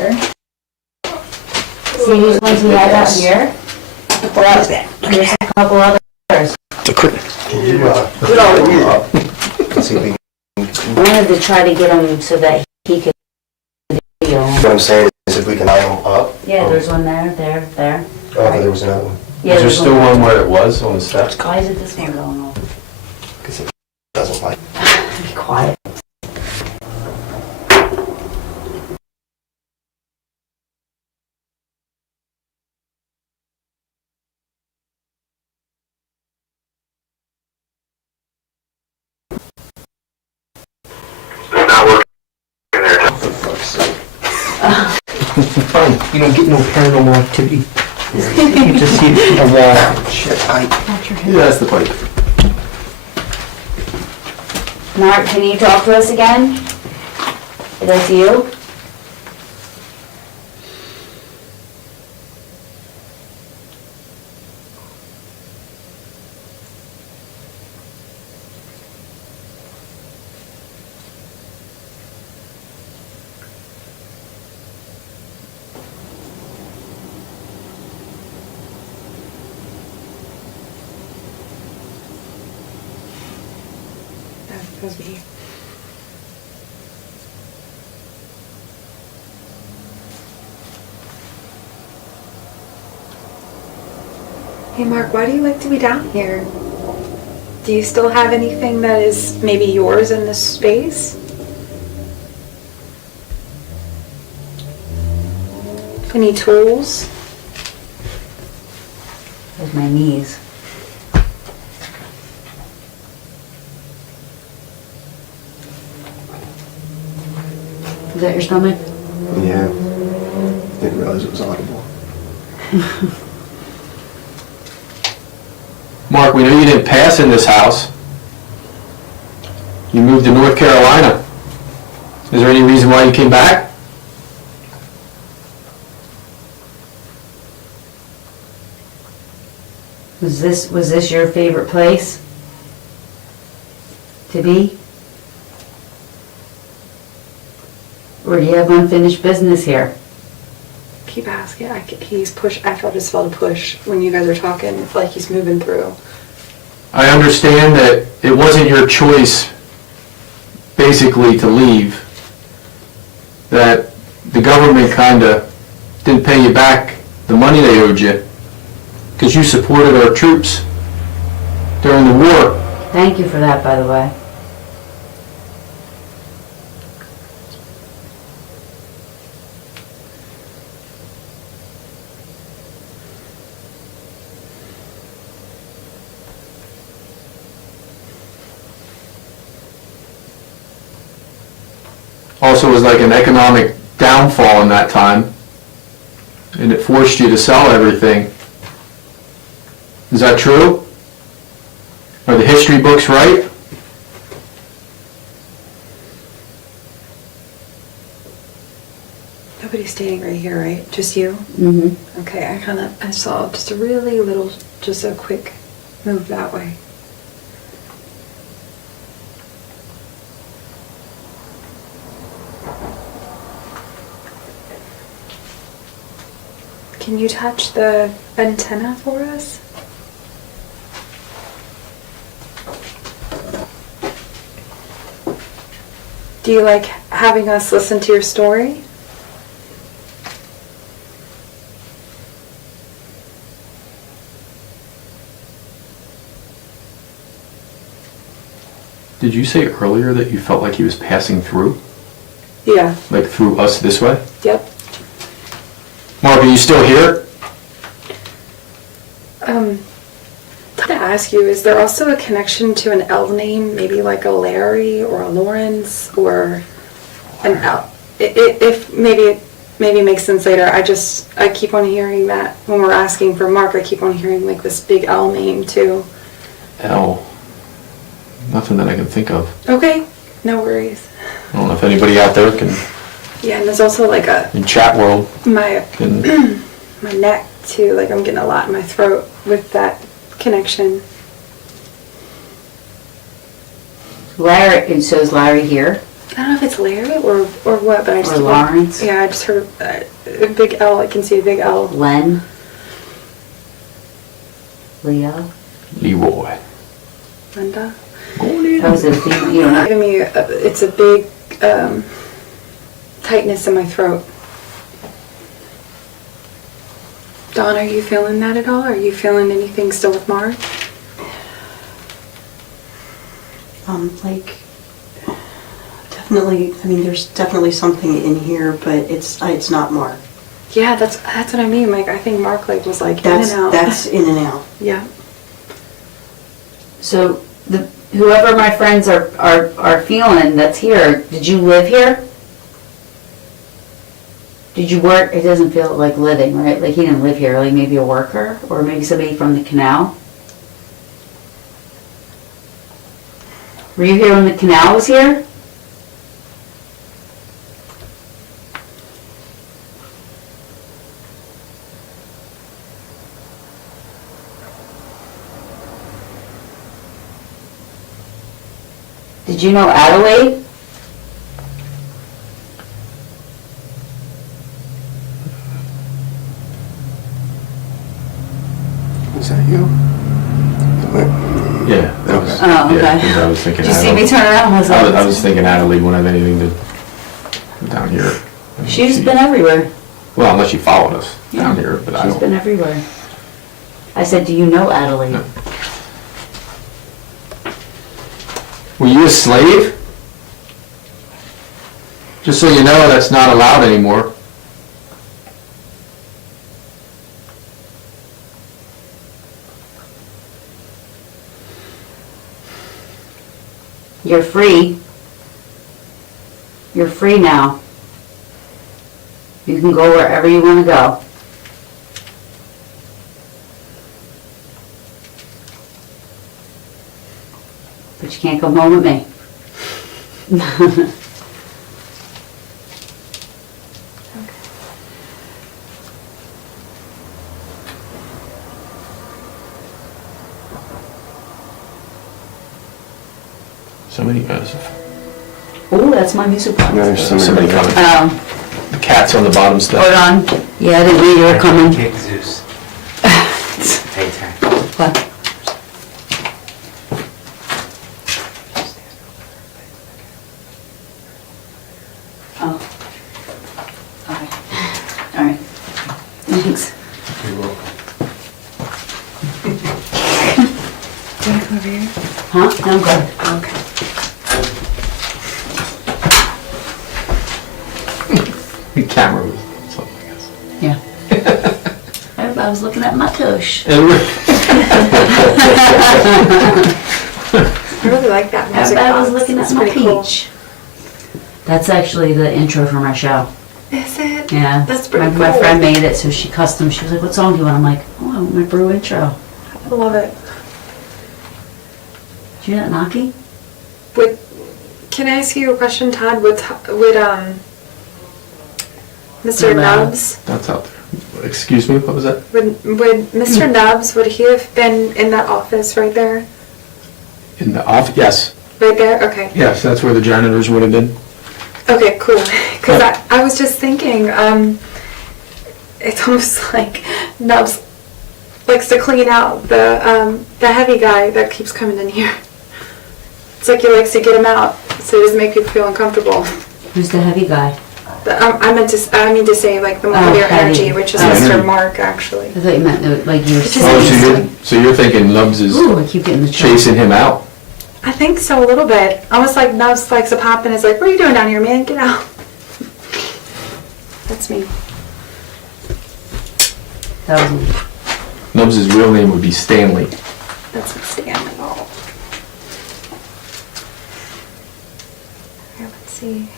marker. See these ones we had out here? What is that? There's a couple others. It's a quick. Can you see if I wanted to try to get him so that he could video. what I'm saying is if we can line them up. Yeah, there's one there. Oh, but there was another one. Yeah, Is there there's still one where it was on the steps? Why is it this one going on? Because it doesn't like. Be quiet. Fine, you don't get no paranormal activity. You just see a wall. Shit, Yeah, that's the pipe. Mark, can you talk to us again? That's you? That was me. Hey Mark, why do you like to be down here? Do you still have anything that is maybe yours in this space? Any tools? There's my knees. Is that your stomach? Yeah. Didn't realize it was audible. Mark, we know you didn't pass in this house. You moved to North Carolina. Is there any reason why you came back? Was this your favorite place to be? Or do you have unfinished business here? Keep asking. I just felt a push when you guys are talking. It's like he's moving through. I understand that it wasn't your choice, basically, to leave. That the government kind of didn't pay you back the money they owed you because you supported our troops during the war. Thank you for that, by the way. Also was like an economic downfall in that time, and it forced you to sell everything. Is that true? Are the history books right? Nobody's standing right here, right? Just you? Mm-hmm. Okay, I saw just a really little, just a quick move that way. Can you touch the antenna for us? Do you like having us listen to your story? Did you say earlier that you felt like he was passing through? Yeah. Like through us this way? Yep. Mark, are you still here? To ask you, is there also a connection to an L name, maybe like a Larry or a Lawrence or an L? If maybe it makes sense later. I keep on hearing that when we're asking for Mark. I keep on hearing like this big L name too. L. Nothing that I can think of. Okay, no worries. I don't know if anybody out there can, Yeah, and there's also like in chat world, my can. my neck too. Like I'm getting a lot in my throat with that connection. Larry, so is Larry here? I don't know if it's Larry or what, but I just Or Lawrence? Yeah, I just heard a big L. I can see a big L. Len? Leo? Leroy. Linda. That was a thing, you know. Giving me it's a big tightness in my throat. Dawn, are you feeling that at all? Are you feeling anything still with Mark? Like, definitely, I mean, there's definitely something in here, but it's not Mark. Yeah, that's what I mean. Like, I think Mark was like in and out. That's in and out. Yeah. So whoever my friends are feeling that's here, did you live here? Did you work? It doesn't feel like living, right? Like he didn't live here, like maybe a worker or maybe somebody from the canal. Were you here when the canal was here? Did you know Adelaide? Is that you? Yeah. That was, Oh, okay. Yeah, 'cause I was thinking. Did you see me turn around? I was thinking Natalie wouldn't have anything to down here. She's been everywhere. Well, unless she followed us down here, but I She's don't. been everywhere. I said, do you know Adelaide? No. Were you a slave? Just so you know, that's not allowed anymore. You're free. You're free now. You can go wherever you want to go. But you can't come home with me. Somebody goes. Oh, that's my music box. There's somebody coming. The cat's on the bottom step. Hold on. Yeah, I didn't know you were coming. Kick Zeus. Hey, Tank. What? Oh. Okay. All right. Thanks. Do you want to come over here? Huh? No, I'm good. Okay. The camera was something, I guess. Yeah. I was looking at my tush. I really like that music I was box. looking at It's my pretty cool. peach. That's actually the intro for my show. Is it? Yeah. That's pretty my cool. friend made it, so she custom. She was like, "What song do you want?" I'm like, "Oh, I want my brew intro." I love it. Did you hear that knocking? Can I ask you a question, Todd? Would Mr. Nubbs, That's out there. Excuse me, what was that? would Mr. Nubbs, would he have been in that office right there? In the off, yes. Right there? Okay. Yes, that's where the janitors would have been. Okay, cool. Because I was just thinking, it's almost like Nubbs likes to clean out the heavy guy that keeps coming in here. It's like he likes to get him out so he doesn't make people feel uncomfortable. Who's the heavy guy? I mean to say like the more of your heavy. energy, which is Oh. Mr. Mark actually. I thought you meant like you were So you're thinking Nubbs is Ooh, I keep getting the chasing him out? I think so a little bit. Almost like Nubbs likes to pop in and is like, "What are you doing down here, man? Get out." That's me. That was me. Nubbs' real name would be Stanley. That's not Stan at all. Here, let's see.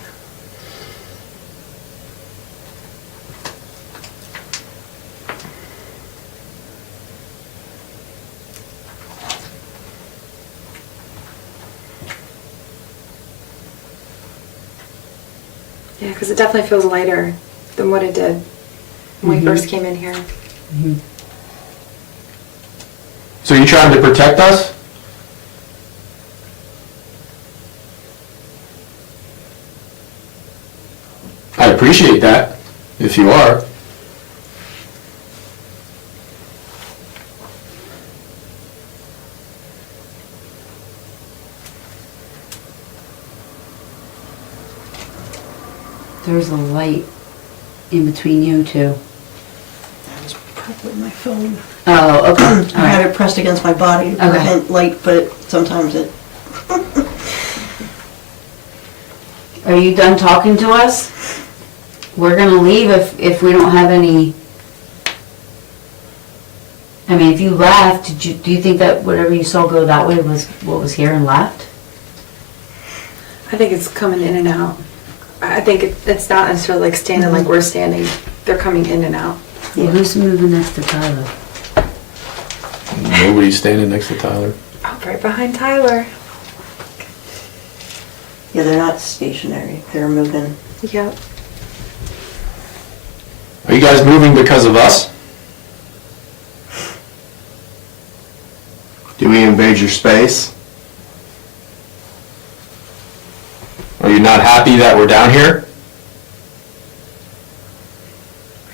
Yeah, because it definitely feels lighter than what it did when we first came in here. So you trying to protect us? appreciate that, if you are. There's a light in between you two. That's probably my phone. Oh, okay. All I had right. it pressed against my body to Okay. prevent light, but sometimes it. Are you done talking to us? We're gonna leave if we don't have any. I mean, if you left, do you think that whatever you saw go that way was what was here and left? I think it's coming in and out. I think it's not necessarily like standing like we're standing. They're coming in and out. Well, who's moving next to Tyler? Nobody's standing next to Tyler. Oh, right behind Tyler. Yeah, they're not stationary. They're moving. Yep. Are you guys moving because of us? Do we invade your space? Are you not happy that we're down here?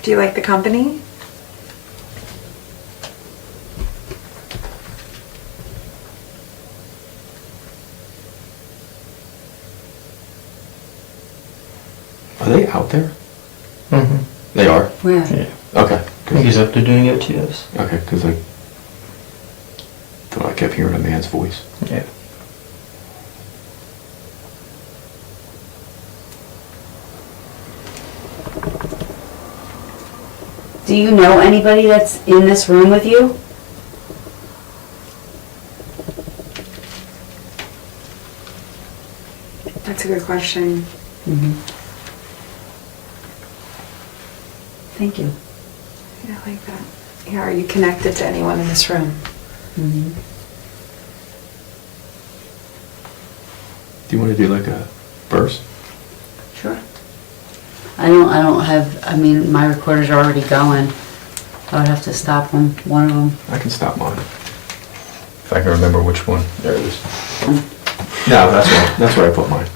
Do you like the company? Are they out there? Mm-hmm. They are? Where? Yeah. Okay. I think he's up to doing it to us. Okay, because I thought I kept hearing a man's voice. Yeah. Do you know anybody that's in this room with you? That's a good question. Mm-hmm. Thank you. Yeah, I like that. Yeah, are you connected to anyone in this room? Mm-hmm. Do you want to do like a burst? Sure. I don't have, I mean, my recorders are already going. I would have to stop them, one of them. I can stop mine. If I can remember which one. There it is. No, that's where I put mine.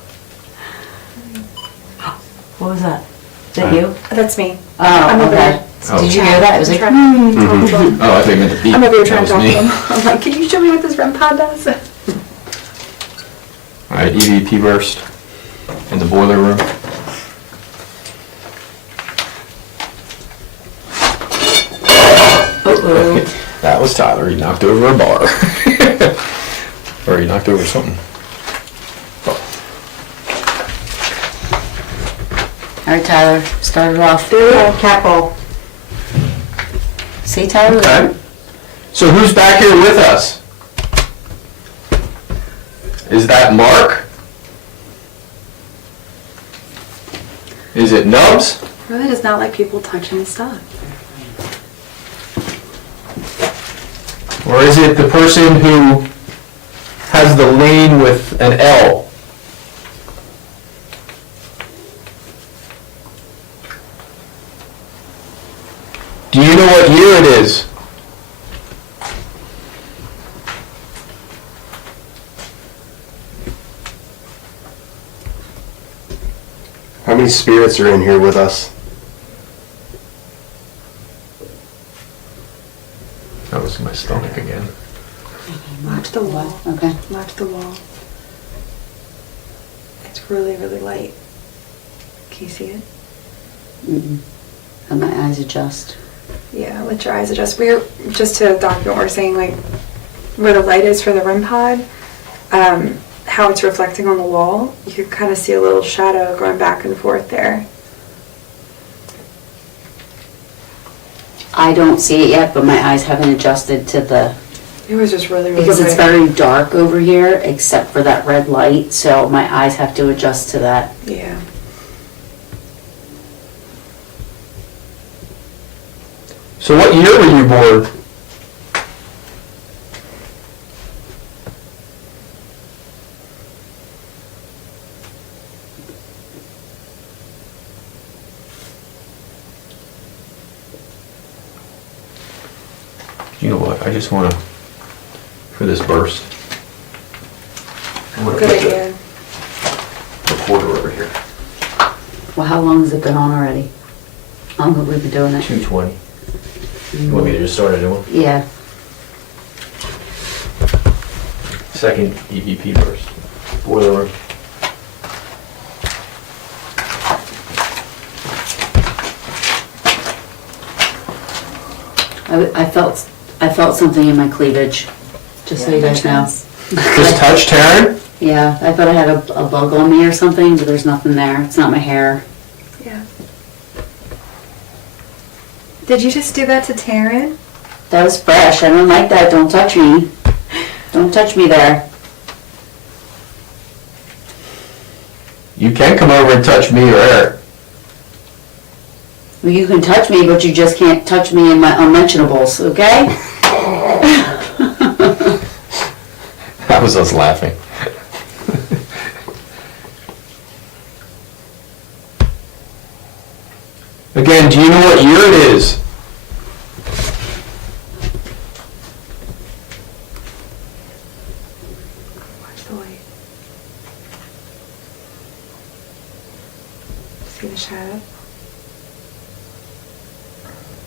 What was that? Is that you? That's me. Oh, I'm over okay. there. Oh. Did you hear that? It was like, Mhm. Oh, I think I meant the beep. I'm over here That trying to was talk to me. him. I'm like, can you show me what this REM pod does? All right, EVP burst in the boiler room. That was Tyler. He knocked over a bar. Or he knocked over something. all right, Tyler, start it off. There we go, cat ball. See, Tyler? Okay. So who's back here with us? Is that Mark? Is it Nubs? Really does not like people touching his stuff. Or is it the person who has the lane with an L? Do you know what year it is? How many spirits are in here with us? That was my stomach again. Watch the wall. Okay. Watch the wall. It's really, really light. Can you see it? Mm-mm. And my eyes adjust. Yeah, let your eyes adjust. We're just to document what we're saying, like where the light is for the REM pod, how it's reflecting on the wall. You can kind of see a little shadow going back and forth there. I don't see it yet, but my eyes haven't adjusted to the, It was just really, really because it's quick. very dark over here, except for that red light, so my eyes have to adjust to that. Yeah. So what year were you born? You know what, I just want to, for this burst, I'm going to Good put idea. the recorder over here. Well, how long has it been on already? How long have we been doing it? 220. You want me to just start a new one? Yeah. Second EVP burst. Boiler room. I felt something in my cleavage, just so you guys know. Just touch, Taryn? Yeah, I thought I had a bug on me or something, but there's nothing there. It's not my hair. Yeah. Did you just do that to Taryn? That was fresh. I don't like that. Don't touch me. Don't touch me there. You can come over and touch me or Eric. Well, you can touch me, but you just can't touch me in my unmentionables, okay? That was us laughing. Again, do you know what year it is? Watch the light. See the shadow?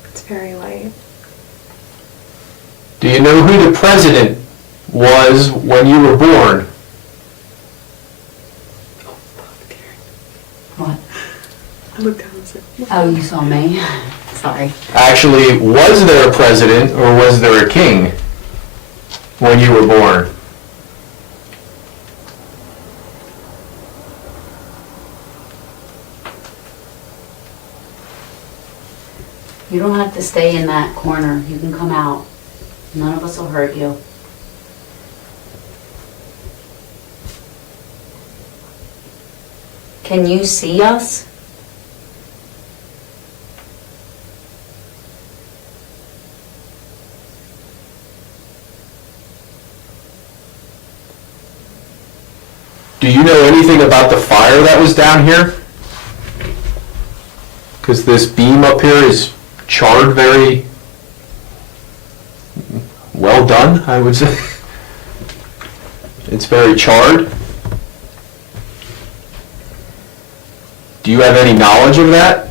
It's very light. Do you know who the president was when you were born? What? I looked down and said, Oh, you saw me. Sorry. Actually, was there a president or was there a king when you were born? You don't have to stay in that corner. You can come out. None of us will hurt you. Can you see us? Do you know anything about the fire that was down here? Because this beam up here is charred very well done, I would say. It's very charred. Do you have any knowledge of that?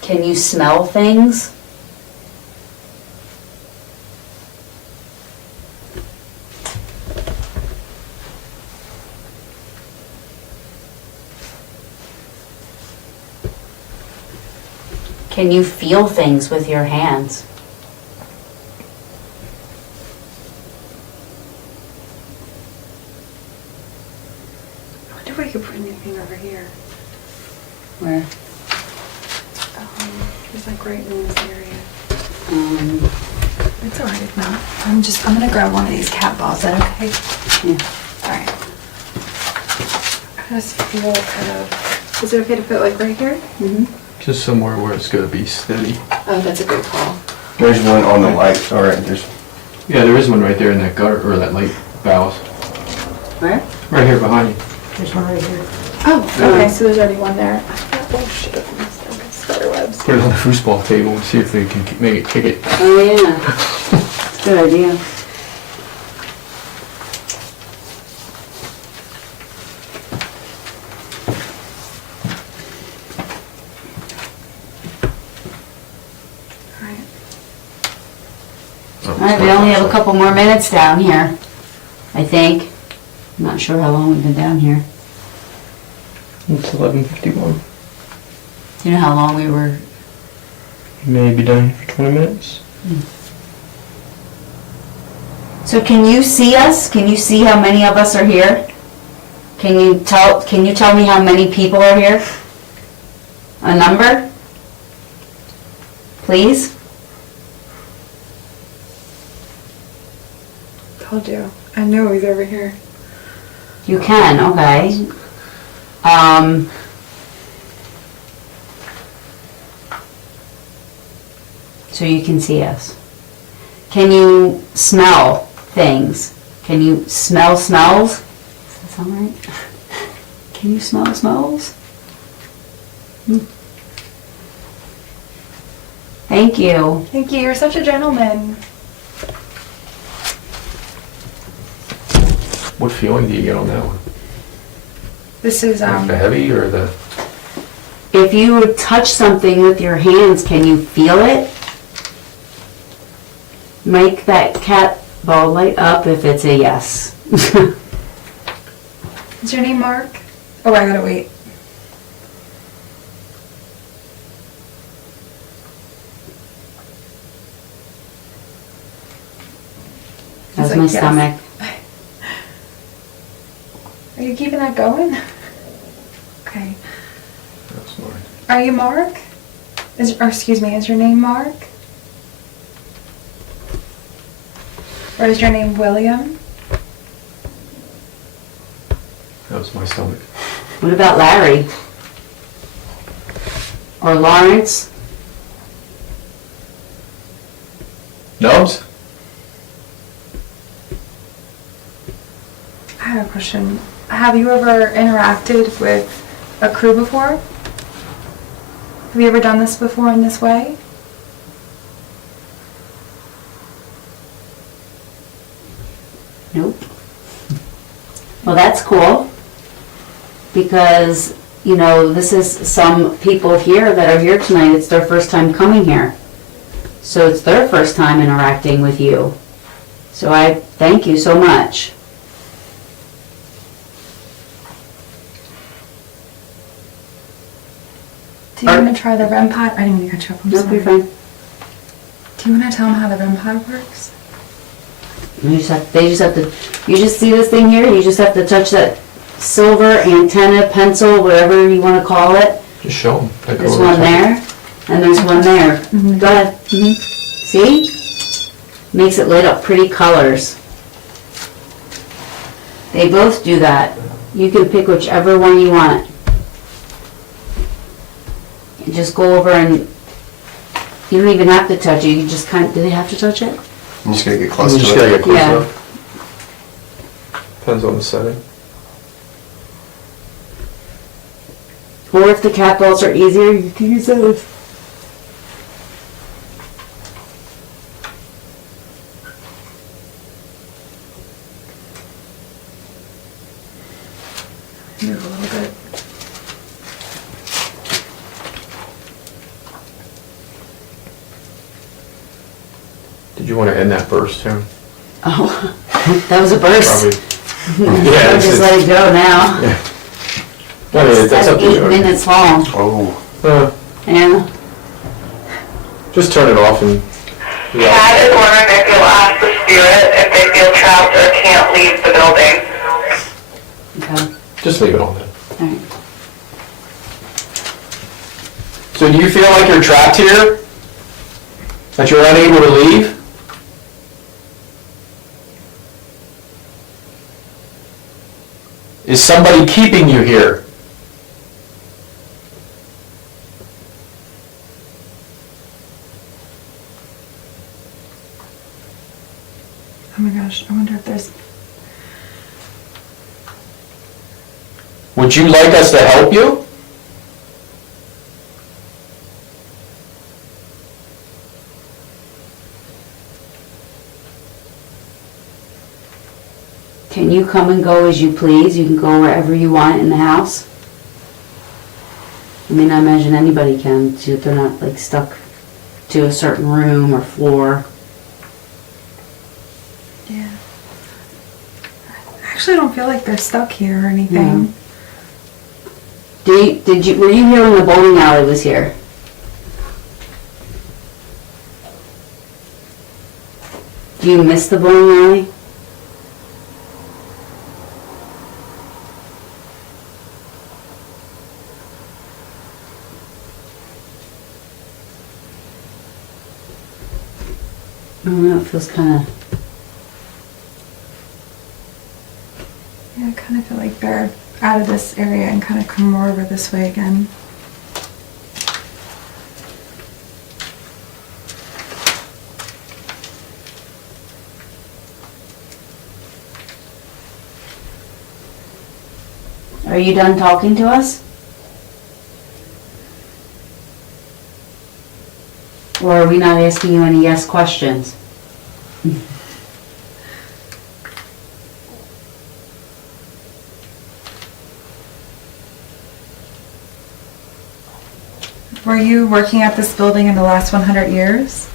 Can you smell things? Can you feel things with your hands? I wonder if I could put anything over here. Where? Just like right in this area. It's alright if not. I'm gonna grab one of these cat balls. Is that okay? Yeah. Alright. I just feel kind of. Is it okay to put like right here? Mm-hmm. Just somewhere where it's going to be steady. Oh, that's a good call. There's one on the light, all right, there's. Yeah, there is one right there in that gutter, or that light valve. Where? Right here behind you. There's one right here. Oh, okay, so there's already one there. Oh shit, spider webs. Put it on the foosball table and see if they can make it kick it. Oh, yeah. It's a good idea. All right, we only have a couple more minutes down here, I think. I'm not sure how long we've been down here. It's 11:51. Do you know how long we were? Maybe done for 20 minutes. So can you see us? Can you see how many of us are here? Can you tell me how many people are here? A number? Please? Told you. I know he's over here. You can, okay. So you can see us. Can you smell things? Can you smell smells? Does that sound right? Can you smell smells? Thank you. Thank you. You're such a gentleman. What feeling do you get on that one? This is Like the heavy or the? If you would touch something with your hands, can you feel it? Make that cat ball light up if it's a yes. Is your name Mark? Oh, I gotta wait. That's He's my like, yes. stomach. Are you keeping that going? Okay. That's mine. Are you Mark? Excuse me, is your name Mark? Or is your name William? That was my stomach. What about Larry? Or Lawrence? Nubs? I have a question. Have you ever interacted with a crew before? Have you ever done this before in this way? Nope. Well, that's cool. Because, you know, this is some people here that are here tonight, it's their first time coming here. So it's their first time interacting with you. So I thank you so much. Do you want to try the REM pod? I didn't mean to cut you up. I'm Nope, sorry. you're fine. Do you want to tell them how the REM pod works? You just see this thing here, you just have to touch that silver antenna, pencil, whatever you want to call it. Just show them. There's one there, and there's one there. Go ahead. See? Makes it light up pretty colors. They both do that. You can pick whichever one you want. You just go over and you don't even have to touch it. You just kind of, do they have to touch it? You just gotta get close to it. You just gotta get close Yeah. enough. Depends on the setting. Or if the cat balls are easier, you can use those. Move a little bit. Did you want to end that burst, Tim? Oh, that was a burst. Probably. Yeah, I'll it's just let it go now. Yeah. I mean, that's up to 8 you. minutes long. Oh. Yeah. Just turn it off and. Cat is wondering if you'll ask the spirit if they feel trapped or can't leave the building. Okay. Just leave it on then. Alright. So do you feel like you're trapped here? That you're unable to leave? Is somebody keeping you here? Oh my gosh, I wonder if there's... Would you like us to help you? Can you come and go as you please? You can go wherever you want in the house? I mean, I imagine anybody can, too, if they're not like stuck to a certain room or floor. Yeah. I actually don't feel like they're stuck here or anything. Were you here when the bowling alley was here? Do you miss the bowling alley? I don't know, it feels kind of... Yeah, I kind of feel like they're out of this area and kind of come more over this way again. Are you done talking to us? Or are we not asking you any yes questions? Were you working at this building in the last 100 years?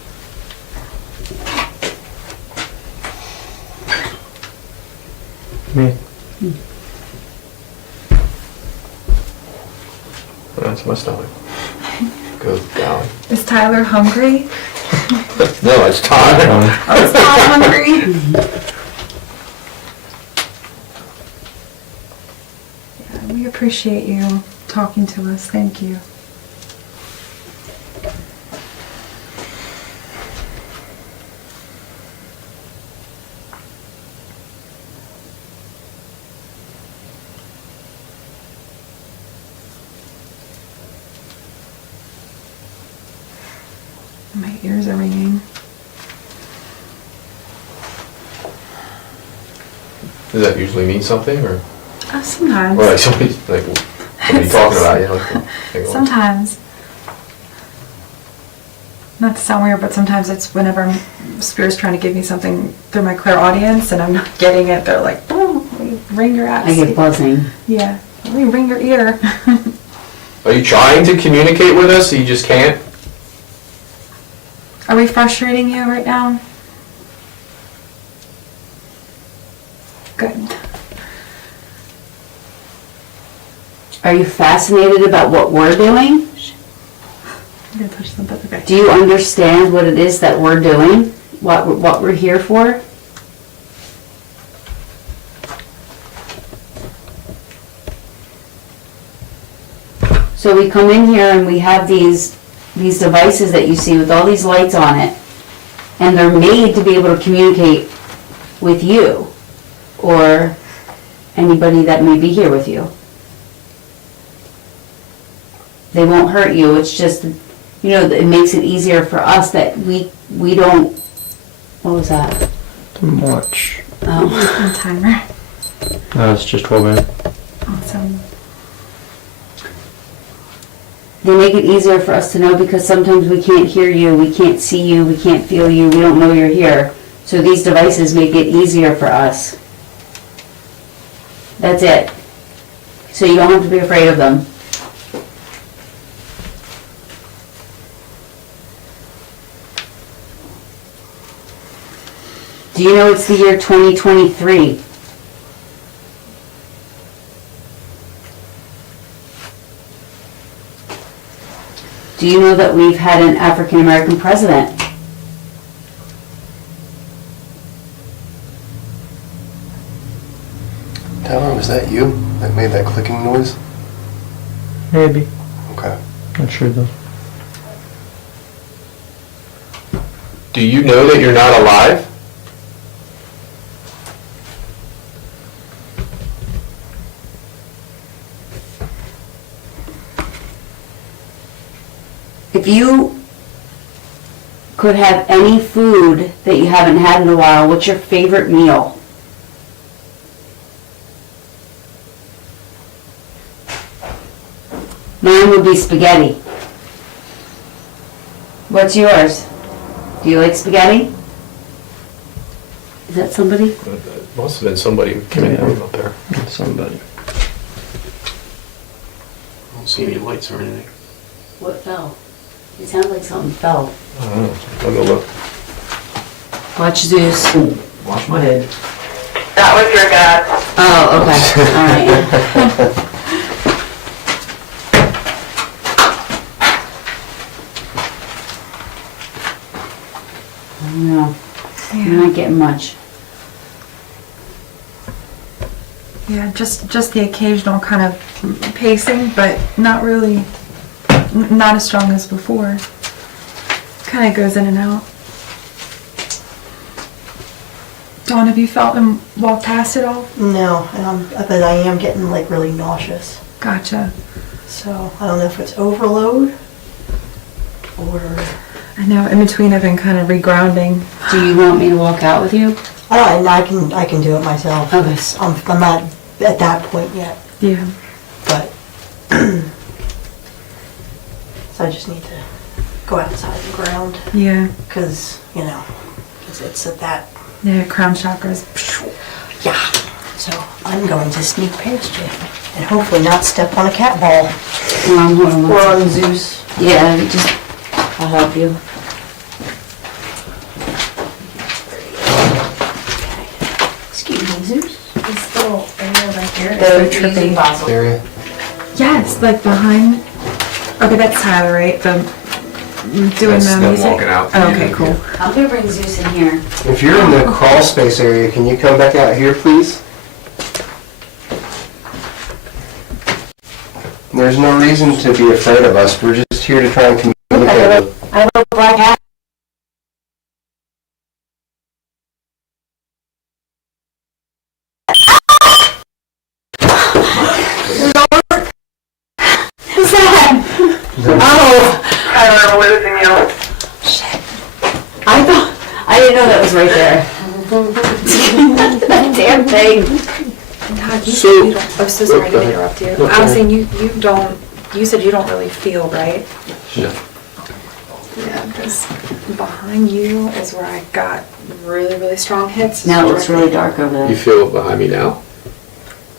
Me. That's my stomach. Good golly. Is Tyler hungry? No, it's Todd. Oh, is Todd hungry? Yeah, we appreciate you talking to us. Thank you. My ears are ringing. Does that usually mean something, or? Sometimes. Or like somebody talking about you? Like, Sometimes. Not to sound weird, but sometimes it's whenever Spirit's trying to give me something through my clairaudience and I'm not getting it, they're like, oh, ring your ass. I get buzzing. Yeah, let me ring your ear. Are you trying to communicate with us, so you just can't? Are we frustrating you right now? Good. Are you fascinated about what we're doing? I'm gonna touch something. Okay. Do you understand what it is that we're doing? What we're here for? So we come in here and we have these devices that you see with all these lights on it, and they're made to be able to communicate with you or anybody that may be here with you. They won't hurt you. It's just, you know, it makes it easier for us that we don't. What was that? Watch. Oh. Timer. No, it's just 12 minutes. Awesome. They make it easier for us to know because sometimes we can't hear you, we can't see you, we can't feel you, we don't know you're here. So these devices make it easier for us. That's it. So you don't have to be afraid of them. Do you know it's the year 2023? Do you know that we've had an African American president? Tyler, was that you that made that clicking noise? Maybe. Okay. Not sure though. Do you know that you're not alive? If you could have any food that you haven't had in a while, what's your favorite meal? Mine would be spaghetti. What's yours? Do you like spaghetti? Is that somebody? It must have been somebody who came in the room up there. Somebody. I don't see any lights or anything. What fell? It sounds like something fell. I don't know. I'll go look. Watch Zeus. Watch my head. That was your dad. Oh, okay. All right. I don't know. I'm not getting much. Yeah, just the occasional kind of pacing, but not really, not as strong as before. Kind of goes in and out. Dawn, have you felt him walk past it all? No, but I am getting like really nauseous. Gotcha. So I don't know if it's overload or... I know, in between I've been kind of regrounding. Do you want me to walk out with you? I can do it myself. Okay. I'm not at that point yet. Yeah. So I just need to go outside the ground. Yeah. Because, it's at that, Yeah, crown chakras. yeah. So I'm going to sneak past you and hopefully not step on a cat ball. Hold on. Or on Zeus. Yeah, I'll help you. Excuse me, Zeus. This little area right here The is like tripping. Area. Yes, like behind. Okay, that's Tyler, right? The doing That's the them music. walking out. Oh, okay, cool. I'm gonna bring Zeus in here. If you're in the crawl space area, can you come back out here, please? There's no reason to be afraid of us. We're just here to try and communicate. I have a black hat. Who's that? Oh. I remember losing you. I didn't know that was right there. That damn thing. God, So- I'm so sorry to interrupt you. No, I was sorry. saying you said you don't really feel, right? No. Yeah, because behind you is where I got really, really strong hits. Now it looks really dark over You there. feel it behind me now?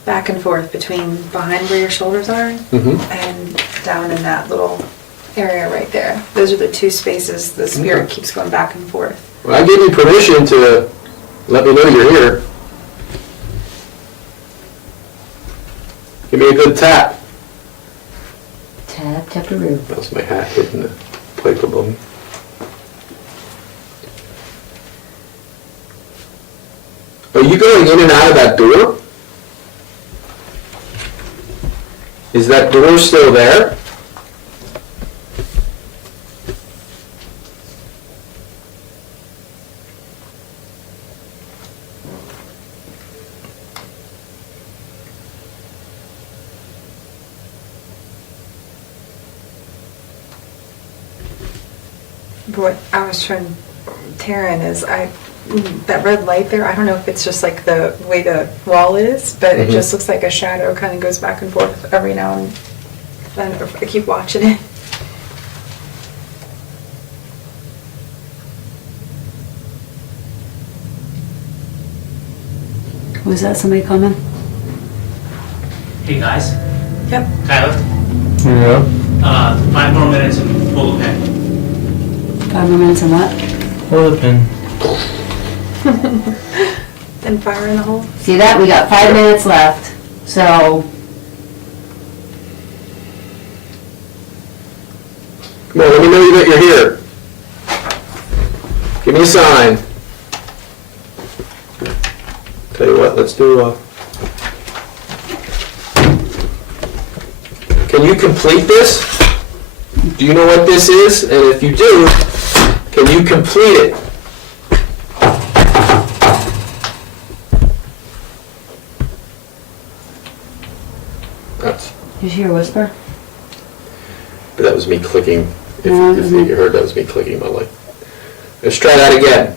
Back and forth between behind where your shoulders are Mm-hmm. and down in that little area right there. Those are the two spaces the spirit Okay. keeps going back and forth. Well, I gave you permission to let me know you're here. Give me a good tap. Tap, tap the roof. That was my hat hitting the pipe above me. Are you going in and out of that door? Is that door still there? But what I was trying, Taryn, is that red light there, I don't know if it's just like the way the wall is, but it Mhm. just looks like a shadow kind of goes back and forth every now and then if I keep watching it. Was that somebody coming? Hey guys, Yep. Tyler, Yeah. 5 more minutes and pull the pin. 5 more minutes and what? Pull the pin. Then fire in the hole. See that? We got 5 minutes left. So, Come on, let me know that you're here. Give me a sign. Tell you what, let's do Can you complete this? Do you know what this is? And if you do, can you complete it? That's, did you hear a whisper? but that was me clicking. If, No, it if wasn't. you heard, that was me clicking my light. Let's try that again.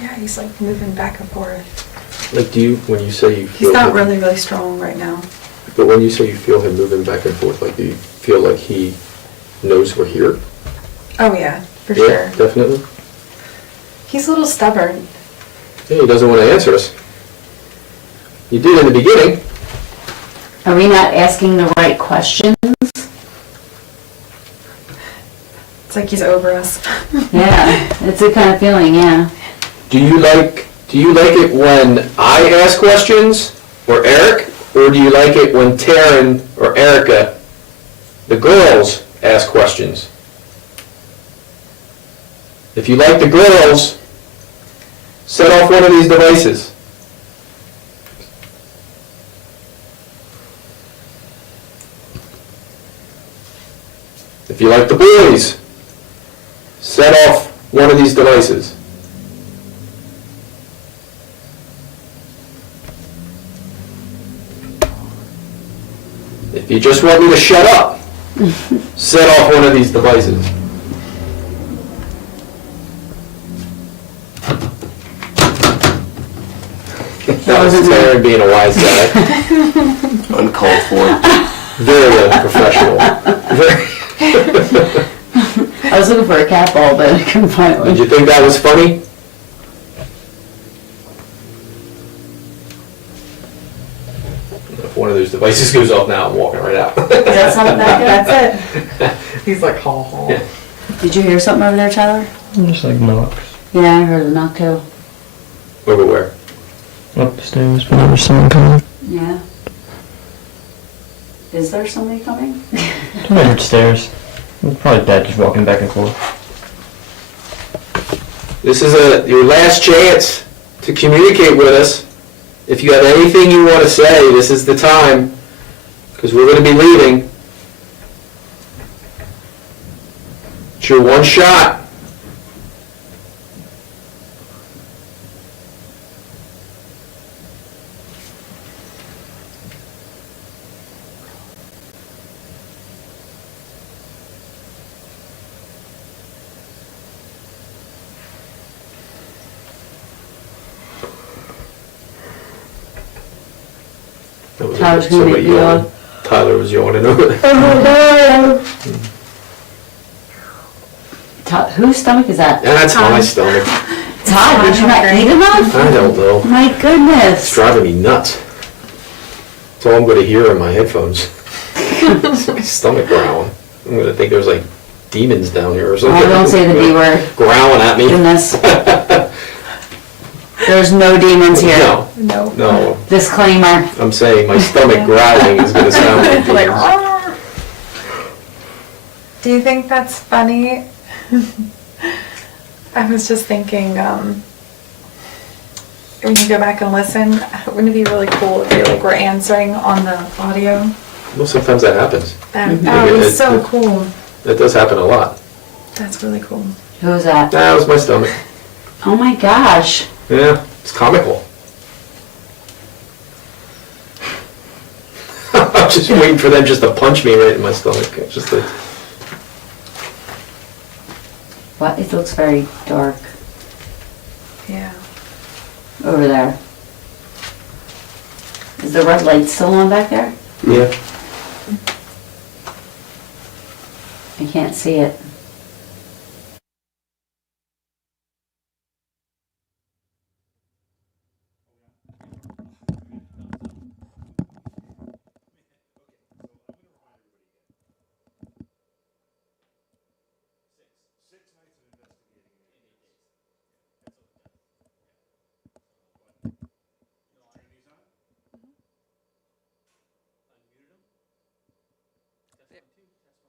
Yeah, he's like moving back and forth. Like, do you, when you say you feel He's not him, really, really strong right now. but when you say you feel him moving back and forth, like, do you feel like he knows we're here? Oh yeah, for Yeah, sure. definitely. He's a little stubborn. Yeah, he doesn't want to answer us. You did in the beginning. Are we not asking the right questions? It's like he's over us. Yeah, it's a kind of feeling, yeah. Do you like it when I ask questions, or Eric, or do you like it when Taryn or Erica, the girls, ask questions? If you like the girls, set off one of these devices. If you like the boys, set off one of these devices. If you just want me to shut up, set off one of these devices. That was Taryn being a wise guy. Uncalled for. Very unprofessional. I was looking for a cat ball, but I couldn't find one. Did you think that was funny? If one of those devices goes off now, I'm walking right out. That's not that's it. He's like, ha ha. Yeah. Did you hear something over there, Tyler? Just like knocks. Yeah, I heard a knock too. Over where? Upstairs, but there was someone coming. Yeah. Is there somebody coming? I heard stairs. Probably Dad just walking back and forth. This is your last chance to communicate with us. If you have anything you want to say, this is the time, because we're going to be leaving. It's your one shot. Tyler's gonna make me yawn. Tyler was yawning over there. Whose stomach is that? Yeah, that's my stomach. Todd, did you not eat enough? I don't know. My It's goodness. driving me nuts. That's all I'm going to hear in my headphones. It's my stomach growling. I'm going to think there's like demons down here or something. Oh, don't say the D word. Growling at me. Goodness. There's no demons here. No. No. Disclaimer. I'm saying my stomach growling is going to sound like demons. Like, do you think that's funny? I was just thinking, when you go back and listen, wouldn't it be really cool if they were answering on the audio? Well, sometimes that happens. That was so cool. That does happen a lot. That's really cool. Who was that? That was my stomach. Oh my gosh. Yeah, it's comical. I'm just waiting for them just to punch me right in my stomach. It's just like, What? It looks very dark Yeah. over there. Is the red light still on back there? yeah. I can't see it.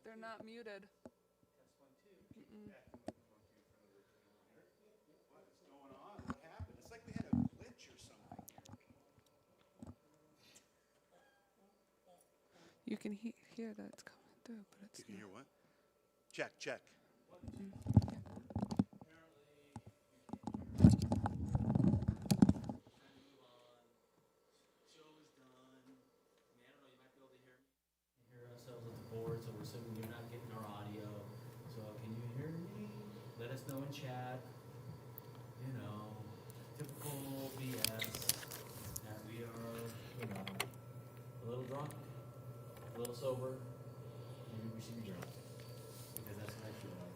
They're not muted. You can hear that it's coming through, but it's. You can hear what? Check, check. Hear ourselves at the board, so we're assuming you're not getting our audio. So can you hear me? Let us know in chat. You know, typical BS. That we are, you know, a little drunk, a little sober. Maybe we should be drunk. Because that's what I feel like.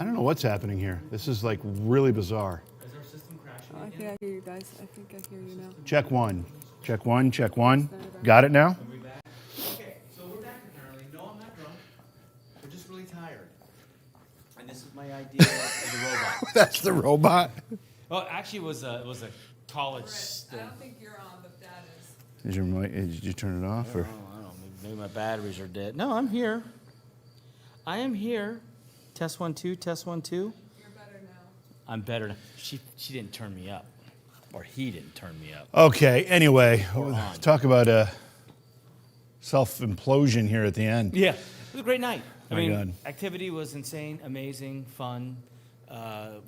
I don't know what's happening here. This is like really bizarre. Is our system crashing I think I hear you guys. I think I hear you now. Check one. Check one, check one. Got it now? Okay, so we're back apparently. No, I'm not drunk. We're just really tired. And this is my idea of the robot. That's the robot. Well, actually, it was a college. I don't think you're on, but that is. Is your mic, did you turn it off? Or? I don't know. Maybe my batteries are dead. No, I'm here. I am here. Test 1 2. Test 1 2. You're better now. I'm better now. She didn't turn me up, or he didn't turn me up. Okay, anyway, talk about self-implosion here at the end. Yeah, it was a great night. My God. Activity was insane, amazing, fun,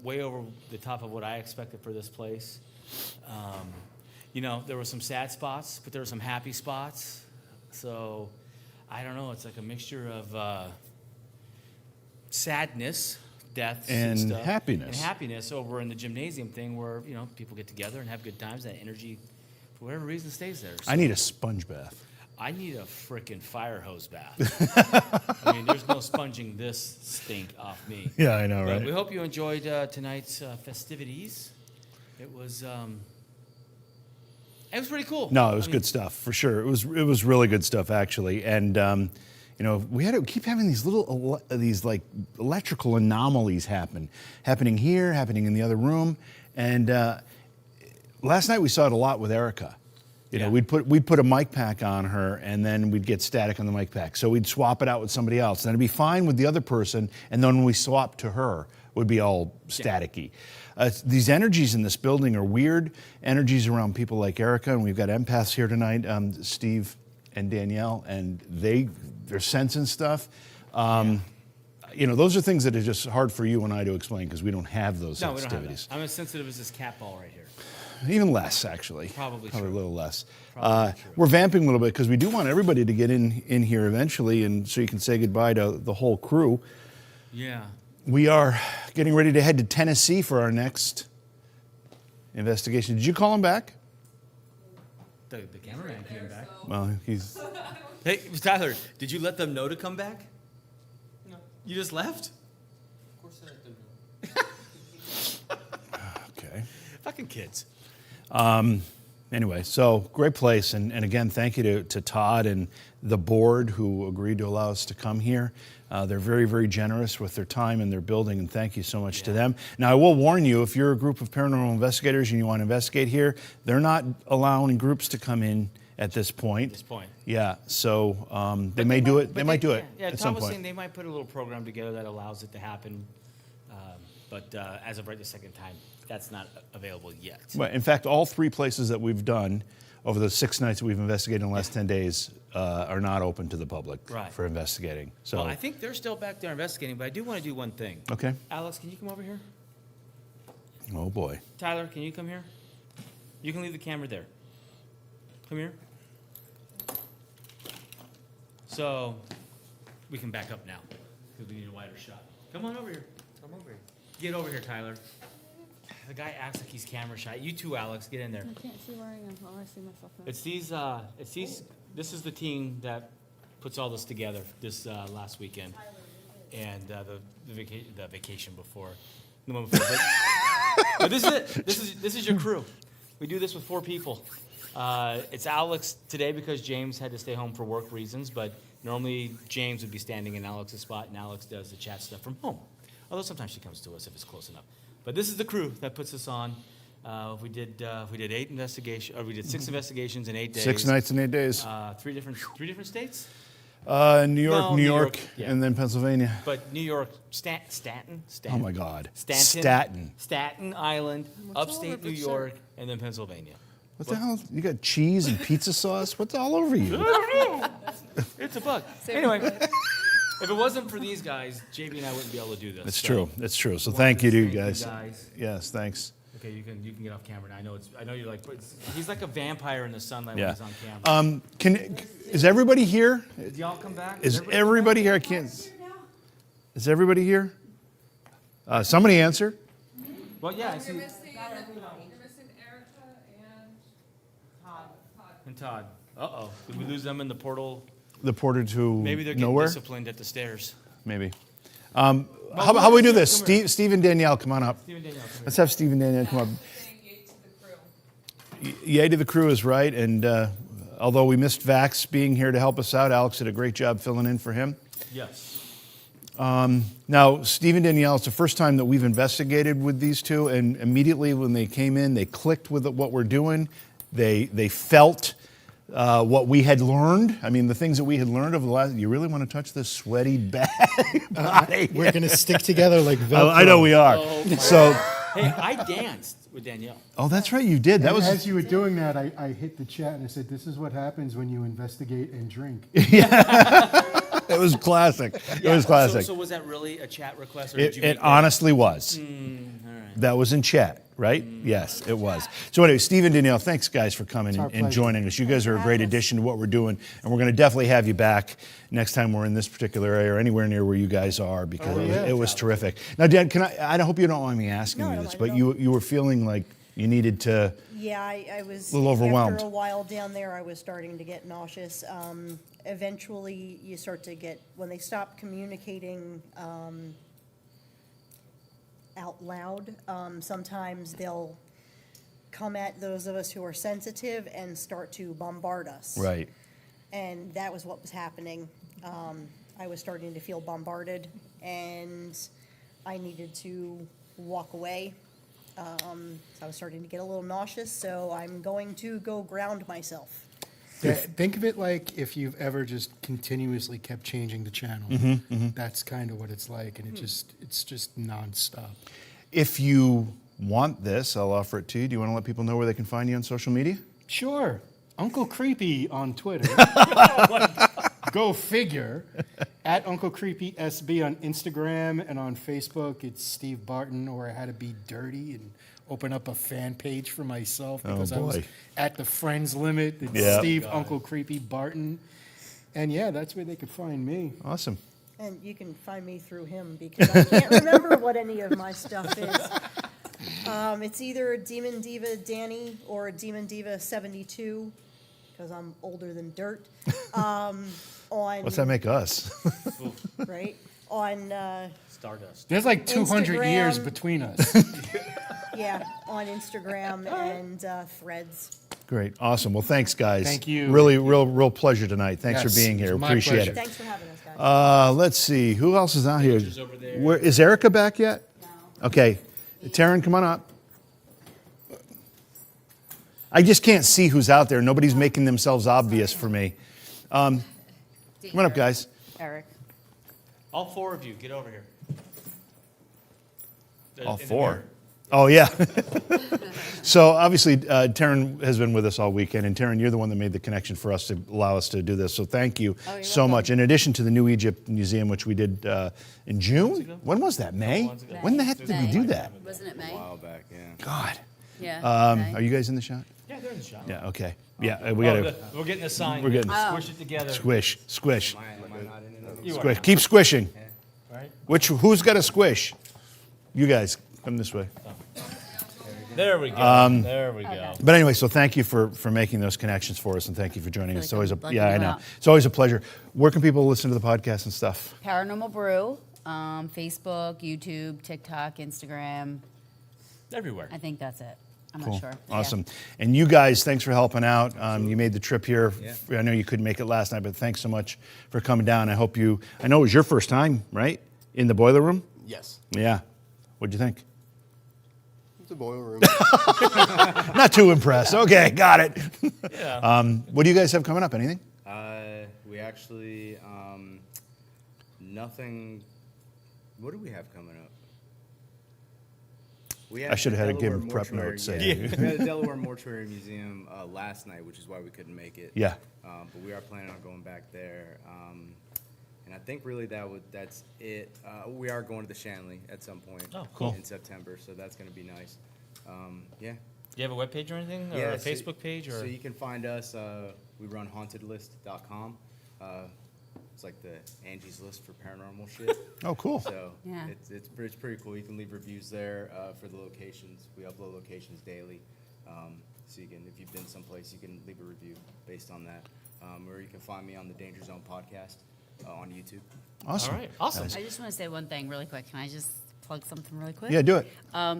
way over the top of what I expected for this place. There were some sad spots, but there were some happy spots. So, I don't know, it's like a mixture of sadness, deaths, and stuff. Happiness. And happiness over in the gymnasium thing where, people get together and have good times. That energy, for whatever reason, stays there. So I need a sponge bath. I need a freaking fire hose bath. There's no sponging this stink off me. Yeah, I know, But right? we hope you enjoyed tonight's festivities. It was pretty cool. No, it was good stuff for sure. It was really good stuff actually, and we had to keep having these little like electrical anomalies happening here, happening in the other room, and last night we saw it a lot with Erica. We'd put a mic pack on her, and then we'd get static on the mic pack. So we'd swap it out with somebody else. Then it'd be fine with the other person, and then when we swap to her, it would be all staticky. These energies in this building are weird energies around people like Erica, and we've got empaths here tonight, Steve and Danielle, and they're sensing stuff. Those are things that are just hard for you and I to explain because we don't have those sensitivities. We don't have that. I'm as sensitive as this cat ball right here. Even less, actually. Probably a little less. True. We're vamping a little bit because we do want everybody to get in here eventually, and so you can say goodbye to the whole crew. Yeah. We are getting ready to head to Tennessee for our next investigation. Did you call him back? The cameraman came back. Well, he's... Hey, Tyler, did you let them know to come back? No. You just left? Of course I didn't. Okay. Fucking kids. Anyway, so great place. And again, thank you to Todd and the board who agreed to allow us to come here. They're very, very generous with their time and their building, and thank you so much to them. Now, I will warn you, if you're a group of paranormal investigators and you want to investigate here, they're not allowing groups to come in at this point. Yeah, so they may do it. They might do it Yeah, at Tom some was point. saying they might put a little program together that allows it to happen. But as of right this second time, that's not available yet. Well, in fact, all 3 places that we've done over the 6 nights that we've investigated in the last 10 days are not open to the public for investigating. So Well, I think they're still back there investigating, but I do want to do one thing. Okay. Alex, can you come over here? Oh, boy. Tyler, can you come here? You can leave the camera there. Come here. So, we can back up now, because we need a wider shot. Come on over here. Come over here. Get over here, Tyler. The guy acts like he's camera shy. You too, Alex. Get in there. I can't see where I am. Oh, I see myself now. It's these. This is the team that puts all this together this last weekend, and the vacation before, the one before. But this is it. This is your crew. We do this with 4 people. It's Alex today because James had to stay home for work reasons, but normally James would be standing in Alex's spot, and Alex does the chat stuff from home. Although sometimes she comes to us if it's close enough. But this is the crew that puts us on. We did 8 investigations, or we did 6 investigations in 8 days. 6 nights and 8 days. 3 different states. New York, No, New York, yeah. and then Pennsylvania. But New York, Staten. Oh my God. Staten Island, upstate New York, and then Pennsylvania. What the hell? You got cheese and pizza sauce? What's all over you? I don't know. It's a bug. Anyway, if it wasn't for these guys, JB and I wouldn't be able to do this. That's So, true. That's true. So wanted thank to you to you thank guys. Yes, thanks. Okay, you can get off camera now. I know you're like, but he's like a vampire in the sunlight Yeah. when he's on camera. Is everybody here? Did y'all come back? Is everybody here? I can't. Is everybody here? Somebody answer. Well, yeah, I see. You're missing Erica And Todd. Uh-oh. Did we lose them in the portal? The porter to Maybe they're getting nowhere? disciplined at the stairs. Maybe. How about we do this? Steve and Danielle, come on up. Steve and Danielle, come here. Let's have Steve and Danielle come up. Yay to the crew is right, and although we missed Vax being here to help us out, Alex did a great job filling in for him. Yes. Now, Steve and Danielle, it's the first time that we've investigated with these two, and immediately when they came in, they clicked with what we're doing. They felt what we had learned. I mean, the things that we had learned over the last. You really want to touch this sweaty body? We're going to stick together like Velcro. I know we are. Oh, so. Hey, I danced with Danielle. Oh, that's right, you did. That was As you were doing that, I hit the chat and I said, "This is what happens when you investigate and drink." It was classic. It was classic. So was that really a chat request? Or did you It make that? honestly was. All right. That was in chat, right? Yes, it was. So anyway, Steve and Danielle, thanks guys for coming and joining us. You guys are a great addition to what we're doing, and we're going to definitely have you back next time we're in this particular area or anywhere near where you guys are, because it was terrific. Now, Dan, I hope you don't mind me asking you this, but you were feeling like you needed to. Yeah, I was a little overwhelmed. After a while down there, I was starting to get nauseous. Eventually, you start to get, when they stop communicating out loud, sometimes they'll come at those of us who are sensitive and start to bombard us. Right. And that was what was happening. I was starting to feel bombarded, and I needed to walk away. I was starting to get a little nauseous, so I'm going to go ground myself. Think of it like if you've ever just continuously kept changing the channel. That's kind of what it's like, and it's just nonstop. If you want this, I'll offer it to you. Do you want to let people know where they can find you on social media? Sure. Uncle Creepy on Twitter. Go figure. At Uncle Creepy SB on Instagram, and on Facebook, it's Steve Barton, or I had to be dirty and open up a fan page for myself because I was at the friends limit. It's Steve Uncle Creepy Barton. And yeah, that's where they could find me. Awesome. And you can find me through him because I can't remember what any of my stuff is. It's either Demon Diva Danny or Demon Diva 72 because I'm older than dirt. What's that make us? Right? On Stardust. There's like 200 Instagram. years between us. Yeah, on Instagram and Threads. Great. Awesome. Well, thanks, guys. Thank you. Really, real pleasure tonight. Thanks Yes, for being here. it's my Appreciate pleasure. it. Thanks for having us, guys. Let's see. Who else is out here? Where, is Erica back yet? No. Okay. Taryn, come on up. I just can't see who's out there. Nobody's making themselves obvious for me. Come on up, guys. Eric. All four of you, get over here. All In the four. mirror. Oh, yeah. So obviously, Taryn has been with us all weekend, and Taryn, you're the one that made the connection for us to allow us to do this. So thank you so much. In addition to the New Egypt Museum, which we did in June. When was that? May? When the heck did we do that? Wasn't it May? A while back, yeah. God. Yeah. Are you guys in the shot? Yeah, they're in the shot. Yeah. Okay. Yeah. We gotta. We're getting a sign. We're getting Squish it together. Squish. Squish. Am I not in it? You are. Squish. Keep squishing. Right? Who's got a squish? You guys, come this way. There we go. There we go. But anyway, so thank you for making those connections for us, and thank you for joining us. It's always I know. It's always a pleasure. Where can people listen to the podcast and stuff? Paranormal Brew, Facebook, YouTube, TikTok, Instagram. Everywhere. I think that's it. I'm Cool. not sure. Awesome. And you guys, thanks for helping out. You made the trip here. I know you couldn't make it last night, but thanks so much for coming down. I know it was your first time, right? In the boiler room? Yes. Yeah. What'd you think? It's a boiler room. Not too impressed. Okay, got it. Yeah. What do you guys have coming up? Anything? We actually, nothing, what do we have coming up? We I should have had to give Delaware him prep Mortuary- notes. Yeah. Yeah. We had the Delaware Mortuary Museum last night, which is why we couldn't make it. Yeah. But we are planning on going back there. And I think really that's it. We are going to the Shanley at some point in September, so that's going to be nice. Yeah. Do you have a webpage or anything? Or a Facebook page? Or? So you can find us. We run hauntedlist.com. It's like the Angie's List for paranormal shit. Oh, cool. So Yeah. it's pretty cool. You can leave reviews there for the locations. We upload locations daily. So you can, if you've been someplace, you can leave a review based on that. Or you can find me on the Danger Zone podcast on YouTube. Awesome. All right. Awesome. I just want to say one thing really quick. Can I just plug something really quick? Yeah, do it.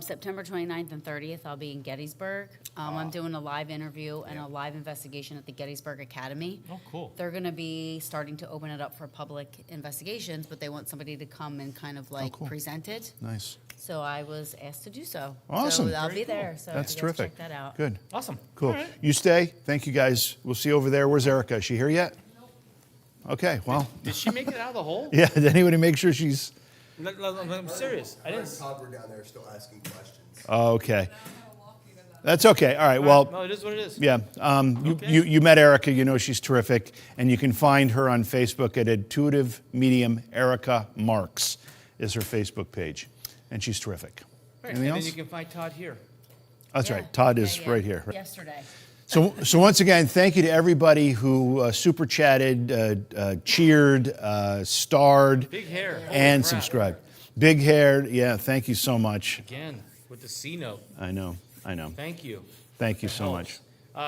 September 29th and 30th, I'll be in Gettysburg. I'm doing a live interview and a live investigation at the Gettysburg Academy. Oh, cool. They're going to be starting to open it up for public investigations, but they want somebody to come and kind of like present it. Nice. So I was asked to do so. Awesome. So I'll Very be there. So That's you guys terrific. check that out. Good. Awesome. Cool. All right. You stay. Thank you, guys. We'll see you over there. Where's Erica? Is she here yet? Okay, well. Did she make it out of the hole? Yeah, did anybody make sure she's... I'm serious. I didn't. Todd were down there still asking questions. Oh, okay. That's okay. All right. Well, no, it is what it is. Yeah. You met Erica. You know she's terrific. And you can find her on Facebook at Intuitive Medium. Erica Marks is her Facebook page. And she's terrific. Right. Anything And else? then you can find Todd here. That's right. Todd is right here. Yesterday. So once again, thank you to everybody who super chatted, cheered, starred, Big hair. and Holy crap. subscribed. Big hair. Yeah. Thank you so much. Again, with the C note. I know. Thank you. Thank you so much.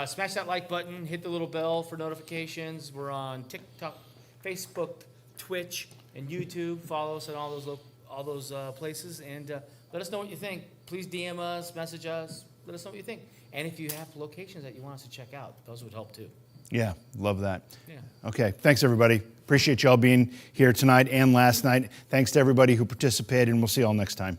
Smash that like button, hit the little bell for notifications. We're on TikTok, Facebook, Twitch, and YouTube. Follow us on all those places, and let us know what you think. Please DM us, message us. Let us know what you think. And if you have locations that you want us to check out, those would help too. Yeah, love that. Yeah. Okay, thanks everybody. Appreciate y'all being here tonight and last night. Thanks to everybody who participated, and we'll see y'all next time.